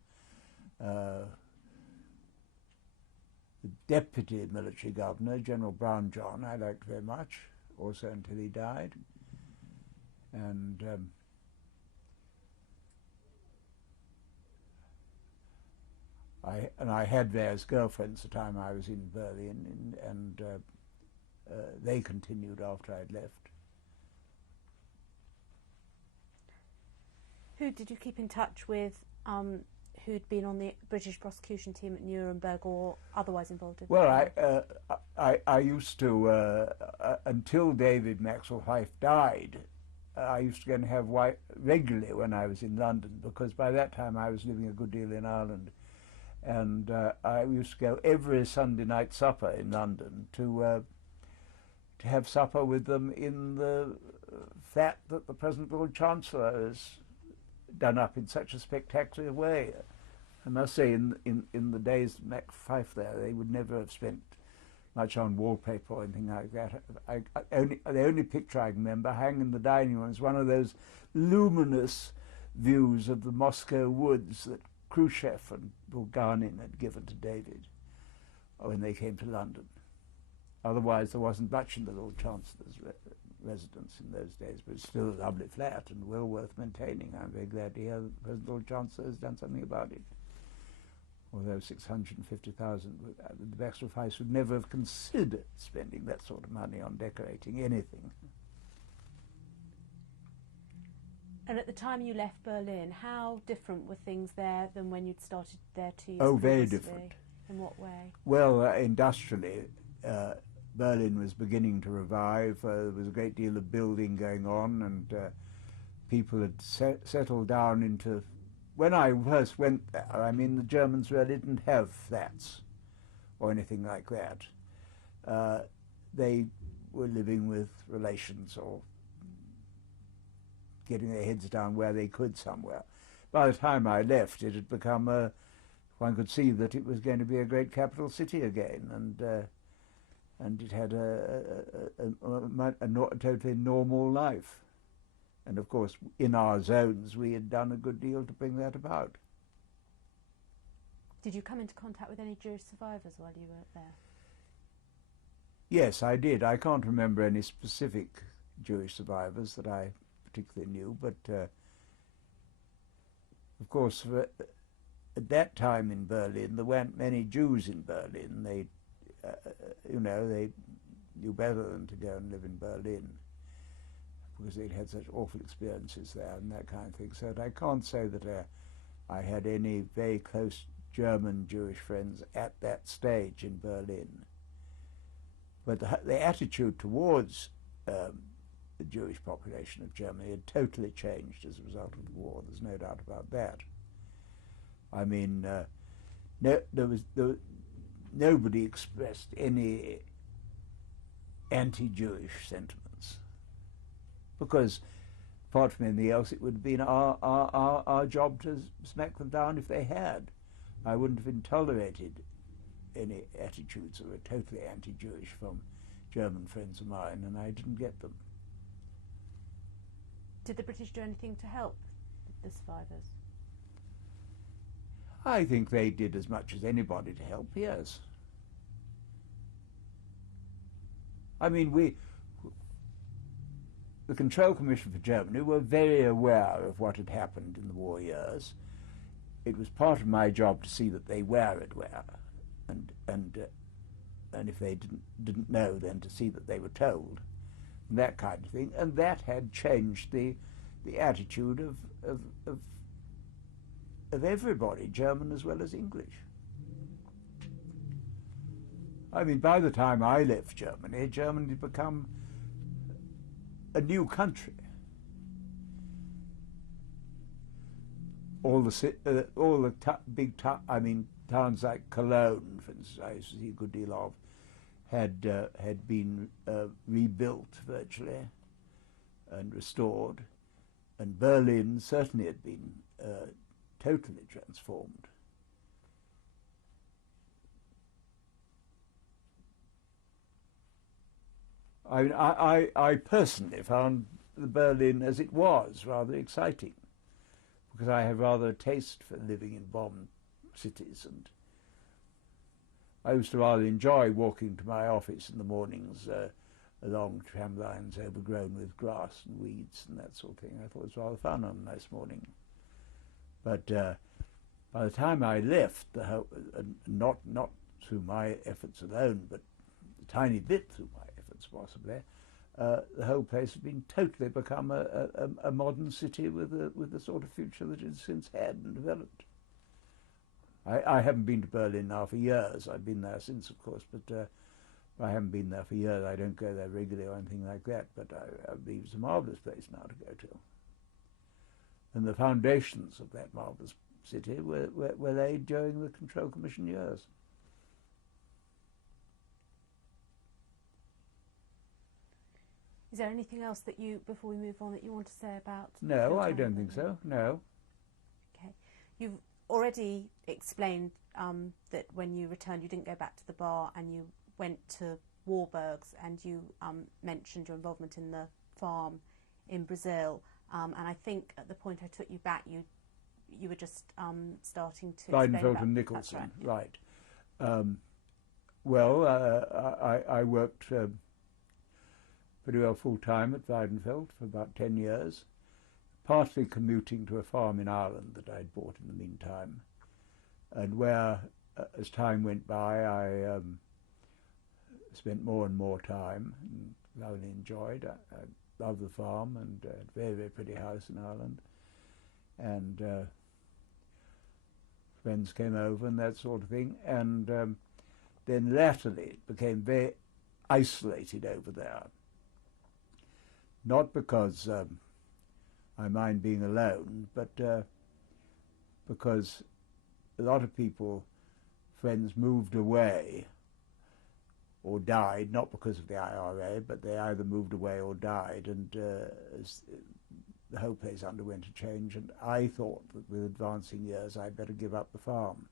The deputy military governor, General Brown John, I liked very much, also until he died. And I had various girlfriends the time I was in Berlin, and they continued after I'd left. Who did you keep in touch with who'd been on the British prosecution team at Nuremberg or otherwise involved in it? Well, I used to, until David Maxwell Fyfe died, I used to go and have regularly when I was in London, because by that time I was living a good deal in Ireland. And I used to go every Sunday night supper in London to have supper with them in the flat that the present Lord Chancellor has done up in such a spectacular way. I must say, in the days of Max Fyfe there, they would never have spent much on wallpaper or anything like that. The only picture I can remember hanging in the dining room is one of those luminous views of the Moscow woods that Khrushchev and Bulganin had given to David when they came to London. Otherwise, there wasn't much in the Lord Chancellor's residence in those days, but it's still a lovely flat and well worth maintaining. I'm very glad to hear that the present Lord Chancellor has done something about it. Although 650,000, the Maxwell Fyfe would never have considered spending that sort of money on decorating anything. And at the time you left Berlin, how different were things there than when you'd started there 2 years Oh, previously? very different. In what way? Well, industrially, Berlin was beginning to revive. There was a great deal of building going on, and people had settled down into when I first went there, I mean, the Germans really didn't have flats or anything like that. They were living with relations or getting their heads down where they could somewhere. By the time I left, it had become one could see that it was going to be a great capital city again, and it had a totally normal life. And of course, in our zones, we had done a good deal to bring that about. Did you come into contact with any Jewish survivors while you were there? Yes, I did. I can't remember any specific Jewish survivors that I particularly knew, but of course, at that time in Berlin, there weren't many Jews in Berlin. They, they knew better than to go and live in Berlin because they'd had such awful experiences there and that kind of thing. So I can't say that I had any very close German Jewish friends at that stage in Berlin. But the attitude towards the Jewish population of Germany had totally changed as a result of the war. There's no doubt about that. I mean, nobody expressed any anti-Jewish sentiments, because apart from anything else, it would have been our job to smack them down if they had. I wouldn't have been tolerated any attitudes that were totally anti-Jewish from German friends of mine, and I didn't get them. Did the British do anything to help the survivors? I think they did as much as anybody to help, yes. I mean, the Control Commission for Germany were very aware of what had happened in the war years. It was part of my job to see that they were aware, and if they didn't know, then to see that they were told, and that kind of thing. And that had changed the attitude of everybody, German as well as English. I mean, by the time I left Germany, Germany had become a new country. All the big towns like Cologne, for instance, I used to see a good deal of, had been rebuilt virtually and restored, and Berlin certainly had been totally transformed. I mean, I personally found the Berlin as it was rather exciting, because I have rather a taste for living in bomb cities, and I used to rather enjoy walking to my office in the mornings along tram lines overgrown with grass and weeds and that sort of thing. I thought it was rather fun on a nice morning. But by the time I left, not through my efforts alone, but a tiny bit through my efforts possibly, the whole place has been totally become a modern city with the sort of future that it's since had and developed. I haven't been to Berlin now for years. I've been there since, of course, but I haven't been there for years. I don't go there regularly or anything like that, but I believe it's a marvellous place now to go to. And the foundations of that marvellous city were laid during the Control Commission years. Is there anything else that before we move on, that you want to say about? No, I don't think so. No. Okay. You've already explained that when you returned, you didn't go back to the bar, and you went to Warburg's, and you mentioned your involvement in the farm in Brazil. And I think at the point I took you back, you were just starting to explain Weidenfeld about, and Nicholson, that's right. I worked pretty well full-time at Weidenfeld for about 10 years, partly commuting to a farm in Ireland that I'd bought in the meantime, and where, as time went by, I spent more and more time and thoroughly enjoyed. I loved the farm and a very, very pretty house in Ireland, and friends came over and that sort of thing, and then latterly it became very isolated over there. Not because I mind being alone, but because a lot of people, friends, moved away or died, not because of the IRA, but they either moved away or died, and the whole place underwent a change, and I thought that with advancing years I'd better give up the farm.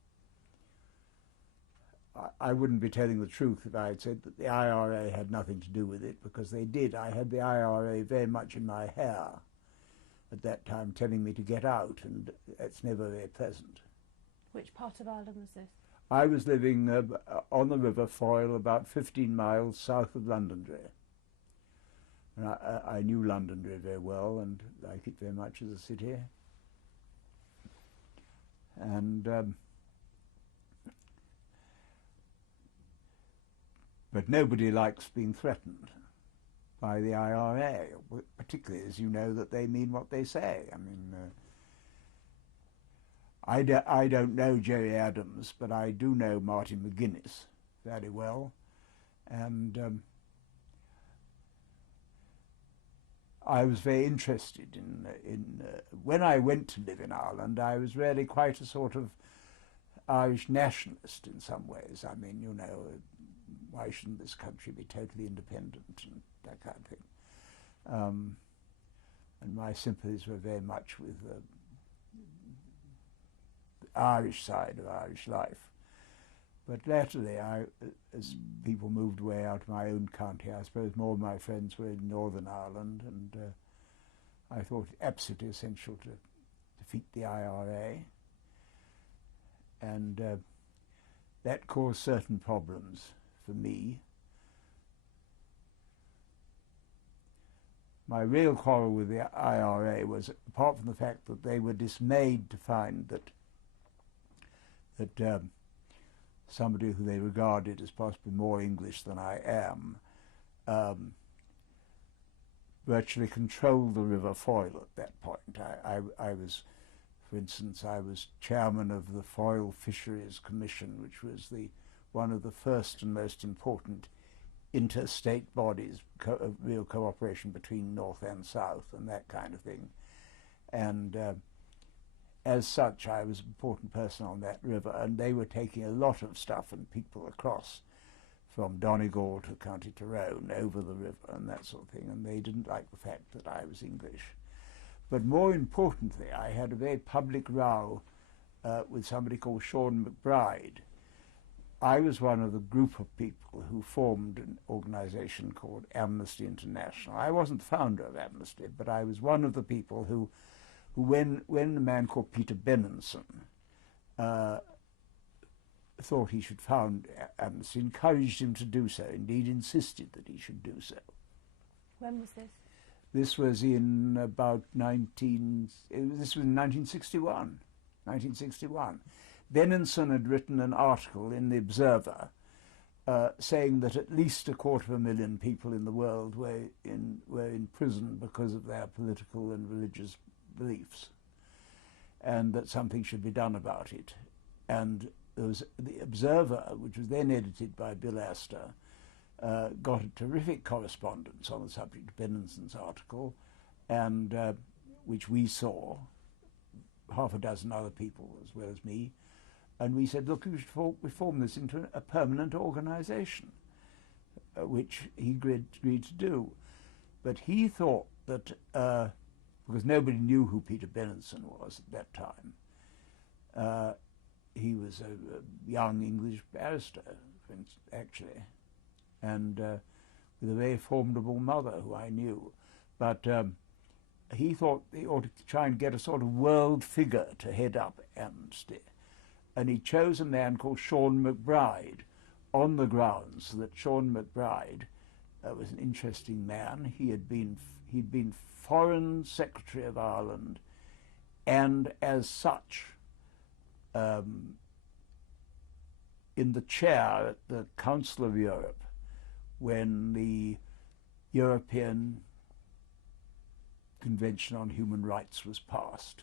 I wouldn't be telling the truth if I had said that the IRA had nothing to do with it, because they did. I had the IRA very much in my hair at that time, telling me to get out, and it's never very pleasant. Which part of Ireland was this? I was living on the River Foyle, about 15 miles south of Londonderry. And I knew Londonderry very well and liked it very much as a city. And but nobody likes being threatened by the IRA, particularly as you know that they mean what they say. I mean, I don't know Gerry Adams, but I do know Martin McGuinness very well, and I was very interested in when I went to live in Ireland, I was really quite a sort of Irish nationalist in some ways. I mean, you know, why shouldn't this country be totally independent and that kind of thing. And my sympathies were very much with the Irish side of Irish life. But latterly, as people moved away out of my own county, I suppose more of my friends were in Northern Ireland, and I thought it absolutely essential to defeat the IRA. And that caused certain problems for me. My real quarrel with the IRA was, apart from the fact that they were dismayed to find that somebody who they regarded as possibly more English than I am virtually controlled the River Foyle at that point. I was, for instance, I was chairman of the Foyle Fisheries Commission, which was one of the first and most important interstate bodies of real cooperation between North and South and that kind of thing. And as such, I was an important person on that river, and they were taking a lot of stuff and people across from Donegal to County Tyrone over the river and that sort of thing, and they didn't like the fact that I was English. But more importantly, I had a very public row with somebody called Sean McBride. I was one of the group of people who formed an organization called Amnesty International. I wasn't the founder of Amnesty, but I was one of the people who when a man called Peter Benenson thought he should found Amnesty, encouraged him to do so, indeed insisted that he should do so. When was this? This was in about 1961. Benenson had written an article in The Observer saying that at least 250,000 people in the world were in prison because of their political and religious beliefs, and that something should be done about it. And there was The Observer, which was then edited by Bill Astor, got a terrific correspondence on the subject of Benenson's article, and which we saw, half a dozen other people as well as me, and we said, look, we should reform this into a permanent organization, which he agreed to do. But he thought that, because nobody knew who Peter Benenson was at that time, he was a young English barrister, actually, and with a very formidable mother who I knew. But he thought he ought to try and get a sort of world figure to head up Amnesty. And he chose a man called Sean McBride on the grounds that Sean McBride was an interesting man. He'd been Foreign Secretary of Ireland, and as such, in the chair at the Council of Europe when the European Convention on Human Rights was passed.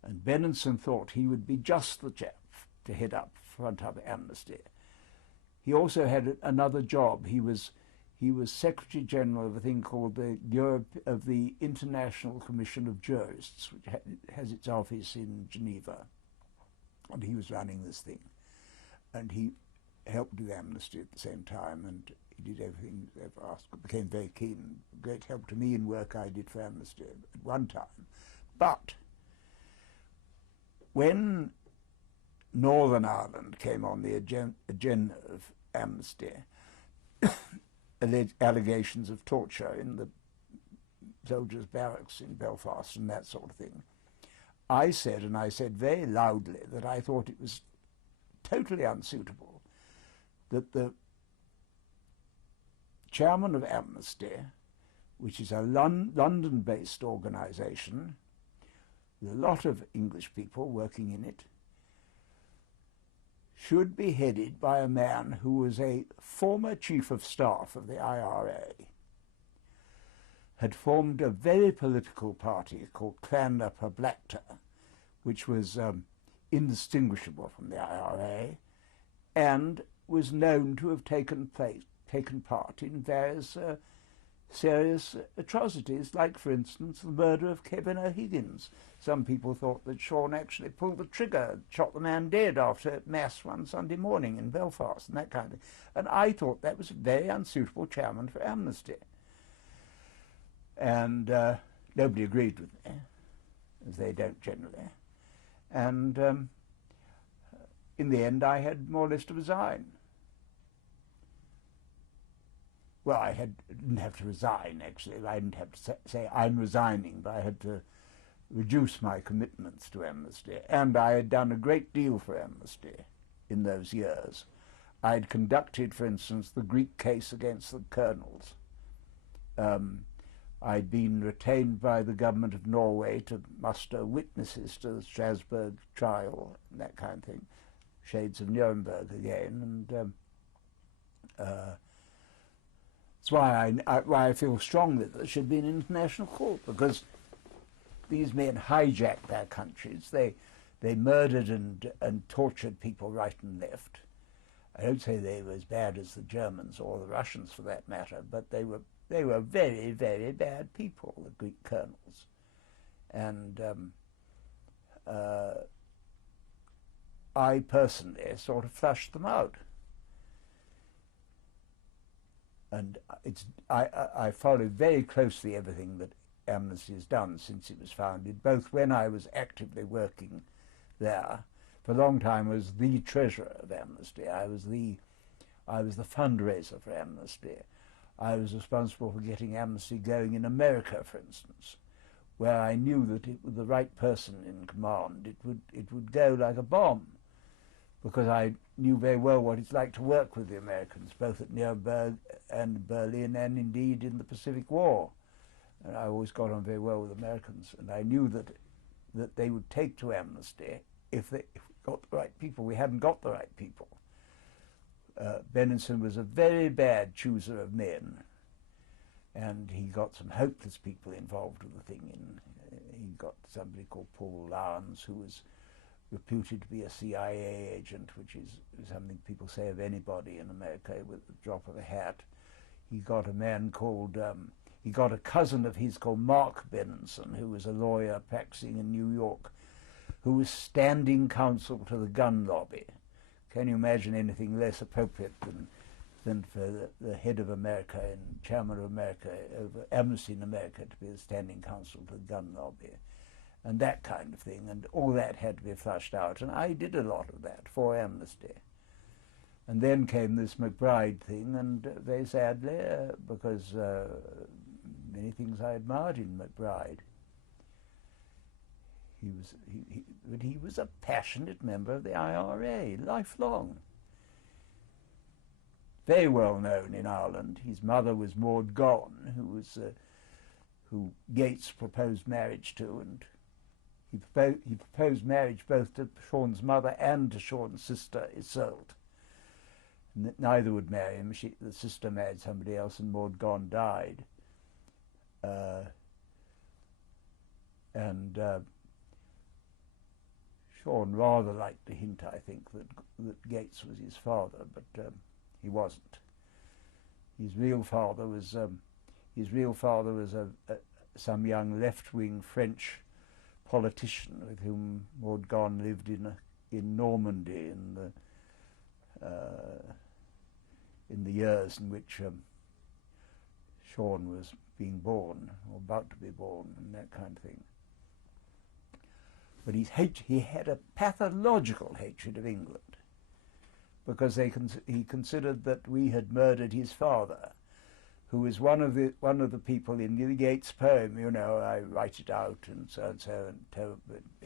And Benenson thought he would be just the chap to head up front of Amnesty. He also had another job. He was he was Secretary General of a thing called the International Commission of Jurists, which has its office in Geneva, and he was running this thing, and he helped with amnesty at the same time, and he did everything he was ever asked. Became very keen, great help to me in work I did for amnesty at one time. But when Northern Ireland came on the agenda of amnesty, allegations of torture in the soldiers' barracks in Belfast and that sort of thing, I said, and I said very loudly, that I thought it was totally unsuitable that the chairman of Amnesty, which is a London-based organisation with a lot of English people working in it, should be headed by a man who was a former chief of staff of the IRA, had formed a very political party called Clan na Poblachta, which was indistinguishable from the IRA, and was known to have taken part in various serious atrocities, like, for instance, the murder of Kevin O'Higgins. Some people thought that Sean actually pulled the trigger, shot the man dead after Mass one Sunday morning in Belfast, and that kind of thing. And I thought that was a very unsuitable chairman for Amnesty. And nobody agreed with me, as they don't generally. And in the end, I had more or less to resign. Well, didn't have to resign, actually. I didn't have to say I'm resigning, but I had to reduce my commitments to Amnesty. And I had done a great deal for Amnesty in those years. I had conducted, for instance, the Greek case against the colonels. I'd been retained by the government of Norway to muster witnesses to the Strasbourg trial, and that kind of thing. Shades of Nuremberg again, and that's why I feel strongly that there should be an international court, because these men hijacked their countries. They murdered and tortured people right and left. I don't say they were as bad as the Germans or the Russians, for that matter, but they were very, very bad people, the Greek colonels. And I personally sort of flushed them out. And I followed very closely everything that Amnesty has done since it was founded, both when I was actively working there. For a long time I was the treasurer of Amnesty. I was the fundraiser for Amnesty. I was responsible for getting Amnesty going in America, for instance, where I knew that with the right person in command, it would go like a bomb, because I knew very well what it's like to work with the Americans, both at Nuremberg and Berlin, and indeed in the Pacific War. And I always got on very well with Americans, and I knew that they would take to Amnesty if we got the right people. We hadn't got the right people. Benenson was a very bad chooser of men, and he got some hopeless people involved with the thing. He got somebody called Paul Lowndes, who was reputed to be a CIA agent, which is something people say of anybody in America with the drop of a hat. He got a man called, he got a cousin of his called Mark Benenson, who was a lawyer practicing in New York, who was standing counsel to the gun lobby. Can you imagine anything less appropriate than for the head of America and chairman of America, over Amnesty in America, to be the standing counsel to the gun lobby, and that kind of thing, and all that had to be flushed out, and I did a lot of that for Amnesty. And then came this MacBride thing, and very sadly, because many things I admired in MacBride, he was a passionate member of the IRA, lifelong. Very well known in Ireland. His mother was Maud Gonne, who Gates proposed marriage to, and he proposed marriage both to Sean's mother and to Sean's sister Isolde. And neither would marry him. The sister married somebody else, and Maud Gonne died. Sean rather liked to hint, I think, that Gates was his father, but he wasn't. His real father was some young left-wing French politician with whom Maud Gonne lived in Normandy in the years in which Sean was being born or about to be born, and that kind of thing. But he had a pathological hatred of England, because he considered that we had murdered his father, who was one of the people in the Yeats poem. You know, I write it out, and so, and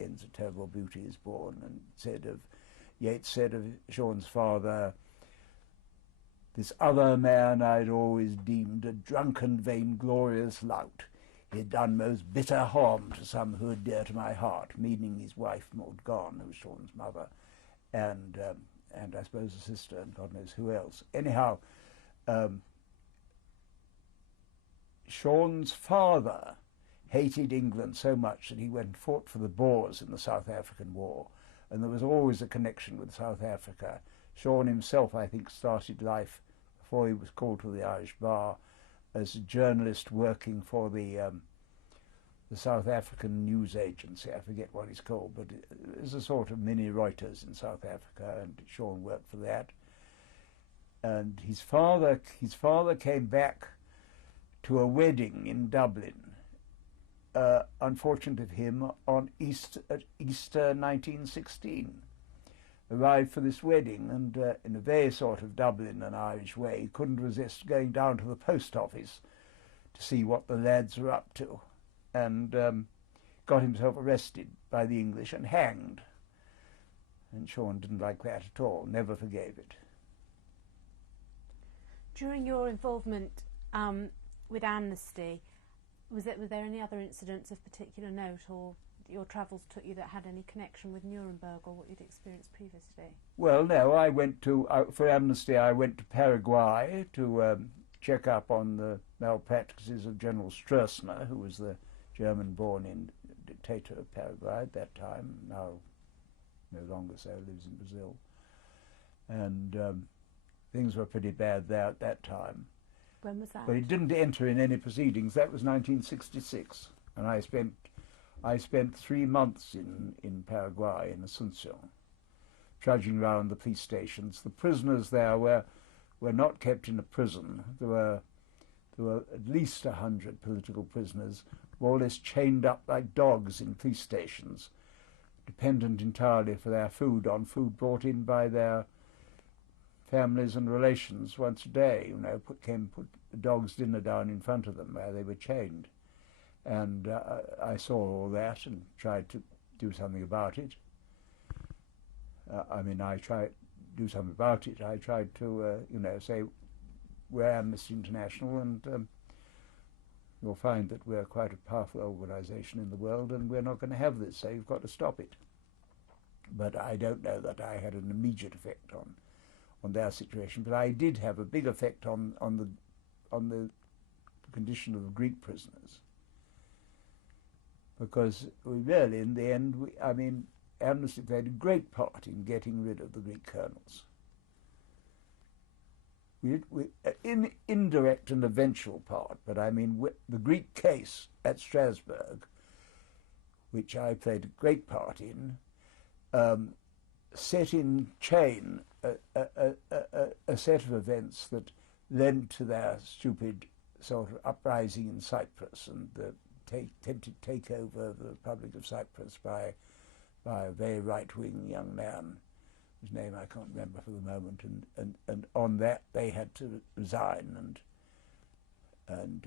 ends a terrible beauty is born, and Yeats said of Sean's father, "This other man I'd always deemed a drunken, vainglorious lout. He had done most bitter harm to some who were dear to my heart," meaning his wife Maud Gonne, who was Sean's mother, and I suppose a sister, and God knows who else. Anyhow, Sean's father hated England so much that he went and fought for the Boers in the South African War, and there was always a connection with South Africa. Sean himself, I think, started life, before he was called to the Irish Bar, as a journalist working for the South African news agency. I forget what it's called, but it was a sort of mini Reuters in South Africa, and Sean worked for that. And his father came back to a wedding in Dublin, unfortunate of him, on Easter 1916. Arrived for this wedding, and in a very sort of Dublin and Irish way, couldn't resist going down to the post office to see what the lads were up to, and got himself arrested by the English and hanged. And Sean didn't like that at all, never forgave it. During your involvement with Amnesty, were there any other incidents of particular note, or your travels took you, that had any connection with Nuremberg or what you'd experienced previously? Well, no, I went to, for Amnesty, I went to Paraguay to check up on the malpractices of General Stroessner, who was the German-born dictator of Paraguay at that time, now no longer so, lives in Brazil. And things were pretty bad there at that time. When was that? But it didn't enter in any proceedings. That was 1966, and I spent 3 months in Paraguay, in Asunción, trudging around the police stations. The prisoners there were not kept in a prison. There were at least 100 political prisoners, more or less chained up like dogs in police stations, dependent entirely for their food on food brought in by their families and relations once a day. You know, put the dog's dinner down in front of them where they were chained. And I saw all that and tried to do something about it. I tried to do something about it. I tried to, say, we're Amnesty International, and you'll find that we're quite a powerful organisation in the world, and we're not going to have this, so you've got to stop it. But I don't know that I had an immediate effect on their situation, but I did have a big effect on the condition of the Greek prisoners. Because we really, in the end, Amnesty played a great part in getting rid of the Greek colonels. In indirect and eventual part, but the Greek case at Strasbourg, which I played a great part in, set in chain a set of events that led to their stupid sort of uprising in Cyprus and the attempted takeover of the Republic of Cyprus by a very right-wing young man, whose name I can't remember for the moment, and on that they had to resign, and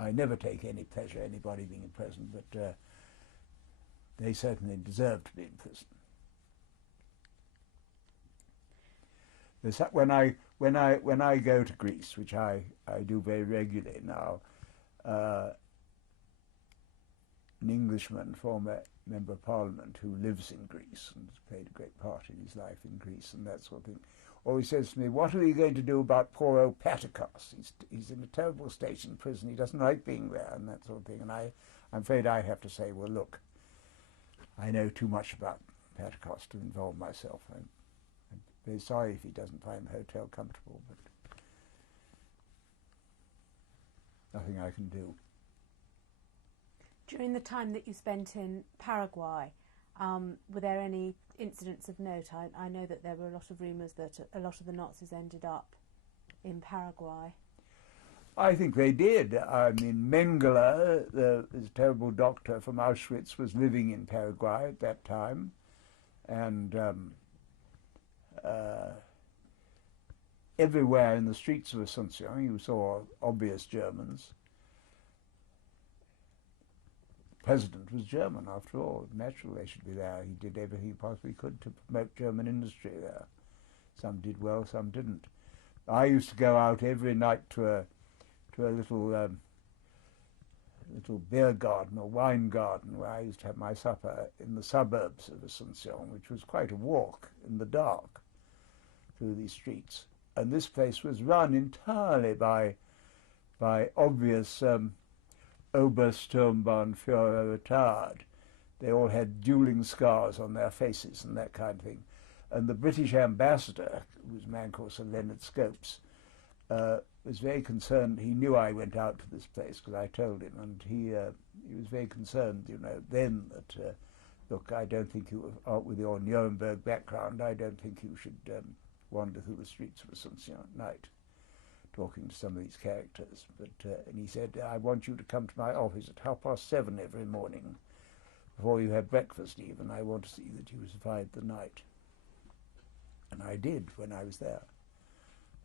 I never take any pleasure anybody being in prison, but they certainly deserve to be in prison. When I go to Greece, which I do very regularly now, an Englishman, former member of Parliament, who lives in Greece and has played a great part in his life in Greece and that sort of thing, always says to me, "What are we going to do about poor old Paterkos? He's in a terrible state in prison. He doesn't like being there," and that sort of thing. And I'm afraid I have to say, well, look, I know too much about Paterkos to involve myself. I'm very sorry if he doesn't find the hotel comfortable, but nothing I can do. During the time that you spent in Paraguay, were there any incidents of note? I know that there were a lot of rumours that a lot of the Nazis ended up in Paraguay. I think they did. I mean, Mengele, this terrible doctor from Auschwitz, was living in Paraguay at that time, and everywhere in the streets of Asuncion you saw obvious Germans. The president was German, after all. Naturally, they should be there. He did everything he possibly could to promote German industry there. Some did well, some didn't. I used to go out every night to a little beer garden or wine garden where I used to have my supper in the suburbs of Asuncion, which was quite a walk in the dark through these streets. And this place was run entirely by obvious Obersturmbannführer retired. They all had dueling scars on their faces and that kind of thing. And the British ambassador, who was a man called Sir Leonard Scopes, was very concerned. He knew I went out to this place because I told him, and he was very concerned, then that, look, I don't think you, with your Nuremberg background, I don't think you should wander through the streets of Asuncion at night, talking to some of these characters. But and he said, I want you to come to my office at 7:30 every morning, before you have breakfast even. I want to see that you survived the night. And I did when I was there.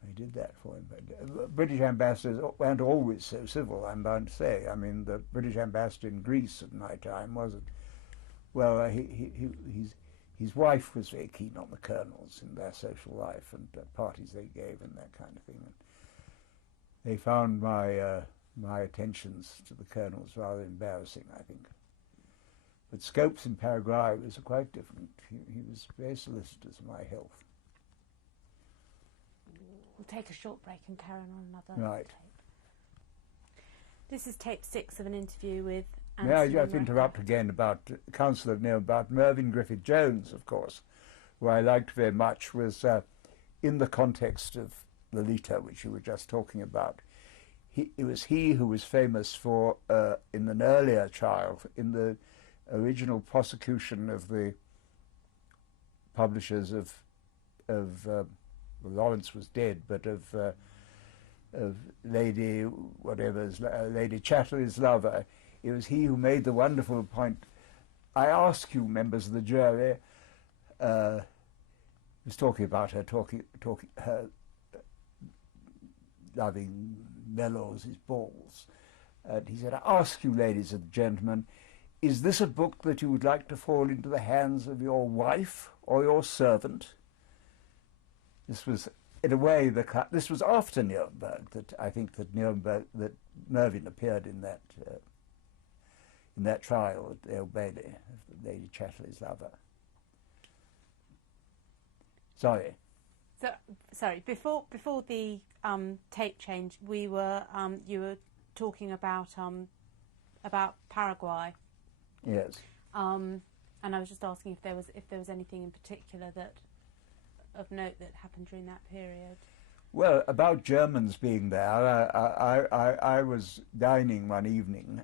I did that for him. But British ambassadors weren't always so civil, I'm bound to say. I mean, the British ambassador in Greece at my time wasn't. Well, his wife was very keen on the colonels in their social life and the parties they gave and that kind of thing. And they found my attentions to the colonels rather embarrassing, I think. But Scopes in Paraguay was quite different. He was very solicitous of my health. We'll take a short break and carry on another tape. This is tape 6 of an interview with May I just interrupt again about Councillor Neil, about Mervyn Griffith-Jones, of course, who I liked very much, was in the context of Lolita, which you were just talking about. It was he who was famous for, in an earlier trial, in the original prosecution of the publishers of Lawrence was dead, but of Lady Chatterley's lover. It was he who made the wonderful point. I ask you, members of the jury, was talking about her, her loving Mellows' balls. And he said, I ask you, ladies and gentlemen, is this a book that you would like to fall into the hands of your wife or your servant? This was, in a way, this was after Nuremberg that I think that Mervyn appeared in that trial at the Old Bailey of Lady Chatterley's lover. Sorry. Sorry. Before the tape change, you were talking about Paraguay. Yes. And I was just asking if there was anything in particular of note that happened during that period. Well, about Germans being there, I was dining one evening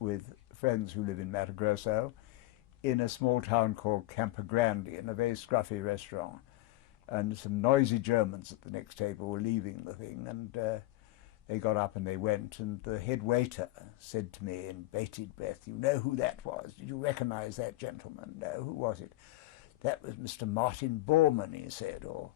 with friends who live in Mato Grosso in a small town called Campo Grande, in a very scruffy restaurant. And some noisy Germans at the next table were leaving the thing, and they got up and they went, and the head waiter said to me in bated breath, you know who that was? Did you recognize that gentleman? No, who was it? That was Mr. Martin Bormann, he said, or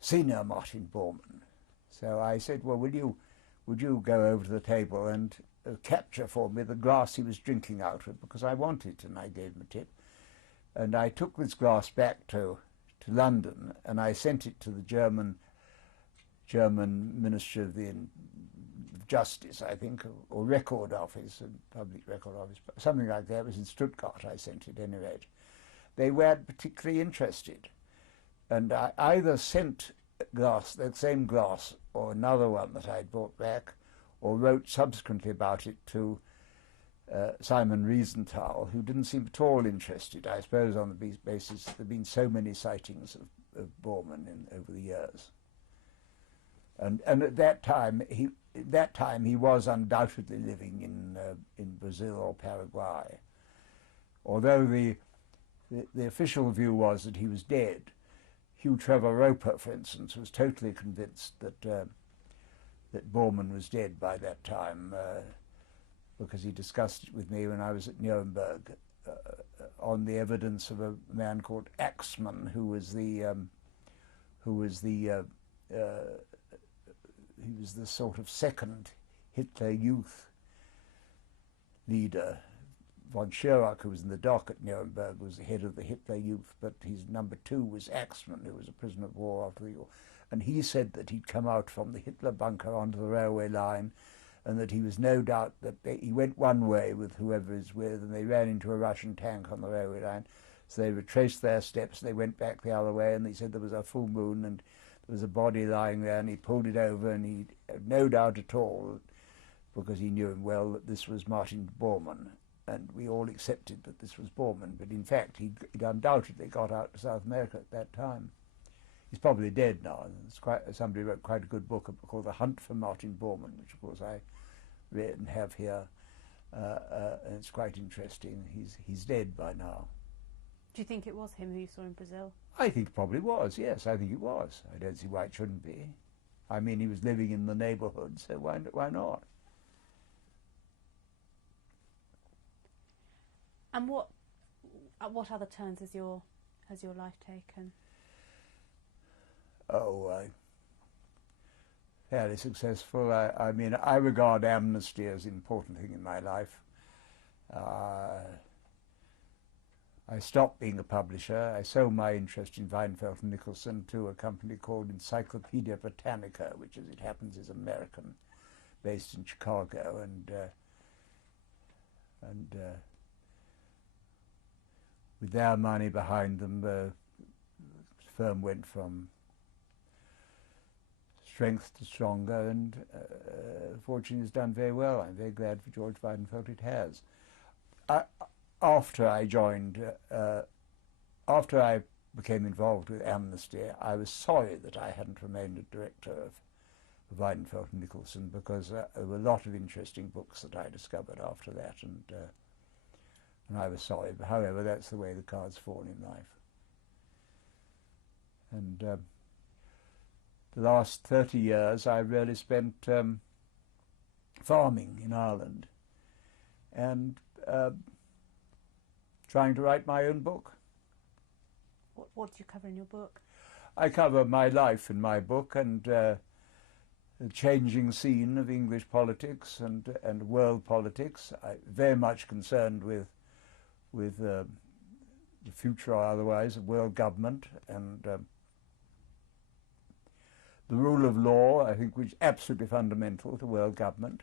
Senior Martin Bormann. So I said, well, would you go over to the table and capture for me the glass he was drinking out of, because I want it, and I gave him a tip. And I took this glass back to London, and I sent it to the German Ministry of Justice, I think, or Record Office, Public Record Office, something like that. It was in Stuttgart, I sent it, at any rate. They weren't particularly interested. And I either sent that same glass, or another one that I'd brought back, or wrote subsequently about it to Simon Riesenthal, who didn't seem at all interested, I suppose on the basis there have been so many sightings of Bormann over the years. And at that time, at that time he was undoubtedly living in Brazil or Paraguay, although the official view was that he was dead. Hugh Trevor Roper, for instance, was totally convinced that that Bormann was dead by that time, because he discussed it with me when I was at Nuremberg, on the evidence of a man called Axmann, who was the sort of second Hitler Youth leader. Von Schirach, who was in the dock at Nuremberg, was the head of the Hitler Youth, but his number two was Axmann, who was a prisoner of war after the war. And he said that he'd come out from the Hitler bunker onto the railway line, and that he was no doubt that he went one way with whoever he's with, and they ran into a Russian tank on the railway line. So they retraced their steps, they went back the other way, and they said there was a full moon, and there was a body lying there, and he pulled it over, and he had no doubt at all, because he knew him well, that this was Martin Bormann. And we all accepted that this was Bormann, but in fact he'd undoubtedly got out to South America at that time. He's probably dead now. Somebody wrote quite a good book called The Hunt for Martin Bormann, which of course I read and have here, and it's quite interesting. He's dead by now. Do you think it was him who you saw in Brazil? I think it probably was, yes, I think it was. I don't see why it shouldn't be. I mean, he was living in the neighbourhood, so why not? And what other turns has your life taken? Oh, fairly successful. I mean, I regard amnesty as an important thing in my life. I stopped being a publisher. I sold my interest in Weinfeld and Nicholson to a company called Encyclopedia Britannica, which, as it happens, is American, based in Chicago, and with their money behind them, the firm went from strength to stronger, and fortunately has done very well. I'm very glad for George Weidenfeld it has. After I became involved with Amnesty, I was sorry that I hadn't remained a director of Weidenfeld and Nicholson, because there were a lot of interesting books that I discovered after that, and I was sorry. But however, that's the way the cards fall in life. And the last 30 years I've really spent farming in Ireland and trying to write my own book. What do you cover in your book? I cover my life in my book, and the changing scene of English politics and world politics. I'm very much concerned with the future or otherwise of world government, and the rule of law, I think, which is absolutely fundamental to world government,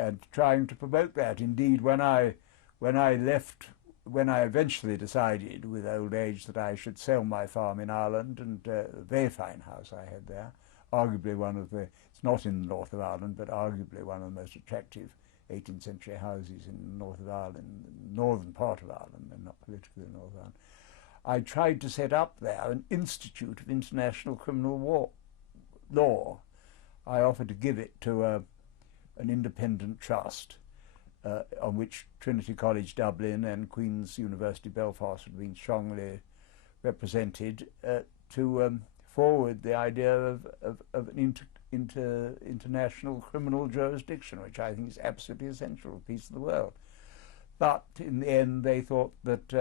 and trying to promote that. Indeed, when I eventually decided with old age that I should sell my farm in Ireland, and a very fine house I had there, arguably one of the, it's not in the north of Ireland, but arguably one of the most attractive 18th century houses in the north of Ireland, the northern part of Ireland, and not politically the north of Ireland. I tried to set up there an institute of international criminal law. I offered to give it to an independent trust on which Trinity College Dublin and Queen's University Belfast had been strongly represented, to forward the idea of an international criminal jurisdiction, which I think is absolutely essential for the peace of the world. But in the end they thought that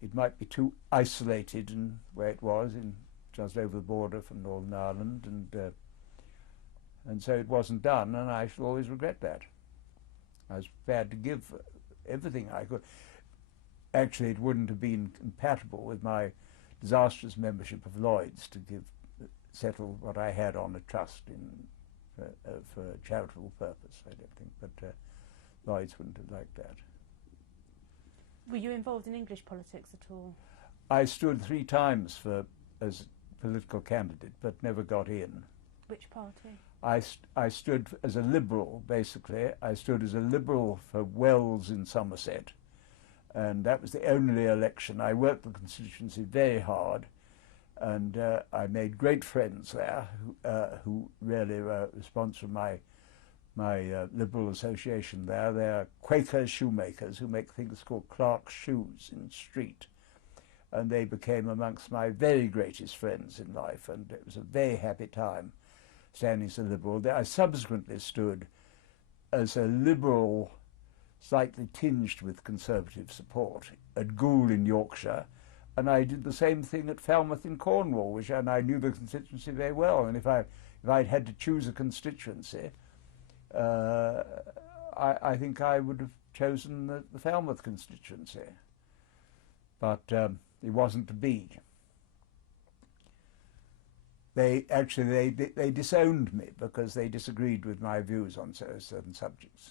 it might be too isolated in where it was, in just over the border from Northern Ireland, and so it wasn't done, and I shall always regret that. I was prepared to give everything I could. Actually, it wouldn't have been compatible with my disastrous membership of Lloyd's to settle what I had on a trust for a charitable purpose, I don't think, but Lloyd's wouldn't have liked that. Were you involved in English politics at all? I stood 3 times as a political candidate, but never got in. Which party? I stood as a Liberal, basically. I stood as a Liberal for Wells in Somerset, and that was the only election. I worked the constituency very hard, And I made great friends there who really were responsible for my Liberal association there. They're Quaker shoemakers who make things called Clark's shoes in Street. And they became amongst my very greatest friends in life, and it was a very happy time standing as a Liberal. I subsequently stood as a Liberal, slightly tinged with Conservative support, at Goole in Yorkshire, and I did the same thing at Falmouth in Cornwall, and I knew the constituency very well. And if I'd had to choose a constituency, I think I would have chosen the Falmouth constituency. But it wasn't to be. They disowned me because they disagreed with my views on certain subjects.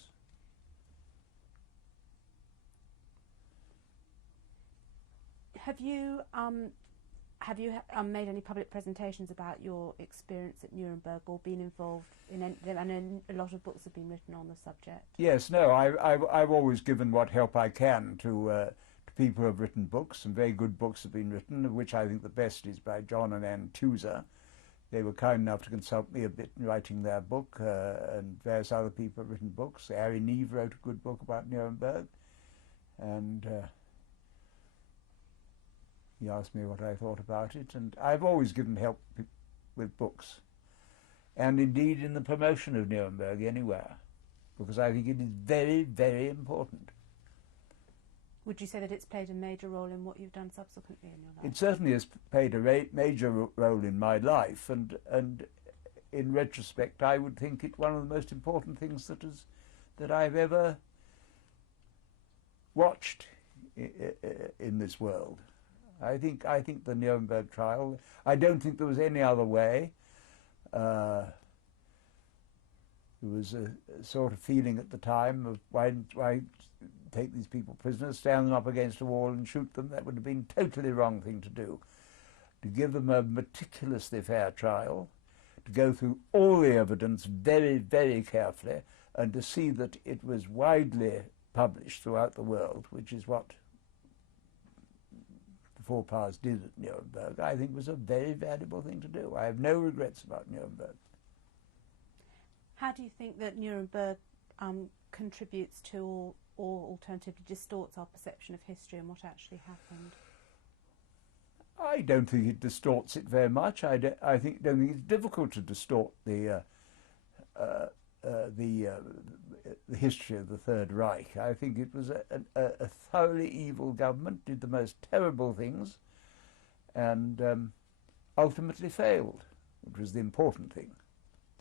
Have you made any public presentations about your experience at Nuremberg, or been involved in any, I know a lot of books have been written on the subject? Yes, no, I've always given what help I can to people who have written books. Some very good books have been written, of which I think the best is by John and Anne Tuser. They were kind enough to consult me a bit in writing their book, and various other people have written books. Harry Neve wrote a good book about Nuremberg, and he asked me what I thought about it, and I've always given help with books, and indeed in the promotion of Nuremberg anywhere, because I think it is very, very important. Would you say that it's played a major role in what you've done subsequently in your life? It certainly has played a major role in my life, and in retrospect I would think it one of the most important things that I've ever watched in this world. I think the Nuremberg trial, I don't think there was any other way. There was a sort of feeling at the time of why take these people prisoners, stand them up against a wall and shoot them. That would have been a totally wrong thing to do. To give them a meticulously fair trial, to go through all the evidence very, very carefully, and to see that it was widely published throughout the world, which is what the Four Powers did at Nuremberg, I think was a very valuable thing to do. I have no regrets about Nuremberg. How do you think that Nuremberg contributes to or alternatively distorts our perception of history and what actually happened? I don't think it distorts it very much. I don't think it's difficult to distort the history of the Third Reich. I think it was a thoroughly evil government, did the most terrible things, and ultimately failed, which was the important thing,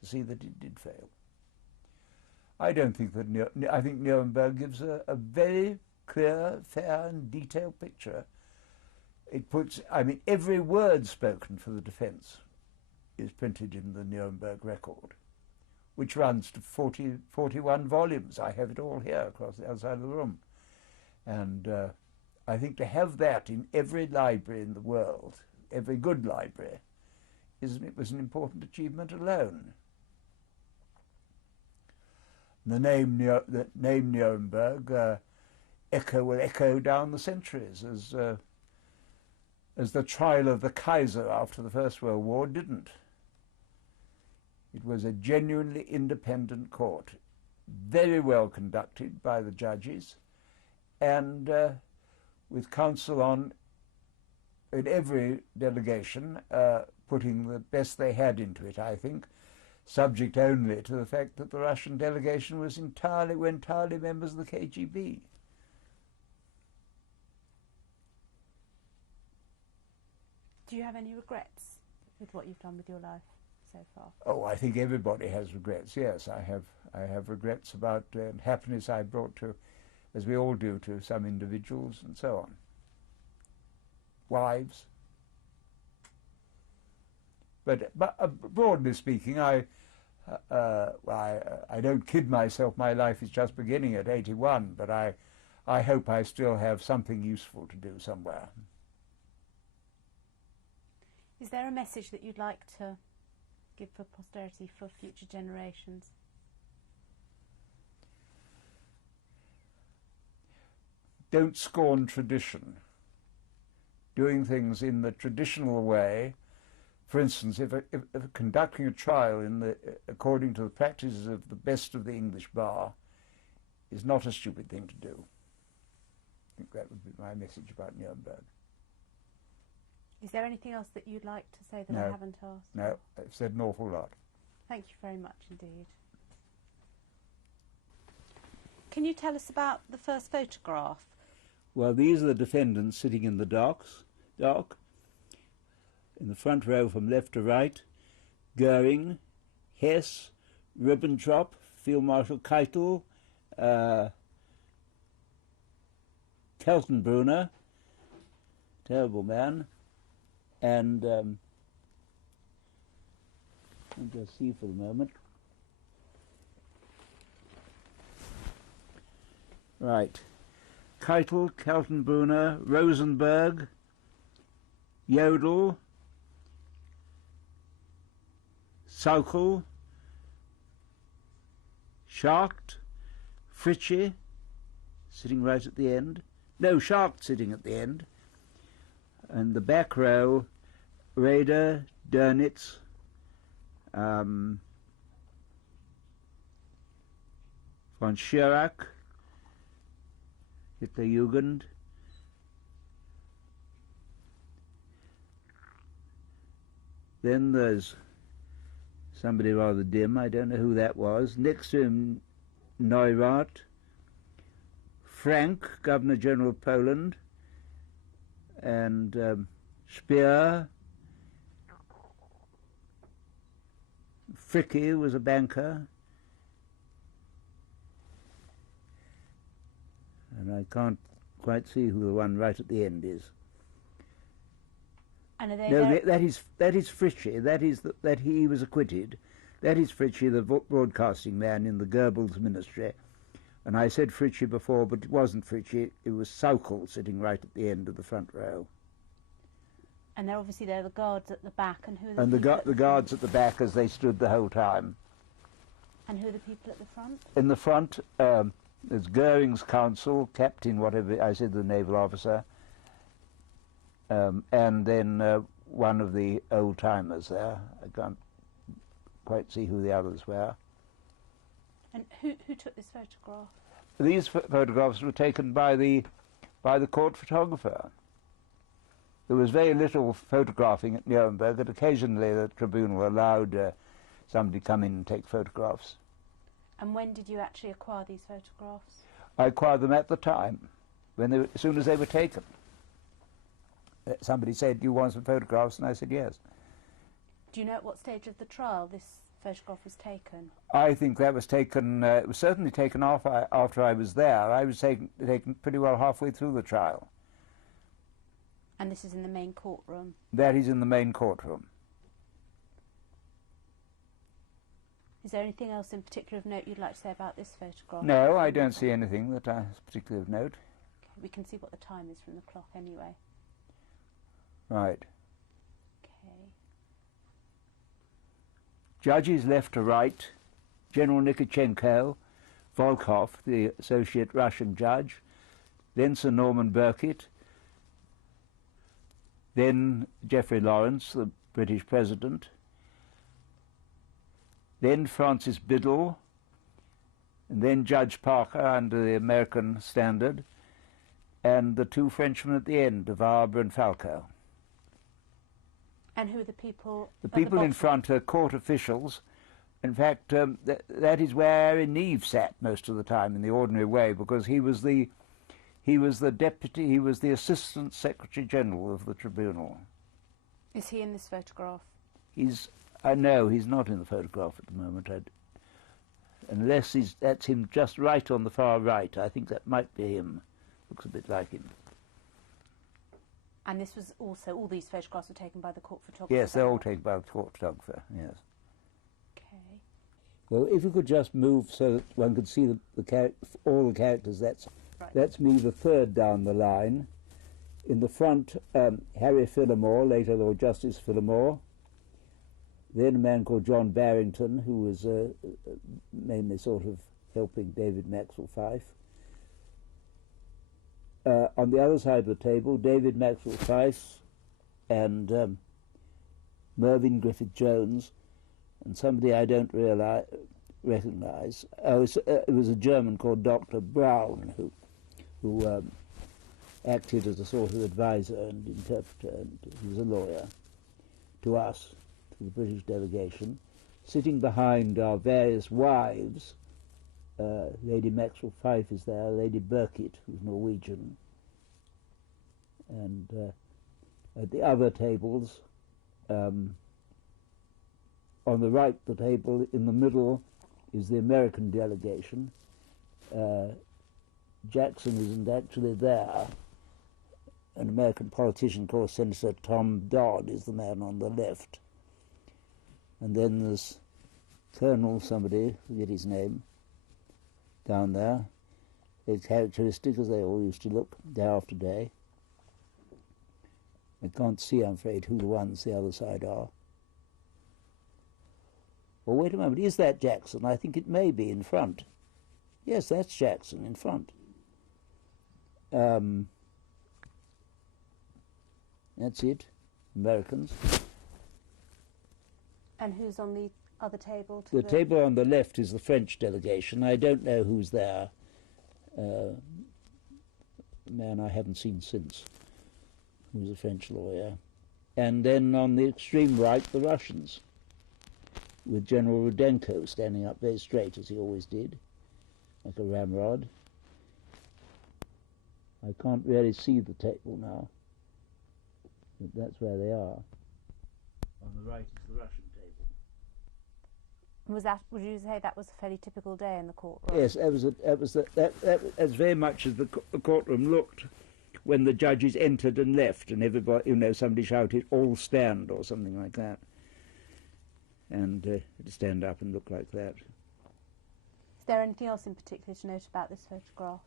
to see that it did fail. I don't think that I think Nuremberg gives a very clear, fair and detailed picture. It puts, I mean, every word spoken for the defence is printed in the Nuremberg record, which runs to 41 volumes. I have it all here across the other side of the room. And I think to have that in every library in the world, every good library, it was an important achievement alone. The name Nuremberg will echo down the centuries, as the trial of the Kaiser after the First World War didn't. It was a genuinely independent court, very well conducted by the judges, and with counsel on in every delegation putting the best they had into it, I think, subject only to the fact that the Russian delegation were entirely members of the KGB. Do you have any regrets with what you've done with your life so far? Oh, I think everybody has regrets. Yes, I have regrets about happiness I brought to, as we all do, to some individuals and so on. Wives. But broadly speaking, I don't kid myself. My life is just beginning at 81, but I hope I still have something useful to do somewhere. Is there a message that you'd like to give for posterity, for future generations? Don't scorn tradition. Doing things in the traditional way For instance, if conducting a trial according to the practices of the best of the English bar is not a stupid thing to do. I think that would be my message about Nuremberg. Is there anything else that you'd like to say that No. I haven't asked? No, I've said an awful lot. Thank you very much indeed. Can you tell us about the first photograph? Well, these are the defendants sitting in the dock. In the front row from left to right, Goering, Hess, Ribbentrop, Field Marshal Keitel, Kaltenbrunner, terrible man, and I'll just see for the moment. Right. Keitel, Kaltenbrunner, Rosenberg, Jodl, Saukel, Schacht, Fritsche, sitting right at the end. No, Schacht sitting at the end. And the back row, Raeder, Dönitz, von Schirach, Hitlerjugend, then there's somebody rather dim, I don't know who that was. Next to him, Neurath, Frank, Governor General of Poland, and Speer. Fricke was a banker. And I can't quite see who the one right at the end is. And are they No, that is Fritsche. That he was acquitted. That is Fritsche, the broadcasting man in the Goebbels ministry. And I said Fritsche before, but it wasn't Fritsche. It was Saukel sitting right at the end of the front row. And they're obviously the guards at the back, and who are The guards at the back as they stood the whole time. And who are the people at the front? In the front, there's Goering's counsel, captain, whatever I said, the naval officer. And then one of the old-timers there. I can't quite see who the others were. And who took this photograph? These photographs were taken by the court photographer. There was very little photographing at Nuremberg, but occasionally the tribunal allowed somebody to come in and take photographs. And when did you actually acquire these photographs? I acquired them at the time, as soon as they were taken. Somebody said, "Do you want some photographs?" And I said, "Yes." Do you know at what stage of the trial this photograph was taken? I think that was taken, it was certainly taken after I was there. I was taken pretty well halfway through the trial. And this is in the main courtroom? That is in the main courtroom. Is there anything else in particular of note you'd like to say about this photograph? No, I don't see anything that is particularly of note. Okay, we can see what the time is from the clock anyway. Right. Okay. Judges left to right, General Nikitchenko, Volkov, the associate Russian judge, then Sir Norman Burkitt, then Geoffrey Lawrence, the British president, then Francis Biddle, and then Judge Parker under the American standard, and the two Frenchmen at the end, de Vabre and Falco. And who are the people? The people in front are court officials. In fact, that is where Neve sat most of the time in the ordinary way, because he was the deputy, he was the assistant secretary general of the tribunal. Is he in this photograph? No, he's not in the photograph at the moment. Unless that's him just right on the far right. I think that might be him. Looks a bit like him. And this was also, all these photographs were taken by the court photographer? Yes, they're all taken by the court photographer, yes. Okay. Well, if you could just move so that one could see all the characters, that's me, the third down the line. In the front, Harry Phillimore, later Lord Justice Phillimore. Then a man called John Barrington, who was mainly sort of helping David Maxwell Fyfe. On the other side of the table, David Maxwell Fyfe and Mervyn Griffith-Jones, and somebody I don't recognise. It was a German called Dr. Brown who acted as a sort of advisor and interpreter, and he was a lawyer to us, to the British delegation. Sitting behind are various wives. Lady Maxwell Fyfe is there, Lady Burkitt, who's Norwegian, and at the other tables, on the right, the table in the middle is the American delegation. Jackson isn't actually there. An American politician called Senator Tom Dodd is the man on the left. And then there's Colonel somebody, forget his name, down there. They're characteristic as they all used to look, day after day. I can't see, I'm afraid, who the ones the other side are. Well, wait a moment, is that Jackson? I think it may be in front. Yes, that's Jackson in front. That's it, Americans. And who's on the other table? The table on the left is the French delegation. I don't know who's there. A man I haven't seen since, who's a French lawyer. And then on the extreme right, the Russians, with General Rudenko standing up very straight, as he always did, like a ramrod. I can't really see the table now, but that's where they are. On the right is the Russian table. Was that? Would you say that was a fairly typical day in the courtroom? Yes, that was very much as the courtroom looked when the judges entered and left, and everybody, somebody shouted, "All stand," or something like that, and to stand up and look like that. Is there anything else in particular to note about this photograph?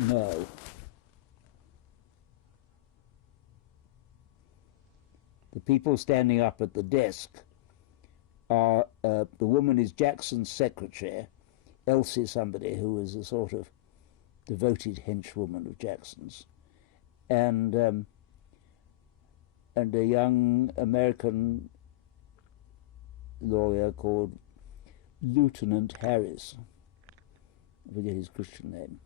No. The people standing up at the desk are, the woman is Jackson's secretary, Elsie somebody, who was a sort of devoted henchwoman of Jackson's, and a young American lawyer called Lieutenant Harris. I forget his Christian name.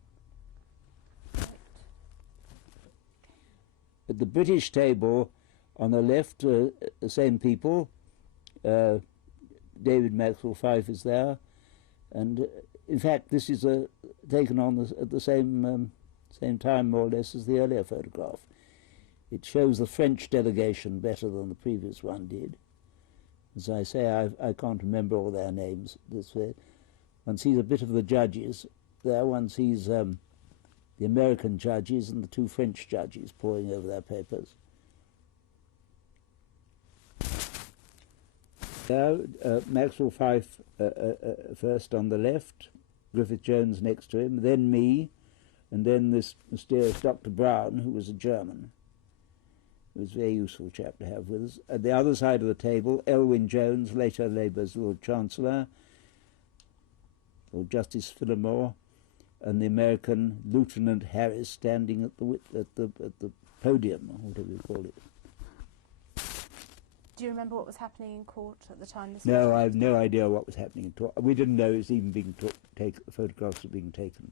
At the British table, on the left, the same people. David Maxwell Fyfe is there, and in fact, this is taken on at the same time, more or less, as the earlier photograph. It shows the French delegation better than the previous one did. As I say, I can't remember all their names this way. One sees a bit of the judges there. One sees the American judges and the two French judges poring over their papers. There, Maxwell Fyfe first on the left, Griffith-Jones next to him, then me, and then this mysterious Dr. Brown, who was a German. It was a very useful chap to have with us. At the other side of the table, Elwyn Jones, later Labour's Lord Chancellor, Lord Justice Phillimore, and the American Lieutenant Harris standing at the podium, or whatever you call it. Do you remember what was happening in court at the time? No, I have no idea what was happening in court. We didn't know it was even being photographs were being taken.